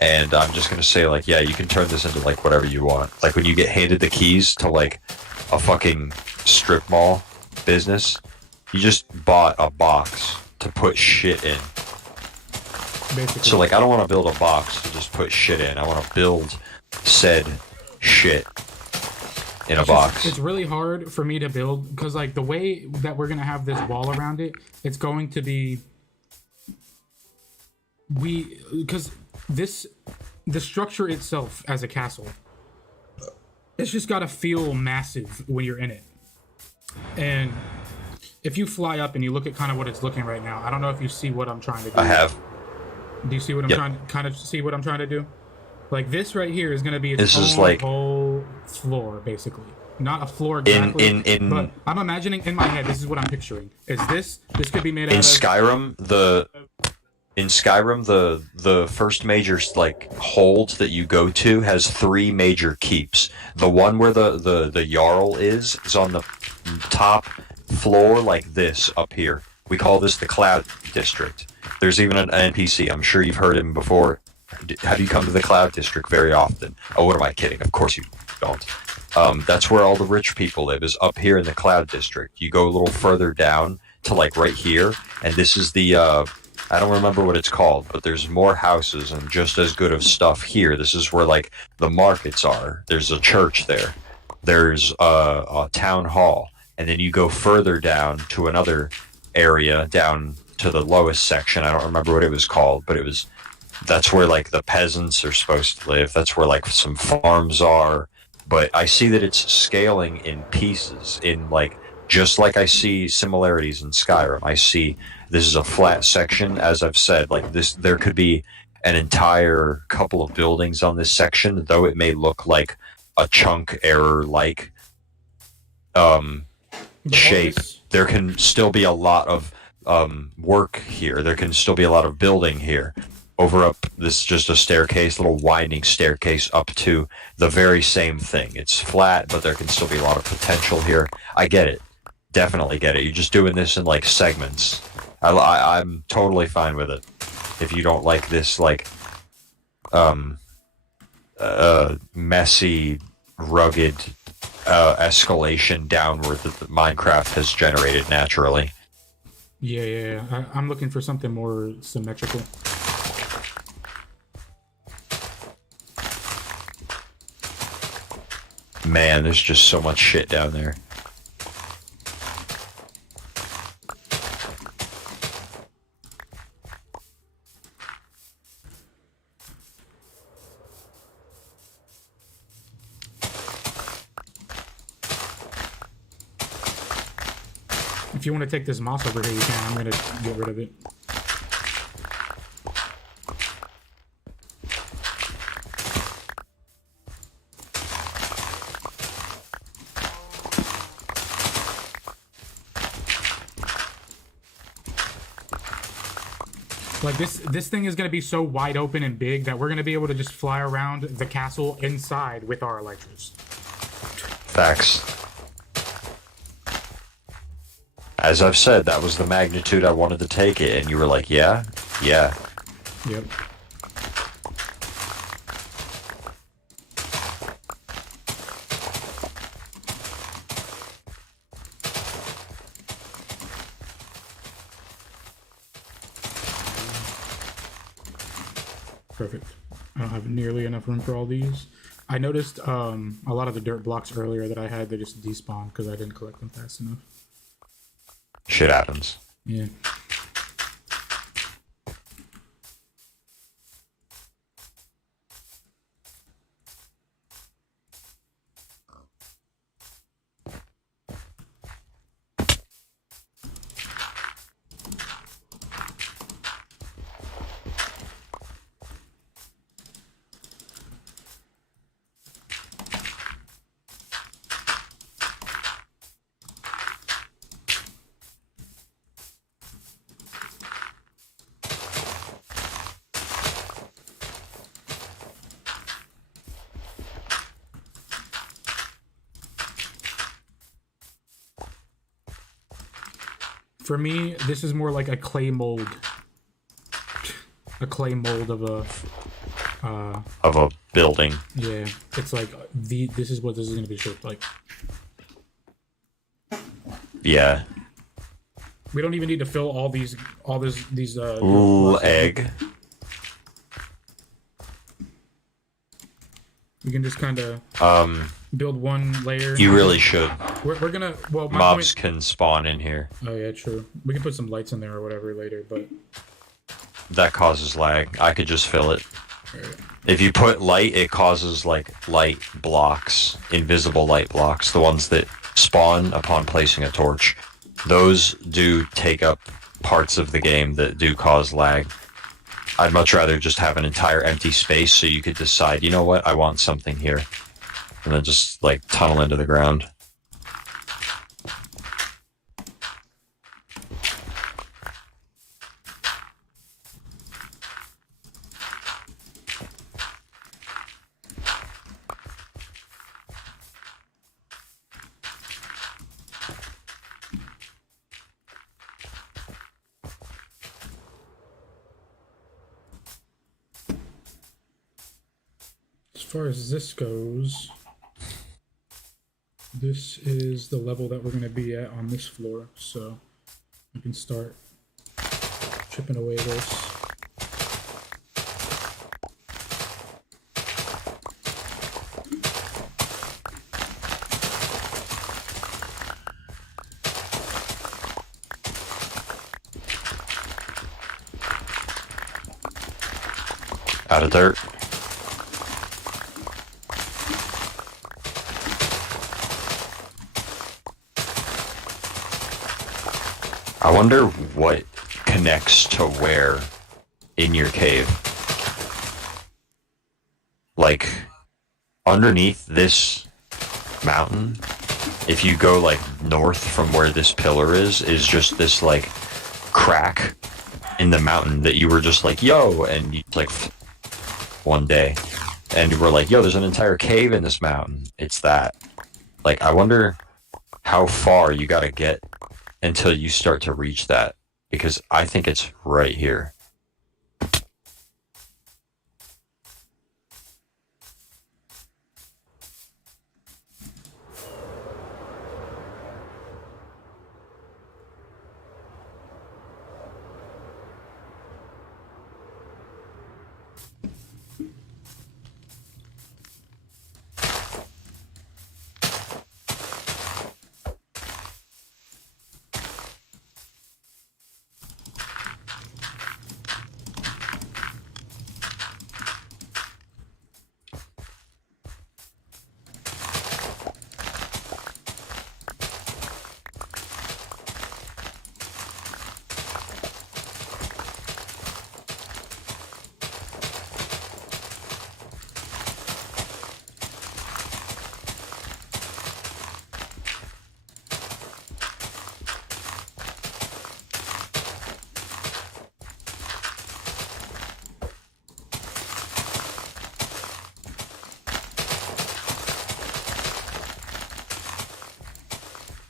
And I'm just going to say, like, yeah, you can turn this into, like, whatever you want. Like, when you get handed the keys to, like, a fucking strip mall business, you just bought a box to put shit in. Basically. So, like, I don't want to build a box to just put shit in. I want to build said shit in a box. It's really hard for me to build, because, like, the way that we're going to have this wall around it, it's going to be... Because... the structure itself as a castle, it's just gotta feel massive when you're in it. And if you fly up and you look at kind of what it's looking right now, I don't know if you see what I'm trying to do. I have. Do you see what I'm trying to kind of see what I'm trying to do? Like this right here is gonna be its this own is like whole floor, basically. Not a floor exactly, in but I'm imagining in my head. This is what I'm picturing. Is this could be made out of In Skyrim, the first major like hold that you go to has 3 major keeps. The one where the Jarl is on the top floor like this up here. We call this the Cloud District. There's even an NPC. I'm sure you've heard him before. Have you come to the Cloud District very often? Oh, what am I kidding? Of course you don't. That's where all the rich people live, is up here in the Cloud District. You go a little further down to like right here, and this is the I don't remember what it's called, but there's more houses and just as good of stuff here. This is where like the markets are. There's a church there. There's a town hall, and then you go further down to another area, down to the lowest section. I don't remember what it was called, but that's where like the peasants are supposed to live. That's where like some farms are. But I see that it's scaling in pieces, in like, just like I see similarities in Skyrim. I see this is a flat section, as I've said, like this, there could be an entire couple of buildings on this section, though it may look like a chunk error like shape. There can still be a lot of work here. There can still be a lot of building here. Over up, this is just a staircase, little winding staircase up to the very same thing. It's flat, but there can still be a lot of potential here. I get it. Definitely get it. You're just doing this in like segments. I'm totally fine with it. If you don't like this, like, messy, rugged escalation downward that the Minecraft has generated naturally. Yeah. I'm looking for something more symmetrical. Man, there's just so much shit down there. If you want to take this moss over here, you can. I'm gonna get rid of it. Like this thing is gonna be so wide open and big that we're gonna be able to just fly around the castle inside with our elytras. Facts. As I've said, that was the magnitude I wanted to take it, and you were like, yeah? Yeah. Yep. Perfect. I don't have nearly enough room for all these. I noticed a lot of the dirt blocks earlier that I had, they just despawned because I didn't collect them fast enough. Shit happens. Yeah. For me, this is more like a clay mold. A clay mold of a building. Yeah, it's like this is what this is gonna be shaped like. Yeah. We don't even need to fill all these Ooh, egg. We can just kind of build one layer. You really should. We're gonna, well, mobs can spawn in here. Oh yeah, true. We can put some lights in there or whatever later, but that causes lag. I could just fill it. If you put light, it causes like light blocks, invisible light blocks, the ones that spawn upon placing a torch. Those do take up parts of the game that do cause lag. I'd much rather just have an entire empty space so you could decide, you know what, I want something here. And then just like tunnel into the ground. far as this goes, this is the level that we're going to be at on this floor, so we can start chipping away this. Out of dirt. I wonder what connects to where in your cave. Like, underneath this mountain, if you go like north from where this pillar is just this like crack in the mountain that you were just like, yo, and you like one day and we're like, yo, there's an entire cave in this mountain. It's that. Like, I wonder how far you gotta get until you start to reach that, because I think it's right here.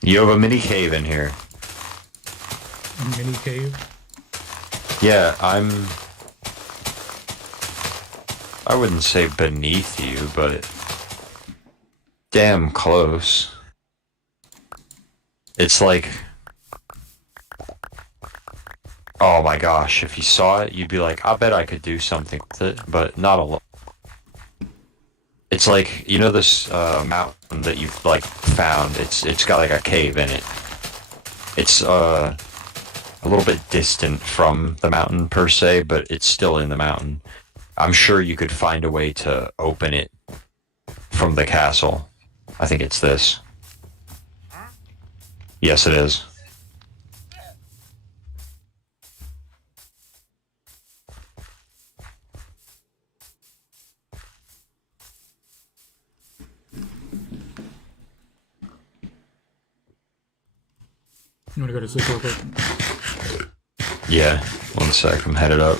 You have a mini cave in here. A mini cave? Yeah, I wouldn't say beneath you, but damn close. It's like, oh my gosh, if you saw it, you'd be like, I bet I could do something with it, but not a lot. It's like, you know this mountain that you've like found, it's got like a cave in it. It's a little bit distant from the mountain per se, but it's still in the mountain. I'm sure you could find a way to open it from the castle. I think it's this. Yes, it is. You wanna go to sleep real quick? Yeah, one sec, I'm headed up.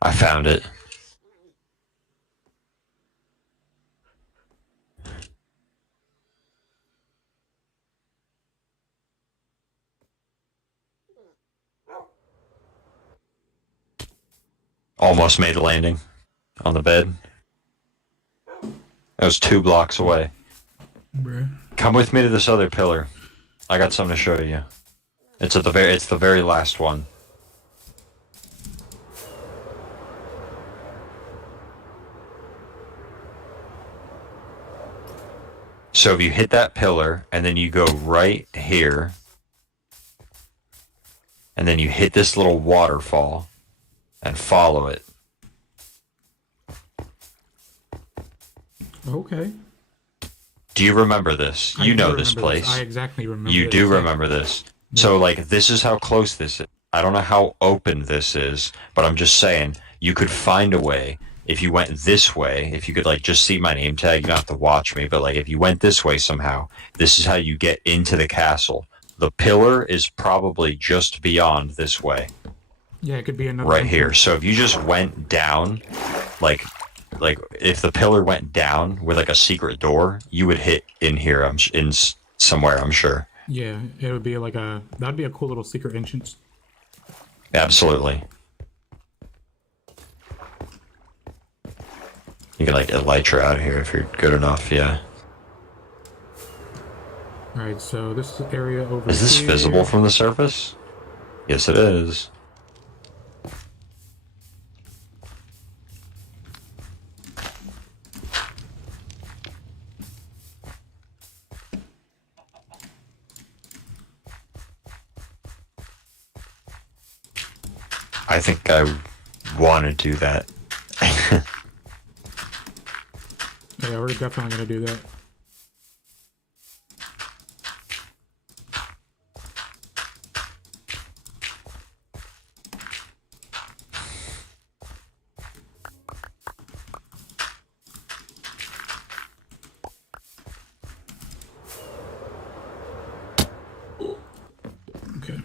I found it. Almost made a landing on the bed. That was 2 blocks away. Bruh. Come with me to this other pillar. I got something to show you. It's the very last one. So if you hit that pillar and then you go right here and then you hit this little waterfall and follow it. Okay. Do you remember this? You know this place. I exactly remember. You do remember this. So, like, this is how close this is. I don't know how open this is, but I'm just saying, you could find a way, if you went this way, if you could, like, just see my name tag, you don't have to watch me, but, like, if you went this way somehow, this is how you get into the castle. The pillar is probably just beyond this way. Yeah, it could be another right here. entrance. So if you just went down, like if the pillar went down with like a secret door, you would hit in here. Somewhere. I'm sure. Yeah, it would be like that'd be a cool little secret entrance. Absolutely. You can like elytra out of here if you're good enough. Yeah. All right, so this area over Is this here. visible from the surface? Yes, it is. I think I want to do that. Yeah, we're definitely gonna do that. Okay.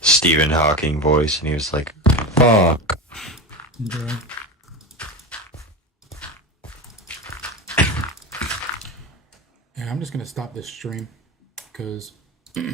Stephen Hawking voice, and he was like, "Fuck." Okay. Yeah, I'm just gonna stop this stream because